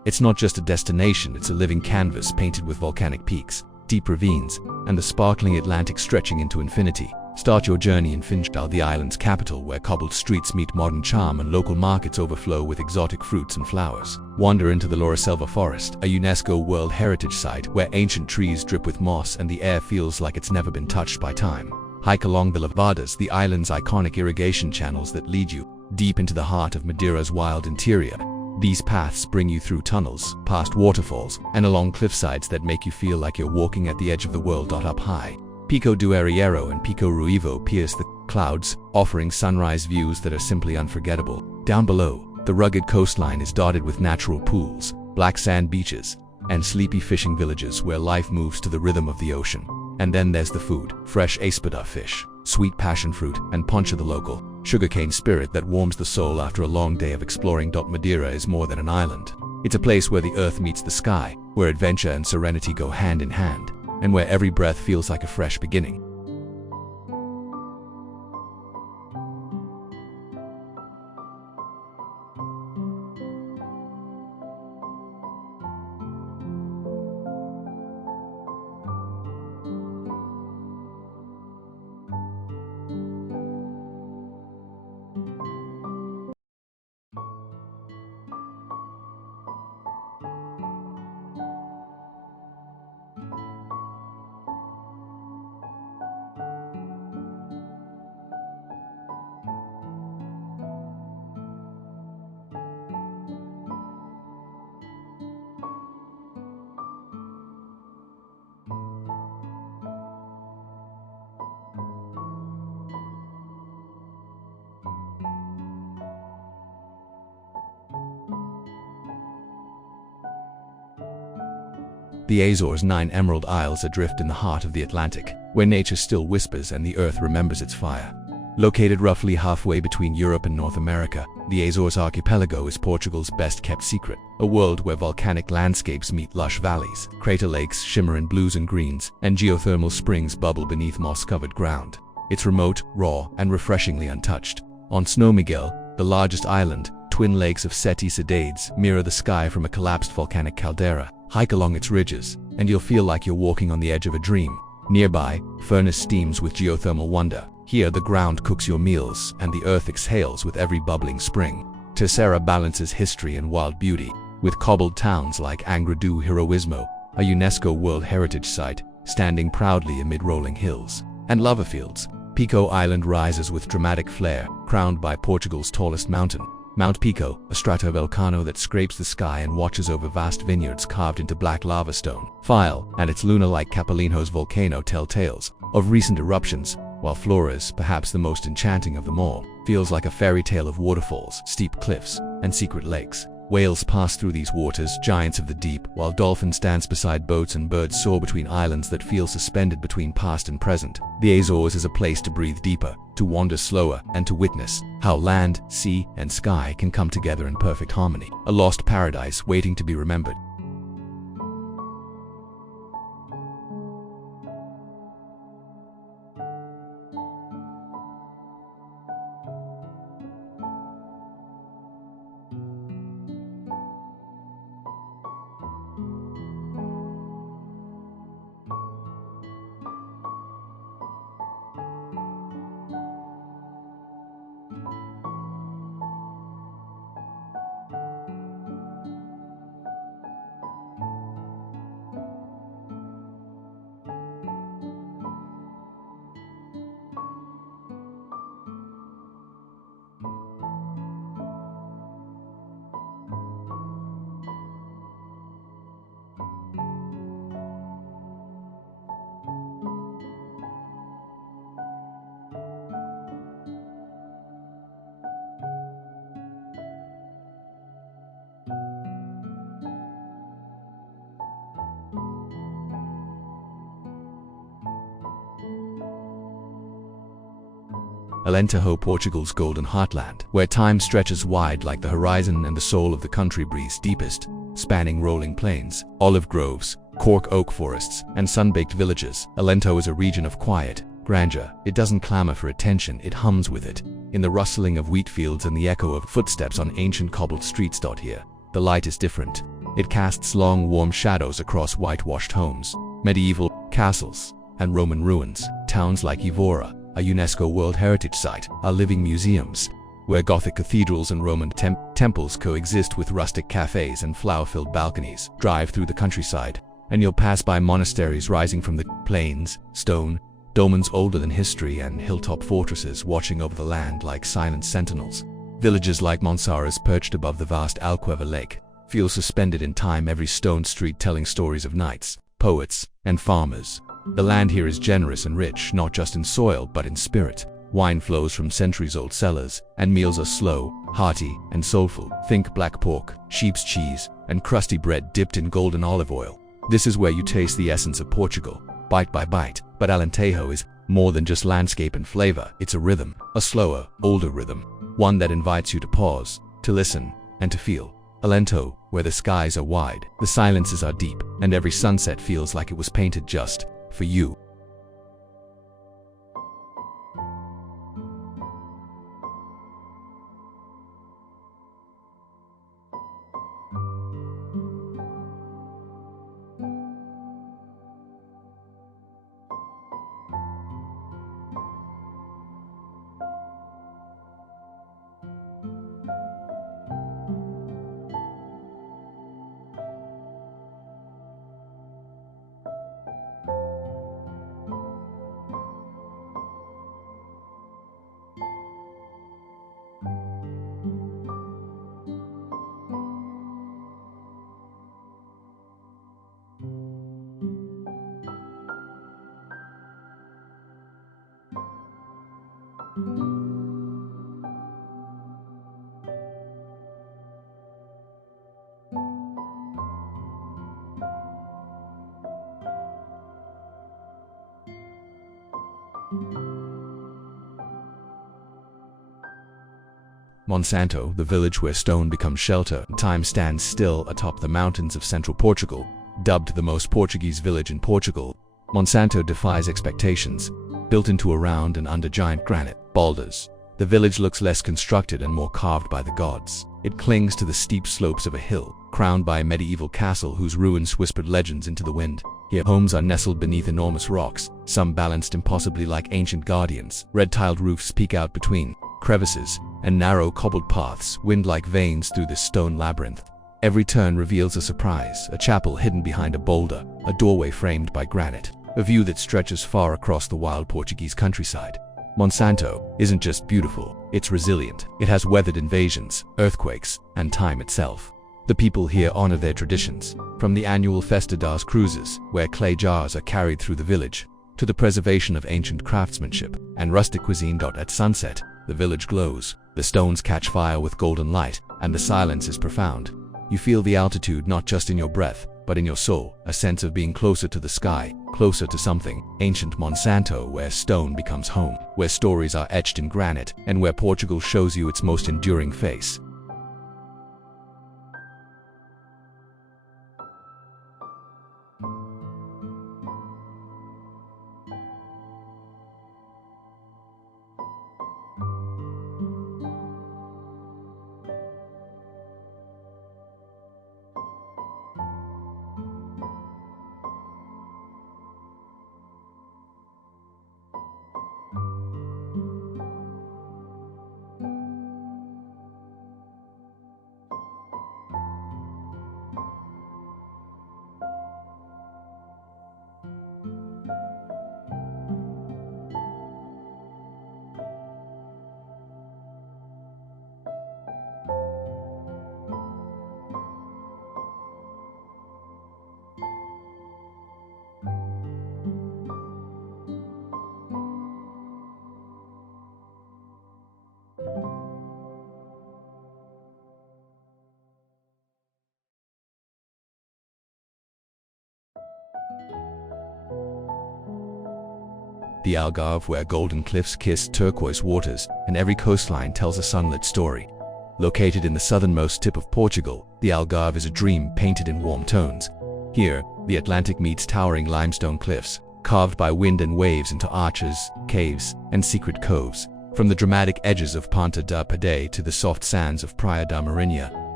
It's not just a destination, it's a living canvas painted with volcanic peaks, deep ravines, and the sparkling Atlantic stretching into infinity. Start your journey in Funchal, the island's capital, where cobbled streets meet modern charm and local markets overflow with exotic fruits and flowers. Wander into the Lauriselva Forest, a UNESCO World Heritage Site where ancient trees drip with moss and the air feels like it's never been touched by time. Hike along the Levadas, the island's iconic irrigation channels that lead you deep into the heart of Madeira's wild interior. These paths bring you through tunnels, past waterfalls, and along cliffsides that make you feel like you're walking at the edge of the world. Up high, Pico do Arriero and Pico Ruivo pierce the clouds, offering sunrise views that are simply unforgettable. Down below, the rugged coastline is dotted with natural pools, black sand beaches, and sleepy fishing villages where life moves to the rhythm of the ocean. And then there's the food: fresh espada fish, sweet passion fruit, and poncha, the local sugarcane spirit that warms the soul after a long day of exploring. Madeira is more than an island. It's a place where the earth meets the sky, where adventure and serenity go hand in hand, and where every breath feels like a fresh beginning. The Azores' 9 emerald isles adrift in the heart of the Atlantic, where nature still whispers and the earth remembers its fire. Located roughly halfway between Europe and North America, the Azores archipelago is Portugal's best-kept secret, a world where volcanic landscapes meet lush valleys, crater lakes shimmer in blues and greens, and geothermal springs bubble beneath moss-covered ground. It's remote, raw, and refreshingly untouched. On São Miguel, the largest island, twin lakes of Sete Cidades mirror the sky from a collapsed volcanic caldera. Hike along its ridges, and you'll feel like you're walking on the edge of a dream. Nearby, furnace steams with geothermal wonder. Here, the ground cooks your meals, and the earth exhales with every bubbling spring. Terceira balances history and wild beauty, with cobbled towns like Angra do Heroísmo, a UNESCO World Heritage Site, standing proudly amid rolling hills. And lava fields. Pico Island rises with dramatic flair, crowned by Portugal's tallest mountain, Mount Pico, a stratovolcano that scrapes the sky and watches over vast vineyards carved into black lava stone. File and its lunar-like Capelinhos volcano tell tales of recent eruptions, while Flores, perhaps the most enchanting of them all, feels like a fairy tale of waterfalls, steep cliffs, and secret lakes. Whales pass through these waters, giants of the deep, while dolphins dance beside boats and birds soar between islands that feel suspended between past and present. The Azores is a place to breathe deeper, to wander slower, and to witness how land, sea, and sky can come together in perfect harmony. A lost paradise waiting to be remembered. Alentejo, Portugal's golden heartland, where time stretches wide like the horizon and the soul of the country breathes deepest, spanning rolling plains, olive groves, cork oak forests, and sun-baked villages. Alentejo is a region of quiet grandeur. It doesn't clamor for attention, it hums with it, in the rustling of wheat fields and the echo of footsteps on ancient cobbled streets. Here, the light is different. It casts long, warm shadows across whitewashed homes, medieval castles, and Roman ruins. Towns like Evora, a UNESCO World Heritage Site, are living museums, where Gothic cathedrals and Roman temples coexist with rustic cafes and flower-filled balconies. Drive through the countryside, and you'll pass by monasteries rising from the plains, stone, dolmens older than history, and hilltop fortresses watching over the land like silent sentinels. Villages like Monsaras, perched above the vast Algarve lake, feel suspended in time, every stone street telling stories of knights, poets, and farmers. The land here is generous and rich, not just in soil but in spirit. Wine flows from centuries-old cellars, and meals are slow, hearty, and soulful. Think black pork, sheep's cheese, and crusty bread dipped in golden olive oil. This is where you taste the essence of Portugal, bite by bite. But Alentejo is more than just landscape and flavor. It's a rhythm, a slower, older rhythm, one that invites you to pause, to listen, and to feel. Alentejo, where the skies are wide, the silences are deep, and every sunset feels like it was painted just for you. Monsanto, the village where stone becomes shelter. Time stands still atop the mountains of central Portugal. Dubbed the most Portuguese village in Portugal, Monsanto defies expectations. Built into a round and under giant granite boulders, the village looks less constructed and more carved by the gods. It clings to the steep slopes of a hill, crowned by a medieval castle whose ruins whispered legends into the wind. Here, homes are nestled beneath enormous rocks, some balanced impossibly like ancient guardians. Red-tiled roofs peek out between crevices, and narrow cobbled paths wind like veins through this stone labyrinth. Every turn reveals a surprise, a chapel hidden behind a boulder, a doorway framed by granite, a view that stretches far across the wild Portuguese countryside. Monsanto isn't just beautiful, it's resilient. It has weathered invasions, earthquakes, and time itself. The people here honor their traditions, from the annual Festa das Cruzes, where clay jars are carried through the village, to the preservation of ancient craftsmanship and rustic cuisine. At sunset, the village glows, the stones catch fire with golden light, and the silence is profound. You feel the altitude not just in your breath, but in your soul, a sense of being closer to the sky, closer to something. Ancient Monsanto, where stone becomes home, where stories are etched in granite, and where Portugal shows you its most enduring face. The Algarve, where golden cliffs kiss turquoise waters, and every coastline tells a sunlit story. Located in the southernmost tip of Portugal, the Algarve is a dream painted in warm tones. Here, the Atlantic meets towering limestone cliffs, carved by wind and waves into arches, caves, and secret coves. From the dramatic edges of Ponta da Pade to the soft sands of Praia da Marinha,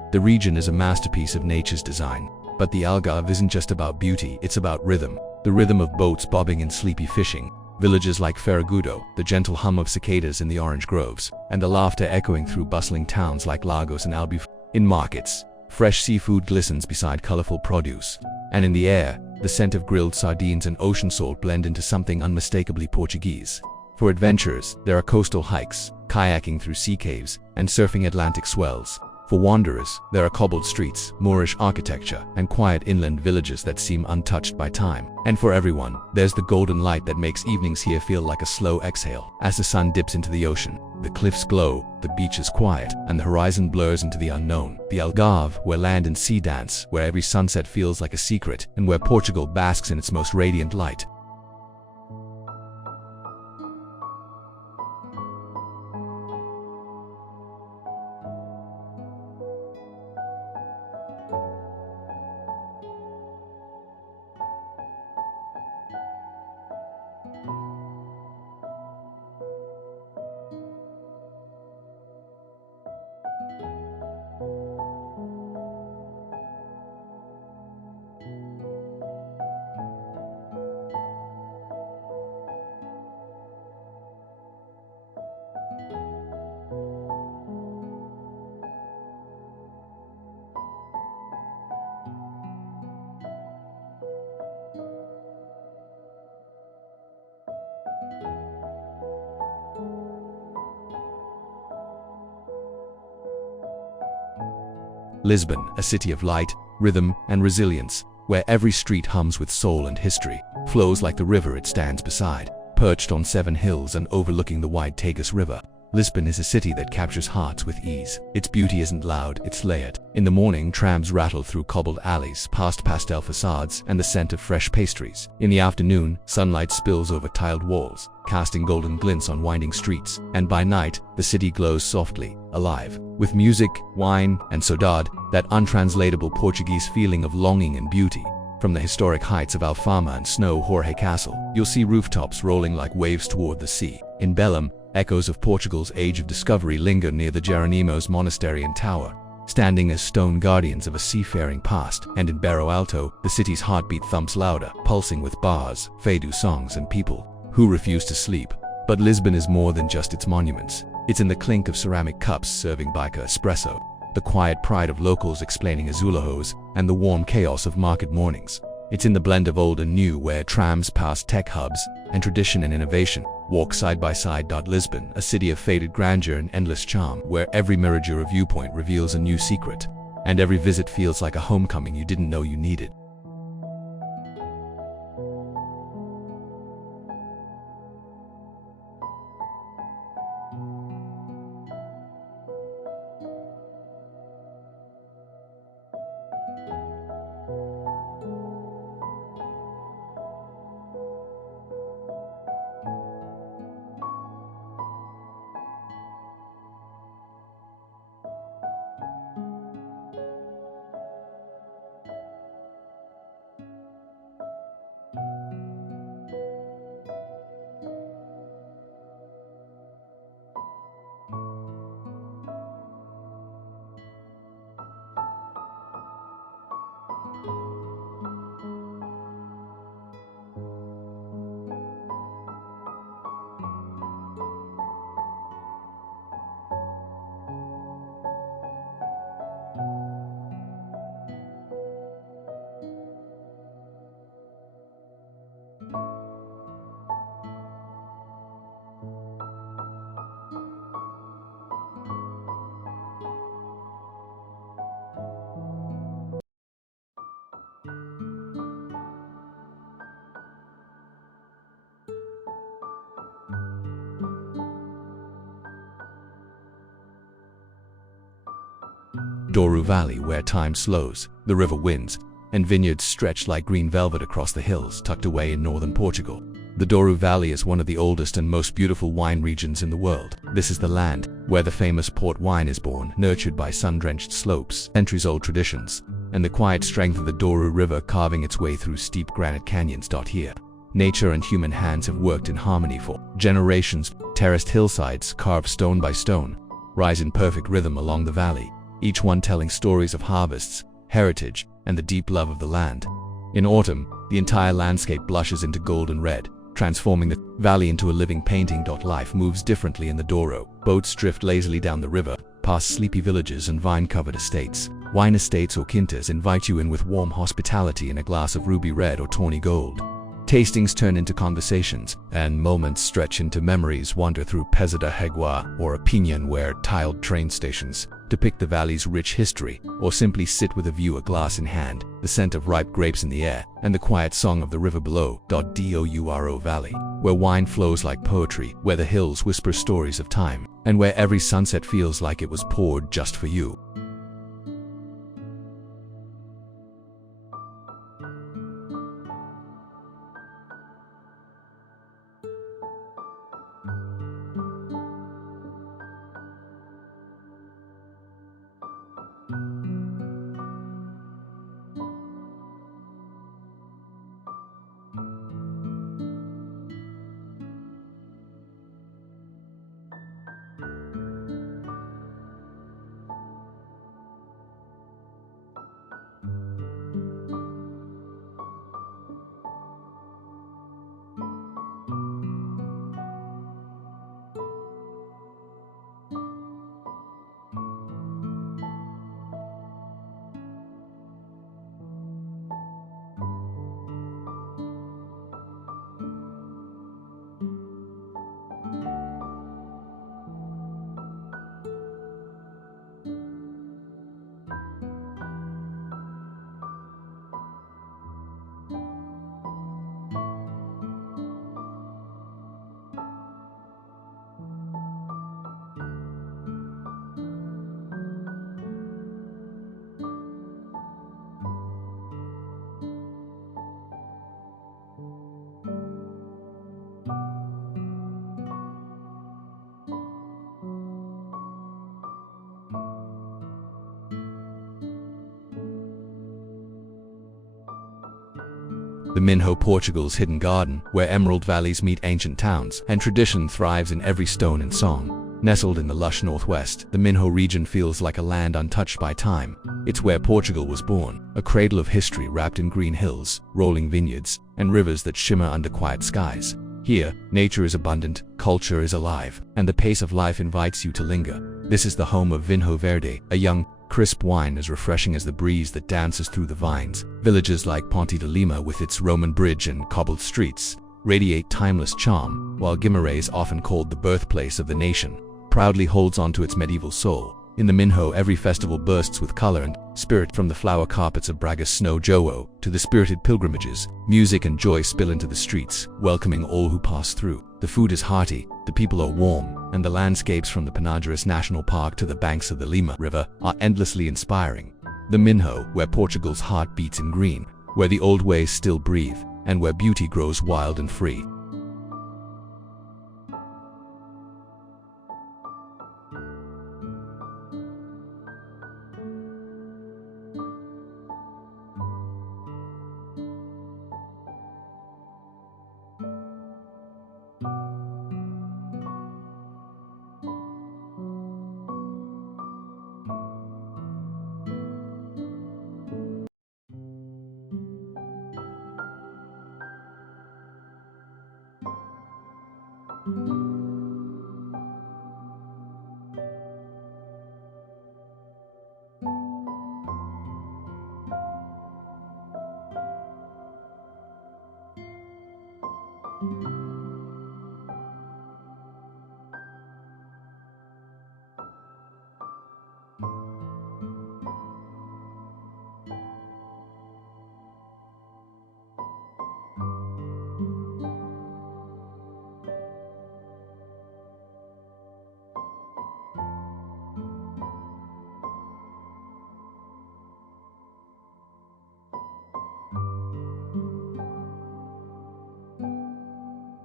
The region is a masterpiece of nature's design. But the Algarve isn't just about beauty, it's about rhythm. The rhythm of boats bobbing and sleepy fishing, villages like Ferragudo, the gentle hum of cicadas in the orange groves, and the laughter echoing through bustling towns like Lagos and Albufeira. In markets, fresh seafood glistens beside colorful produce, and in the air, the scent of grilled sardines and ocean salt blend into something unmistakably Portuguese. For adventurers, there are coastal hikes, kayaking through sea caves, and surfing Atlantic swells. For wanderers, there are cobbled streets, Moorish architecture, and quiet inland villages that seem untouched by time. And for everyone, there's the golden light that makes evenings here feel like a slow exhale. As the sun dips into the ocean, the cliffs glow, the beach is quiet, and the horizon blurs into the unknown. The Algarve, where land and sea dance, where every sunset feels like a secret, and where Portugal basks in its most radiant light. Lisbon, a city of light, rhythm, and resilience, where every street hums with soul and history, flows like the river it stands beside. Perched on 7 hills and overlooking the wide Tagus River, Lisbon is a city that captures hearts with ease. Its beauty isn't loud, it's layered. In the morning, trams rattle through cobbled alleys, past pastel facades, and the scent of fresh pastries. In the afternoon, sunlight spills over tiled walls, casting golden glints on winding streets. And by night, the city glows softly, alive, with music, wine, and saudade, that untranslatable Portuguese feeling of longing and beauty. From the historic heights of Alfama and Snow Jorge Castle, you'll see rooftops rolling like waves toward the sea. In Belém, echoes of Portugal's age of discovery linger near the Jeronimos Monastery and Tower, standing as stone guardians of a seafaring past. And in Barro Alto, the city's heartbeat thumps louder, pulsing with bars, fado songs, and people who refuse to sleep. But Lisbon is more than just its monuments. It's in the clink of ceramic cups serving bica espresso, the quiet pride of locals explaining azulejos, and the warm chaos of market mornings. It's in the blend of old and new, where trams pass tech hubs and tradition and innovation walk side by side. Lisbon, a city of faded grandeur and endless charm, where every Miradouro viewpoint reveals a new secret, and every visit feels like a homecoming you didn't know you needed. Douro Valley, where time slows, the river winds, and vineyards stretch like green velvet across the hills tucked away in northern Portugal. The Douro Valley is one of the oldest and most beautiful wine regions in the world. This is the land where the famous port wine is born, nurtured by sun-drenched slopes, centuries-old traditions, and the quiet strength of the Douro River carving its way through steep granite canyons. Here, nature and human hands have worked in harmony for generations. Terraced hillsides, carved stone by stone, rise in perfect rhythm along the valley, each one telling stories of harvests, heritage, and the deep love of the land. In autumn, the entire landscape blushes into golden red, transforming the valley into a living painting. Life moves differently in the Douro. Boats drift lazily down the river, past sleepy villages and vine-covered estates. Wine estates or quintas invite you in with warm hospitality in a glass of ruby red or tawny gold. Tastings turn into conversations, and moments stretch into memories. Wander through Pesada Hegua or Opinion, where tiled train stations depict the valley's rich history, or simply sit with a view, a glass in hand, the scent of ripe grapes in the air, and the quiet song of the river below. Douro Valley, where wine flows like poetry, where the hills whisper stories of time, and where every sunset feels like it was poured just for you. The Minho, Portugal's hidden garden, where emerald valleys meet ancient towns, and tradition thrives in every stone and song. Nestled in the lush northwest, the Minho region feels like a land untouched by time. It's where Portugal was born, a cradle of history wrapped in green hills, rolling vineyards, and rivers that shimmer under quiet skies. Here, nature is abundant, culture is alive, and the pace of life invites you to linger. This is the home of Vinho Verde, a young, crisp wine as refreshing as the breeze that dances through the vines. Villages like Ponte de Lima, with its Roman bridge and cobbled streets, radiate timeless charm, while Guimarães, often called the birthplace of the nation, proudly holds on to its medieval soul. In the Minho, every festival bursts with color and spirit. From the flower carpets of Braga's Snow Jowo to the spirited pilgrimages, music and joy spill into the streets, welcoming all who pass through. The food is hearty, the people are warm, and the landscapes from the Penadeiras National Park to the banks of the Lima River are endlessly inspiring. The Minho, where Portugal's heart beats in green, where the old ways still breathe, and where beauty grows wild and free.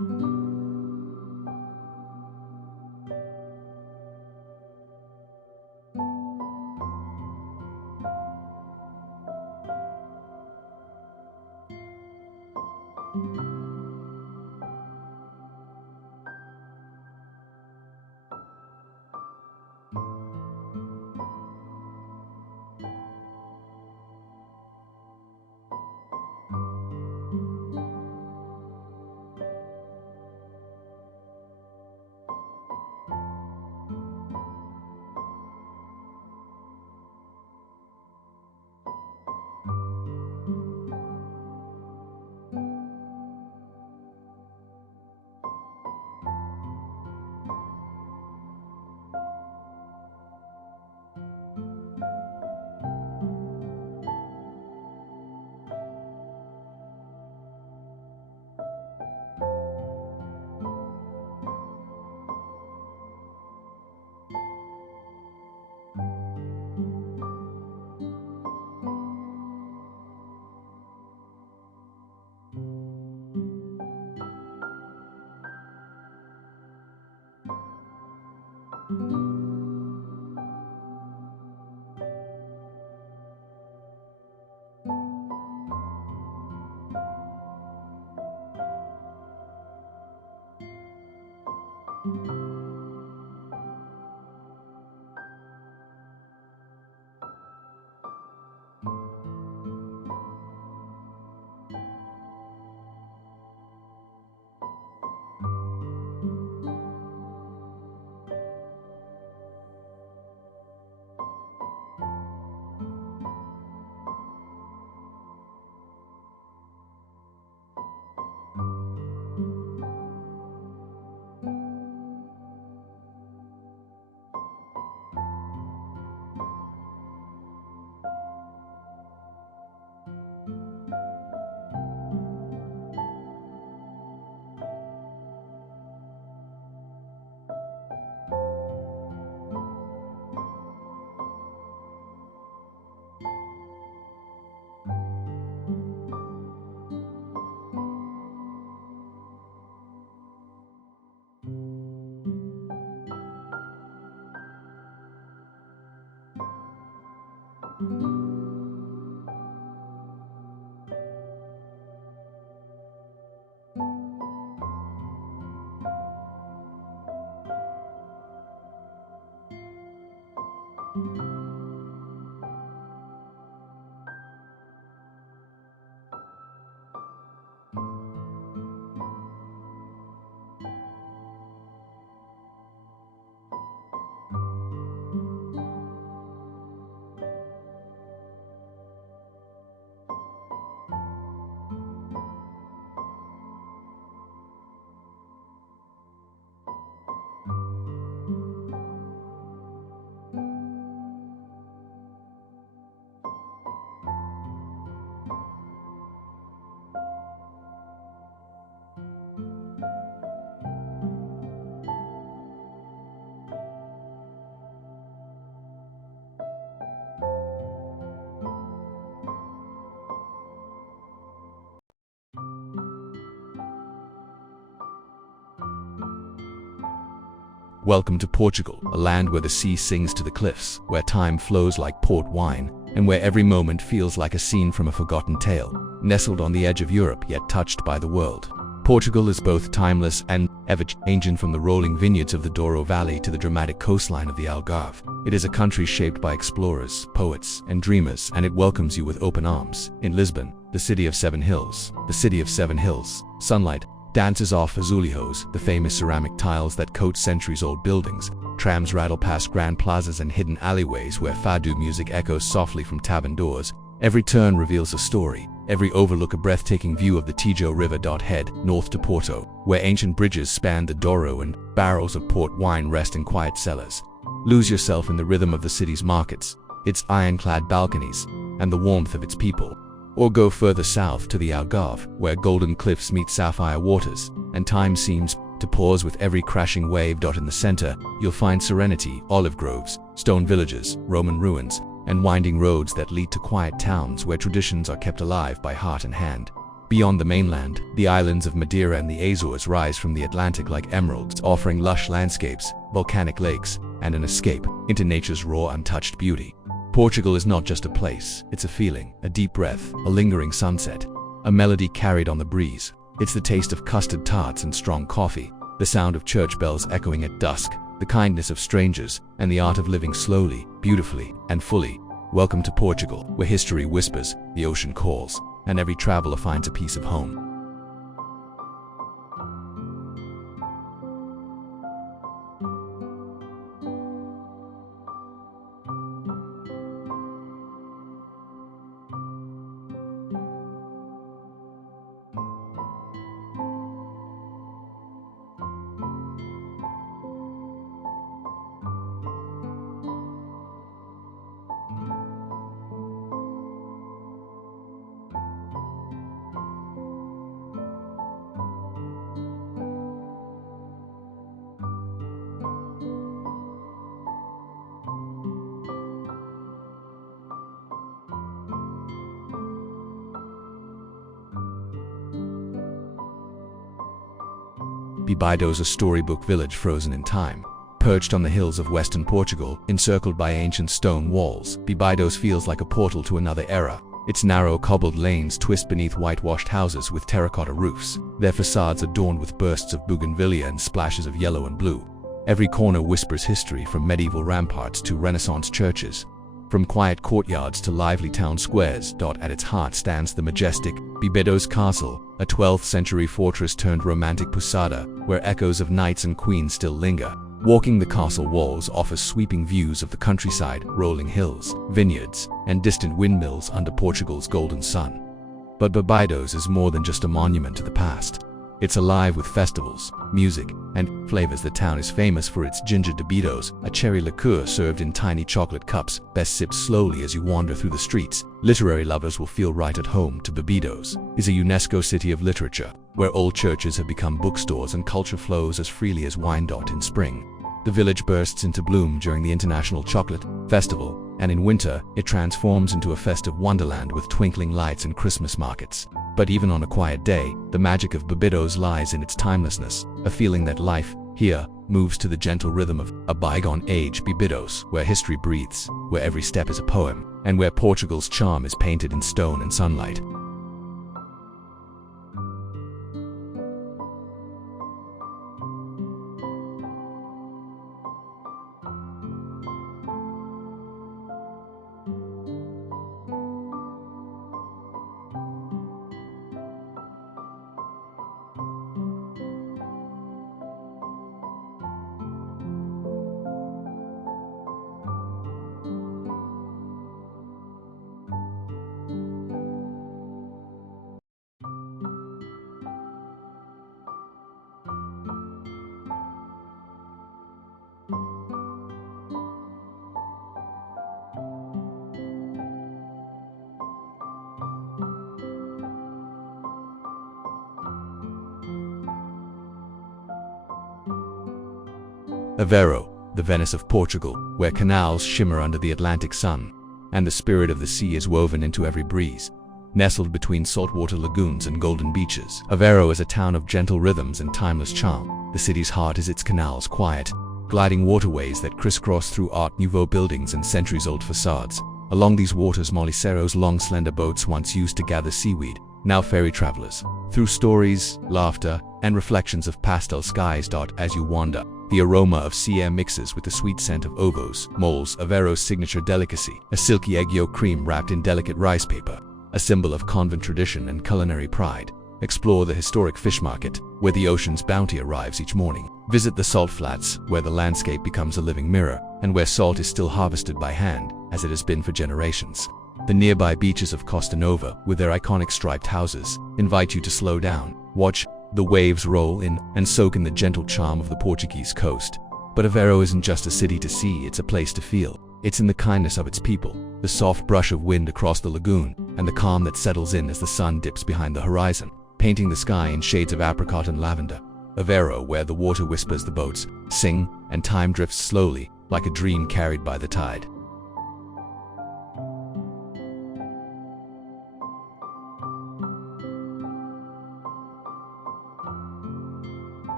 Welcome to Portugal, a land where the sea sings to the cliffs, where time flows like port wine, and where every moment feels like a scene from a forgotten tale, nestled on the edge of Europe yet touched by the world. Portugal is both timeless and ever-changing, from the rolling vineyards of the Douro Valley to the dramatic coastline of the Algarve. It is a country shaped by explorers, poets, and dreamers, and it welcomes you with open arms. In Lisbon, the city of 7 hills, sunlight dances off azulejos, the famous ceramic tiles that coat centuries-old buildings. Trams rattle past grand plazas and hidden alleyways where fado music echoes softly from tavern doors. Every turn reveals a story, every overlook a breathtaking view of the Tejo River. Head north to Porto, where ancient bridges span the Douro and barrels of port wine rest in quiet cellars. Lose yourself in the rhythm of the city's markets, its ironclad balconies, and the warmth of its people. Or go further south to the Algarve, where golden cliffs meet sapphire waters, and time seems to pause with every crashing wave. In the center, you'll find serenity, olive groves, stone villages, Roman ruins, and winding roads that lead to quiet towns where traditions are kept alive by heart and hand. Beyond the mainland, the islands of Madeira and the Azores rise from the Atlantic like emeralds, offering lush landscapes, volcanic lakes, and an escape into nature's raw, untouched beauty. Portugal is not just a place, it's a feeling, a deep breath, a lingering sunset, a melody carried on the breeze. It's the taste of custard tarts and strong coffee, the sound of church bells echoing at dusk, the kindness of strangers, and the art of living slowly, beautifully, and fully. Welcome to Portugal, where history whispers, the ocean calls, and every traveler finds a piece of home. Óbidos, a storybook village frozen in time. Perched on the hills of western Portugal, encircled by ancient stone walls, Óbidos feels like a portal to another era. Its narrow cobbled lanes twist beneath whitewashed houses with terracotta roofs, their facades adorned with bursts of bougainvillea and splashes of yellow and blue. Every corner whispers history, from medieval ramparts to Renaissance churches, from quiet courtyards to lively town squares. At its heart stands the majestic Óbidos Castle, a 12th century fortress turned romantic posada, where echoes of knights and queens still linger. Walking the castle walls offers sweeping views of the countryside, rolling hills, vineyards, and distant windmills under Portugal's golden sun. But Óbidos is more than just a monument to the past. It's alive with festivals, music, and flavors. The town is famous for its ginger Óbidos, a cherry liqueur served in tiny chocolate cups, best sipped slowly as you wander through the streets. Literary lovers will feel right at home. Óbidos is a UNESCO city of literature, where old churches have become bookstores and culture flows as freely as wine. In spring, the village bursts into bloom during the International Chocolate Festival, and in winter, it transforms into a festive wonderland with twinkling lights and Christmas markets. But even on a quiet day, the magic of Óbidos lies in its timelessness, a feeling that life here moves to the gentle rhythm of a bygone age. Óbidos, where history breathes, where every step is a poem, and where Portugal's charm is painted in stone and sunlight. Aveiro, the Venice of Portugal, where canals shimmer under the Atlantic sun, and the spirit of the sea is woven into every breeze. Nestled between saltwater lagoons and golden beaches, Aveiro is a town of gentle rhythms and timeless charm. The city's heart is its canals, quiet, gliding waterways that crisscross through Art Nouveau buildings and centuries-old facades. Along these waters, Moliceiros, long slender boats once used to gather seaweed, now ferry travelers. Through stories, laughter, and reflections of pastel skies. As you wander, the aroma of sea air mixes with the sweet scent of ovos, moles, Aveiro's signature delicacy, a silky egg yolk cream wrapped in delicate rice paper, a symbol of convent tradition and culinary pride. Explore the historic fish market, where the ocean's bounty arrives each morning. Visit the salt flats, where the landscape becomes a living mirror, and where salt is still harvested by hand, as it has been for generations. The nearby beaches of Costa Nova, with their iconic striped houses, invite you to slow down, watch the waves roll in, and soak in the gentle charm of the Portuguese coast. But Aveiro isn't just a city to see, it's a place to feel. It's in the kindness of its people, the soft brush of wind across the lagoon, and the calm that settles in as the sun dips behind the horizon, painting the sky in shades of apricot and lavender. Aveiro, where the water whispers, the boats sing, and time drifts slowly, like a dream carried by the tide.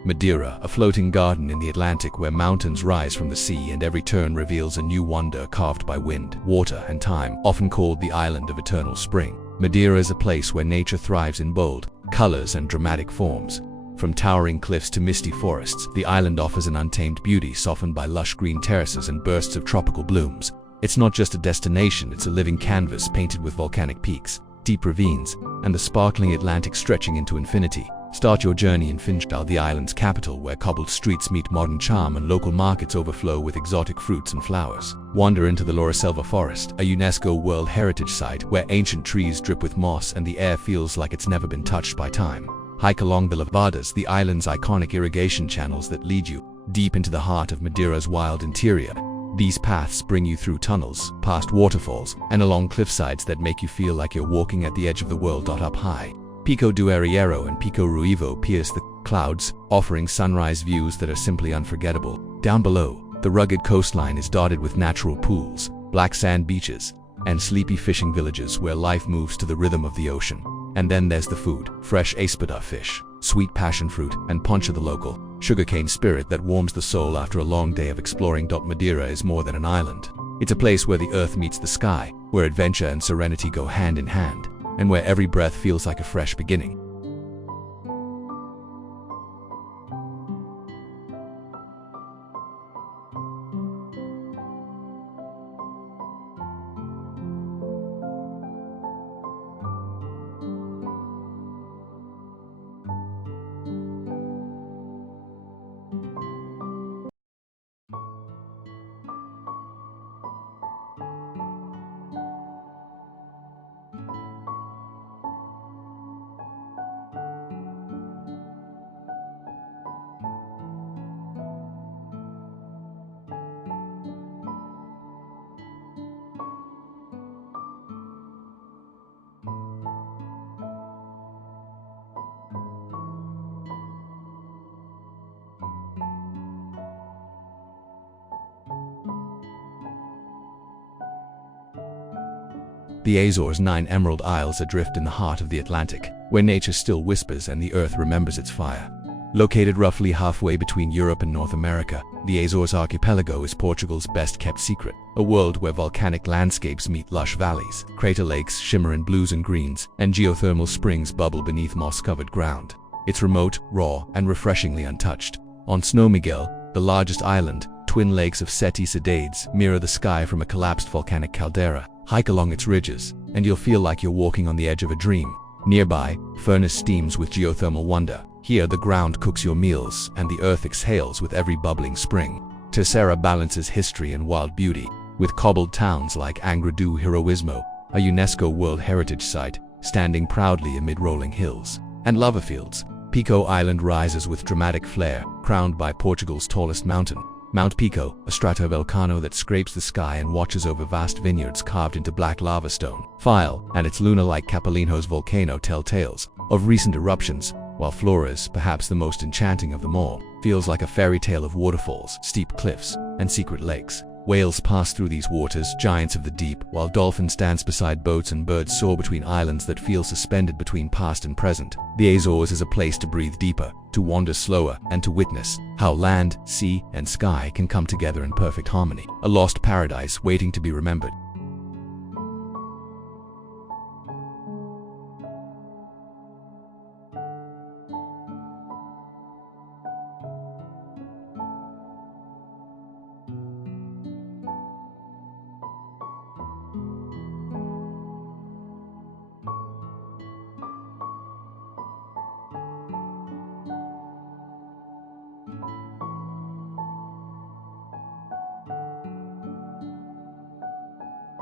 Madeira, a floating garden in the Atlantic where mountains rise from the sea and every turn reveals a new wonder carved by wind, water, and time, often called the island of eternal spring. Madeira is a place where nature thrives in bold colors and dramatic forms. From towering cliffs to misty forests, the island offers an untamed beauty softened by lush green terraces and bursts of tropical blooms. It's not just a destination, it's a living canvas painted with volcanic peaks, deep ravines, and the sparkling Atlantic stretching into infinity. Start your journey in Funchal, the island's capital, where cobbled streets meet modern charm and local markets overflow with exotic fruits and flowers. Wander into the Lauriselva Forest, a UNESCO World Heritage Site where ancient trees drip with moss and the air feels like it's never been touched by time. Hike along the Levadas, the island's iconic irrigation channels that lead you deep into the heart of Madeira's wild interior. These paths bring you through tunnels, past waterfalls, and along cliffsides that make you feel like you're walking at the edge of the world. Up high, Pico do Arriero and Pico Ruivo pierce the clouds, offering sunrise views that are simply unforgettable. Down below, the rugged coastline is dotted with natural pools, black sand beaches, and sleepy fishing villages where life moves to the rhythm of the ocean. And then there's the food: fresh espada fish, sweet passion fruit, and poncha, the local sugarcane spirit that warms the soul after a long day of exploring. Madeira is more than an island. It's a place where the earth meets the sky, where adventure and serenity go hand in hand, and where every breath feels like a fresh beginning. The Azores' 9 emerald isles adrift in the heart of the Atlantic, where nature still whispers and the earth remembers its fire. Located roughly halfway between Europe and North America, the Azores archipelago is Portugal's best-kept secret, a world where volcanic landscapes meet lush valleys, crater lakes shimmer in blues and greens, and geothermal springs bubble beneath moss-covered ground. It's remote, raw, and refreshingly untouched. On São Miguel, the largest island, twin lakes of Sete Cidades mirror the sky from a collapsed volcanic caldera. Hike along its ridges, and you'll feel like you're walking on the edge of a dream. Nearby, furnace steams with geothermal wonder. Here, the ground cooks your meals, and the earth exhales with every bubbling spring. Terceira balances history and wild beauty, with cobbled towns like Angra do Heroísmo, a UNESCO World Heritage Site, standing proudly amid rolling hills. And lava fields. Pico Island rises with dramatic flair, crowned by Portugal's tallest mountain, Mount Pico, a stratovolcano that scrapes the sky and watches over vast vineyards carved into black lava stone. File and its lunar-like Capelinhos volcano tell tales of recent eruptions, while Flores, perhaps the most enchanting of them all, feels like a fairy tale of waterfalls, steep cliffs, and secret lakes. Whales pass through these waters, giants of the deep, while dolphins dance beside boats and birds soar between islands that feel suspended between past and present. The Azores is a place to breathe deeper, to wander slower, and to witness how land, sea, and sky can come together in perfect harmony. A lost paradise waiting to be remembered.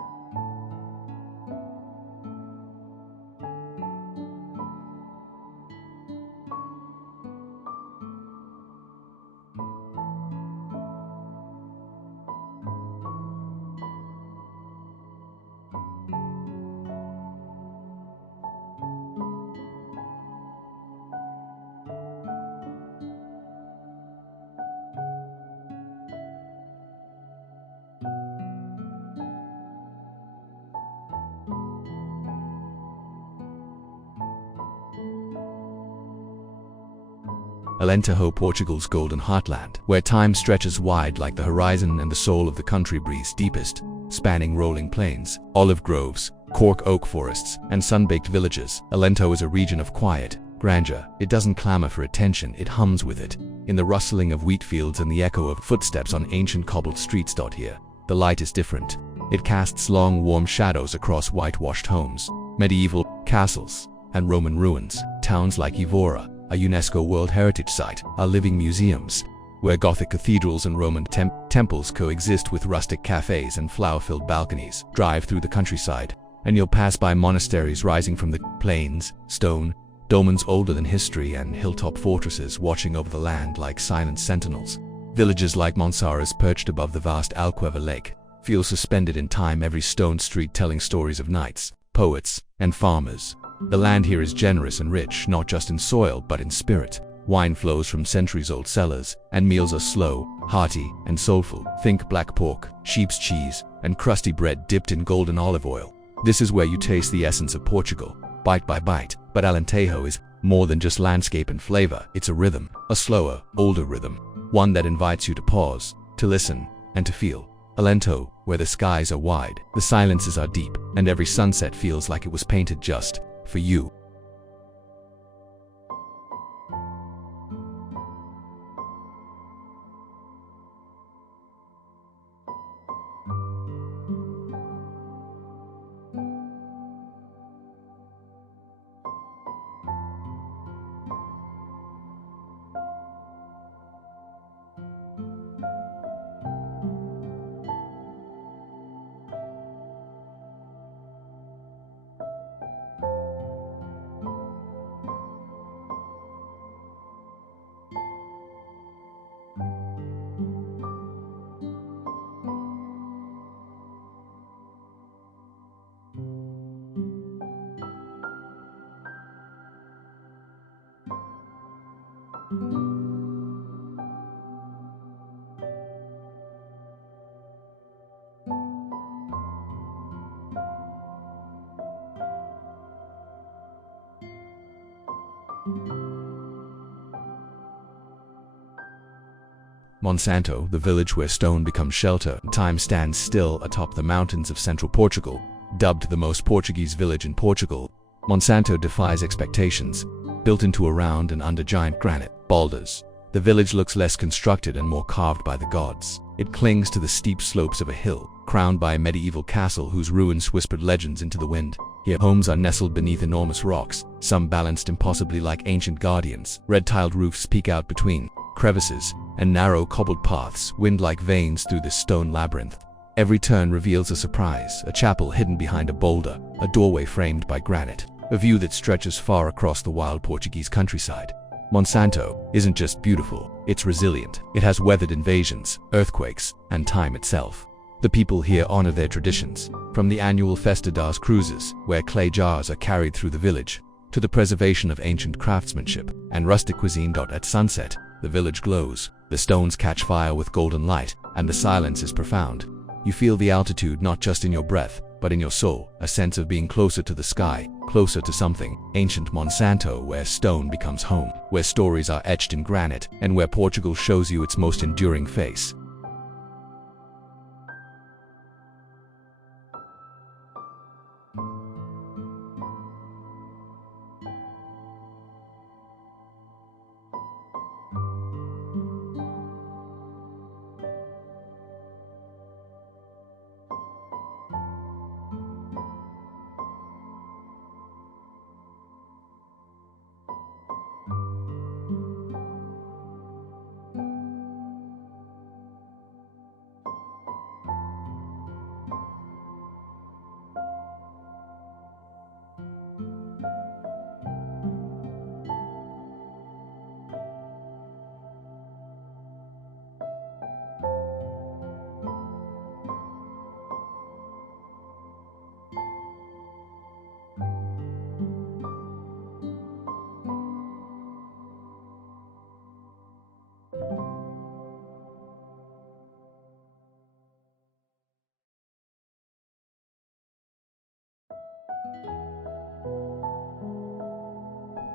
Alentejo, Portugal's golden heartland, where time stretches wide like the horizon and the soul of the country breathes deepest, spanning rolling plains, olive groves, cork oak forests, and sun-baked villages. Alentejo is a region of quiet grandeur. It doesn't clamor for attention, it hums with it, in the rustling of wheat fields and the echo of footsteps on ancient cobbled streets. Here, the light is different. It casts long, warm shadows across whitewashed homes, medieval castles, and Roman ruins. Towns like Évora, a UNESCO World Heritage Site, are living museums, where Gothic cathedrals and Roman temples coexist with rustic cafes and flower-filled balconies. Drive through the countryside, and you'll pass by monasteries rising from the plains, stone dolmens older than history, and hilltop fortresses watching over the land like silent sentinels. Villages like Monsaras, perched above the vast Algarve lake, feel suspended in time, every stone street telling stories of knights, poets, and farmers. The land here is generous and rich, not just in soil but in spirit. Wine flows from centuries-old cellars, and meals are slow, hearty, and soulful. Think black pork, sheep's cheese, and crusty bread dipped in golden olive oil. This is where you taste the essence of Portugal, bite by bite. But Alentejo is more than just landscape and flavor. It's a rhythm, a slower, older rhythm, one that invites you to pause, to listen, and to feel. Alentejo, where the skies are wide, the silences are deep, and every sunset feels like it was painted just for you. Monsanto, the village where stone becomes shelter. Time stands still atop the mountains of central Portugal. Dubbed the most Portuguese village in Portugal, Monsanto defies expectations. Built into a round and under giant granite boulders, the village looks less constructed and more carved by the gods. It clings to the steep slopes of a hill, crowned by a medieval castle whose ruins whispered legends into the wind. Here, homes are nestled beneath enormous rocks, some balanced impossibly like ancient guardians. Red-tiled roofs peek out between crevices, and narrow cobbled paths wind like veins through this stone labyrinth. Every turn reveals a surprise, a chapel hidden behind a boulder, a doorway framed by granite, a view that stretches far across the wild Portuguese countryside. Monsanto isn't just beautiful, it's resilient. It has weathered invasions, earthquakes, and time itself. The people here honor their traditions, from the annual Festa das Cruzes, where clay jars are carried through the village, to the preservation of ancient craftsmanship and rustic cuisine. At sunset, the village glows, the stones catch fire with golden light, and the silence is profound. You feel the altitude not just in your breath, but in your soul, a sense of being closer to the sky, closer to something. Ancient Monsanto, where stone becomes home, where stories are etched in granite, and where Portugal shows you its most enduring face.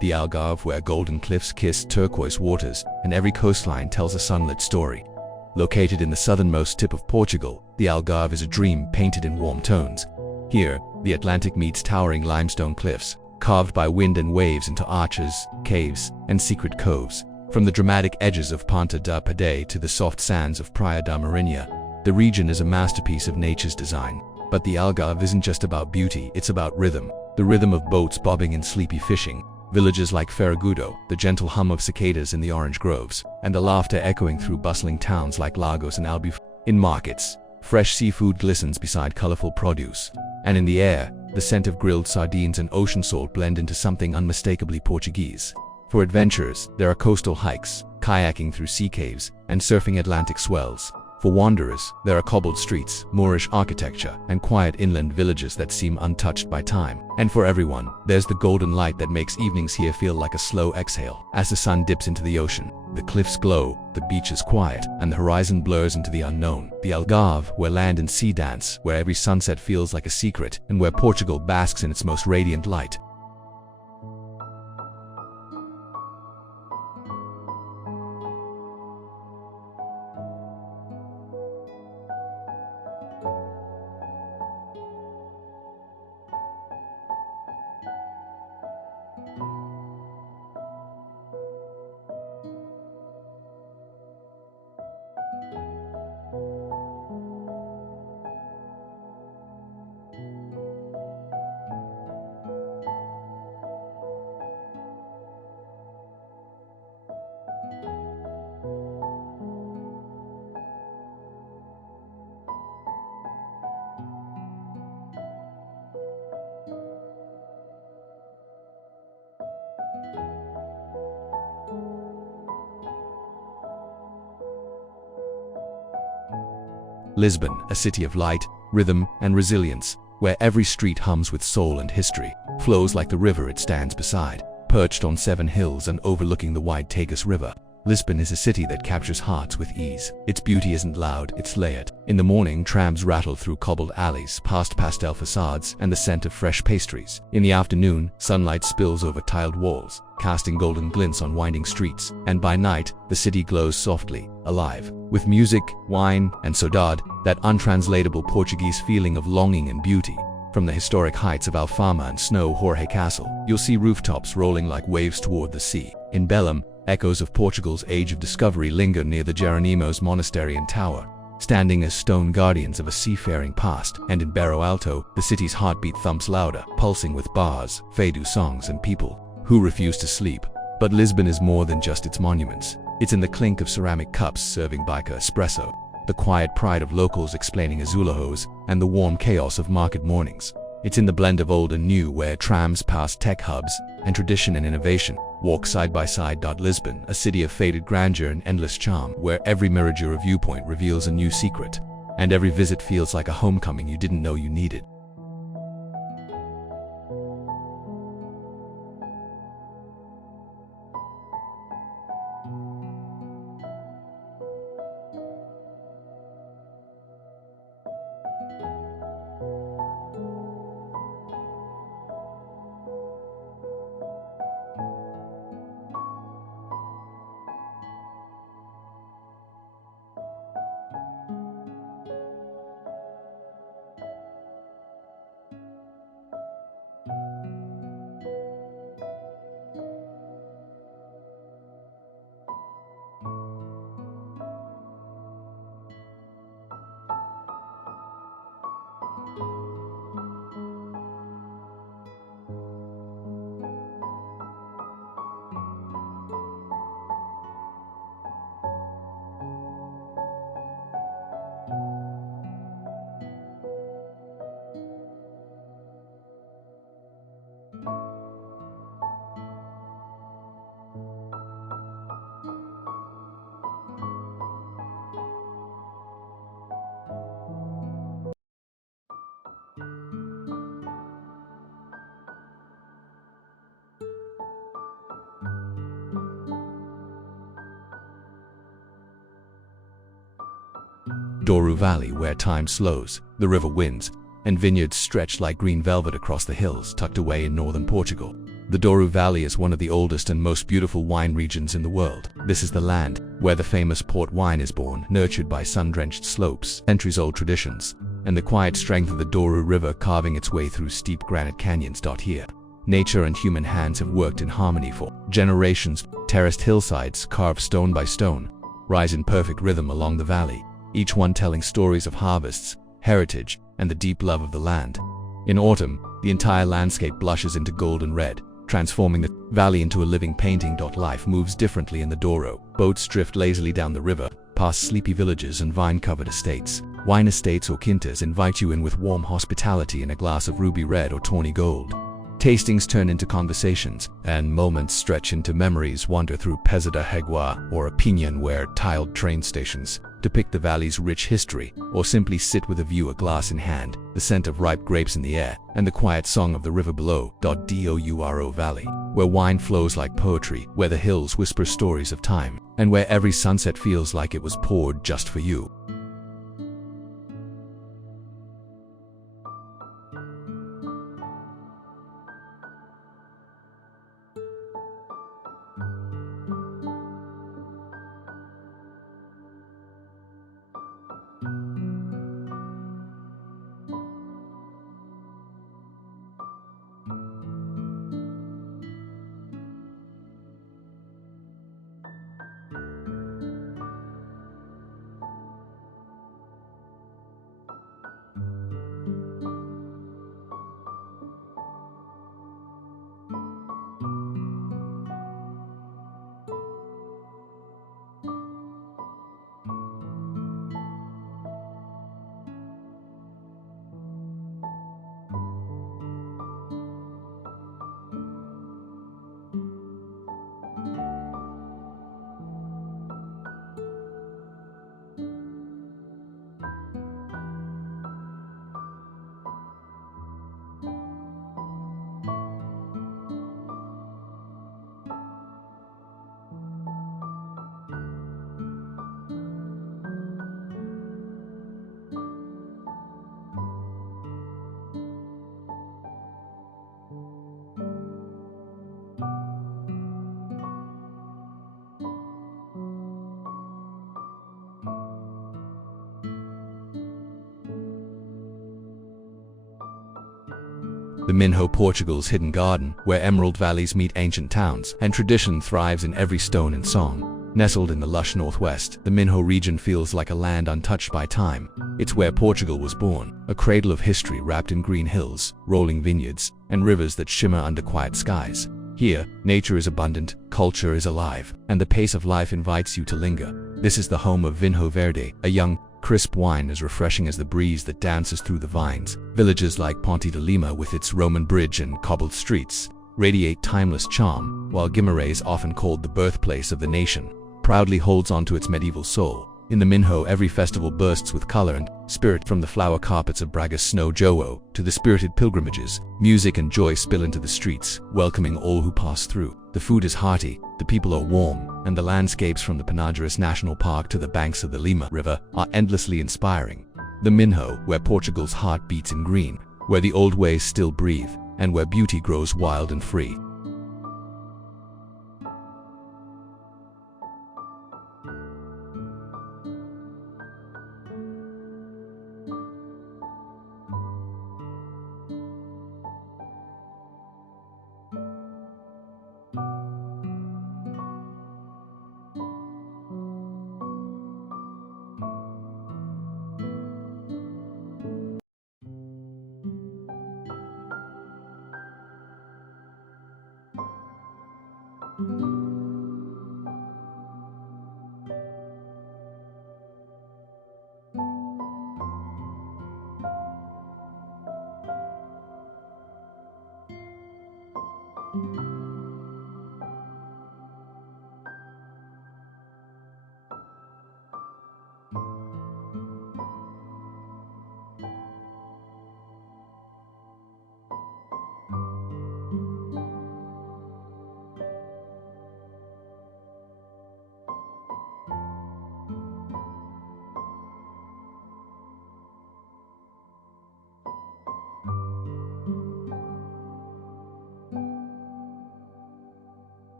the Algarve, where golden cliffs kiss turquoise waters and every coastline tells a sunlit story. Located in the southernmost tip of Portugal, the Algarve is a dream painted in warm tones. Here, the Atlantic meets towering limestone cliffs, carved by wind and waves into arches, caves, and secret coves. From the dramatic edges of Ponta da Padé to the soft sands of Praia da Marinha, the region is a masterpiece of nature's design. But the Algarve isn't just about beauty, it's about rhythm. The rhythm of boats bobbing and sleepy fishing, villages like Ferragudo, the gentle hum of cicadas in the orange groves, and the laughter echoing through bustling towns like Lagos and Albufeira. In markets, fresh seafood glistens beside colorful produce, and in the air, the scent of grilled sardines and ocean salt blend into something unmistakably Portuguese. For adventurers, there are coastal hikes, kayaking through sea caves, and surfing Atlantic swells. For wanderers, there are cobbled streets, Moorish architecture, and quiet inland villages that seem untouched by time. And for everyone, there's the golden light that makes evenings here feel like a slow exhale. As the sun dips into the ocean, the cliffs glow, the beach is quiet, and the horizon blurs into the unknown. The Algarve, where land and sea dance, where every sunset feels like a secret, and where Portugal basks in its most radiant light. Lisbon, a city of light, rhythm, and resilience, where every street hums with soul and history, flows like the river it stands beside. Perched on 7 hills and overlooking the wide Tagus River, Lisbon is a city that captures hearts with ease. Its beauty isn't loud, it's layered. In the morning, trams rattle through cobbled alleys, past pastel facades, and the scent of fresh pastries. In the afternoon, sunlight spills over tiled walls, casting golden glints on winding streets. And by night, the city glows softly, alive, with music, wine, and saudade, that untranslatable Portuguese feeling of longing and beauty. From the historic heights of Alfama and Snow Jorge Castle, you'll see rooftops rolling like waves toward the sea. In Belém, echoes of Portugal's age of discovery linger near the Jeronimos Monastery and Tower, standing as stone guardians of a seafaring past. And in Barro Alto, the city's heartbeat thumps louder, pulsing with bars, fado songs, and people who refuse to sleep. But Lisbon is more than just its monuments. It's in the clink of ceramic cups serving bica espresso, the quiet pride of locals explaining azulejos, and the warm chaos of market mornings. It's in the blend of old and new, where trams pass tech hubs and tradition and innovation walk side by side. Lisbon, a city of faded grandeur and endless charm, where every Miradura viewpoint reveals a new secret, and every visit feels like a homecoming you didn't know you needed. Douro Valley, where time slows, the river winds, and vineyards stretch like green velvet across the hills tucked away in northern Portugal. The Douro Valley is one of the oldest and most beautiful wine regions in the world. This is the land where the famous port wine is born, nurtured by sun-drenched slopes, centuries-old traditions, and the quiet strength of the Douro River carving its way through steep granite canyons. Here, nature and human hands have worked in harmony for generations. Terraced hillsides, carved stone by stone, rise in perfect rhythm along the valley, each one telling stories of harvests, heritage, and the deep love of the land. In autumn, the entire landscape blushes into golden red, transforming the valley into a living painting. Life moves differently in the Douro. Boats drift lazily down the river, past sleepy villages and vine-covered estates. Wine estates or quintas invite you in with warm hospitality and a glass of ruby red or tawny gold. Tastings turn into conversations, and moments stretch into memories. Wander through Pesada Hegua or Opinion, where tiled train stations depict the valley's rich history, or simply sit with a view, a glass in hand, the scent of ripe grapes in the air, and the quiet song of the river below. Douro Valley, where wine flows like poetry, where the hills whisper stories of time, and where every sunset feels like it was poured just for you. The Minho, Portugal's hidden garden, where emerald valleys meet ancient towns, and tradition thrives in every stone and song. Nestled in the lush northwest, the Minho region feels like a land untouched by time. It's where Portugal was born, a cradle of history wrapped in green hills, rolling vineyards, and rivers that shimmer under quiet skies. Here, nature is abundant, culture is alive, and the pace of life invites you to linger. This is the home of Vinho Verde, a young, crisp wine as refreshing as the breeze that dances through the vines. Villages like Ponte de Lima, with its Roman bridge and cobbled streets, radiate timeless charm, while Guimarães, often called the birthplace of the nation, proudly holds on to its medieval soul. In the Minho, every festival bursts with color and spirit. From the flower carpets of Braga's Snow Jowo to the spirited pilgrimages, music and joy spill into the streets, welcoming all who pass through. The food is hearty, the people are warm, and the landscapes from the Penadeiras National Park to the banks of the Lima River are endlessly inspiring. The Minho, where Portugal's heart beats in green, where the old ways still breathe, and where beauty grows wild and free.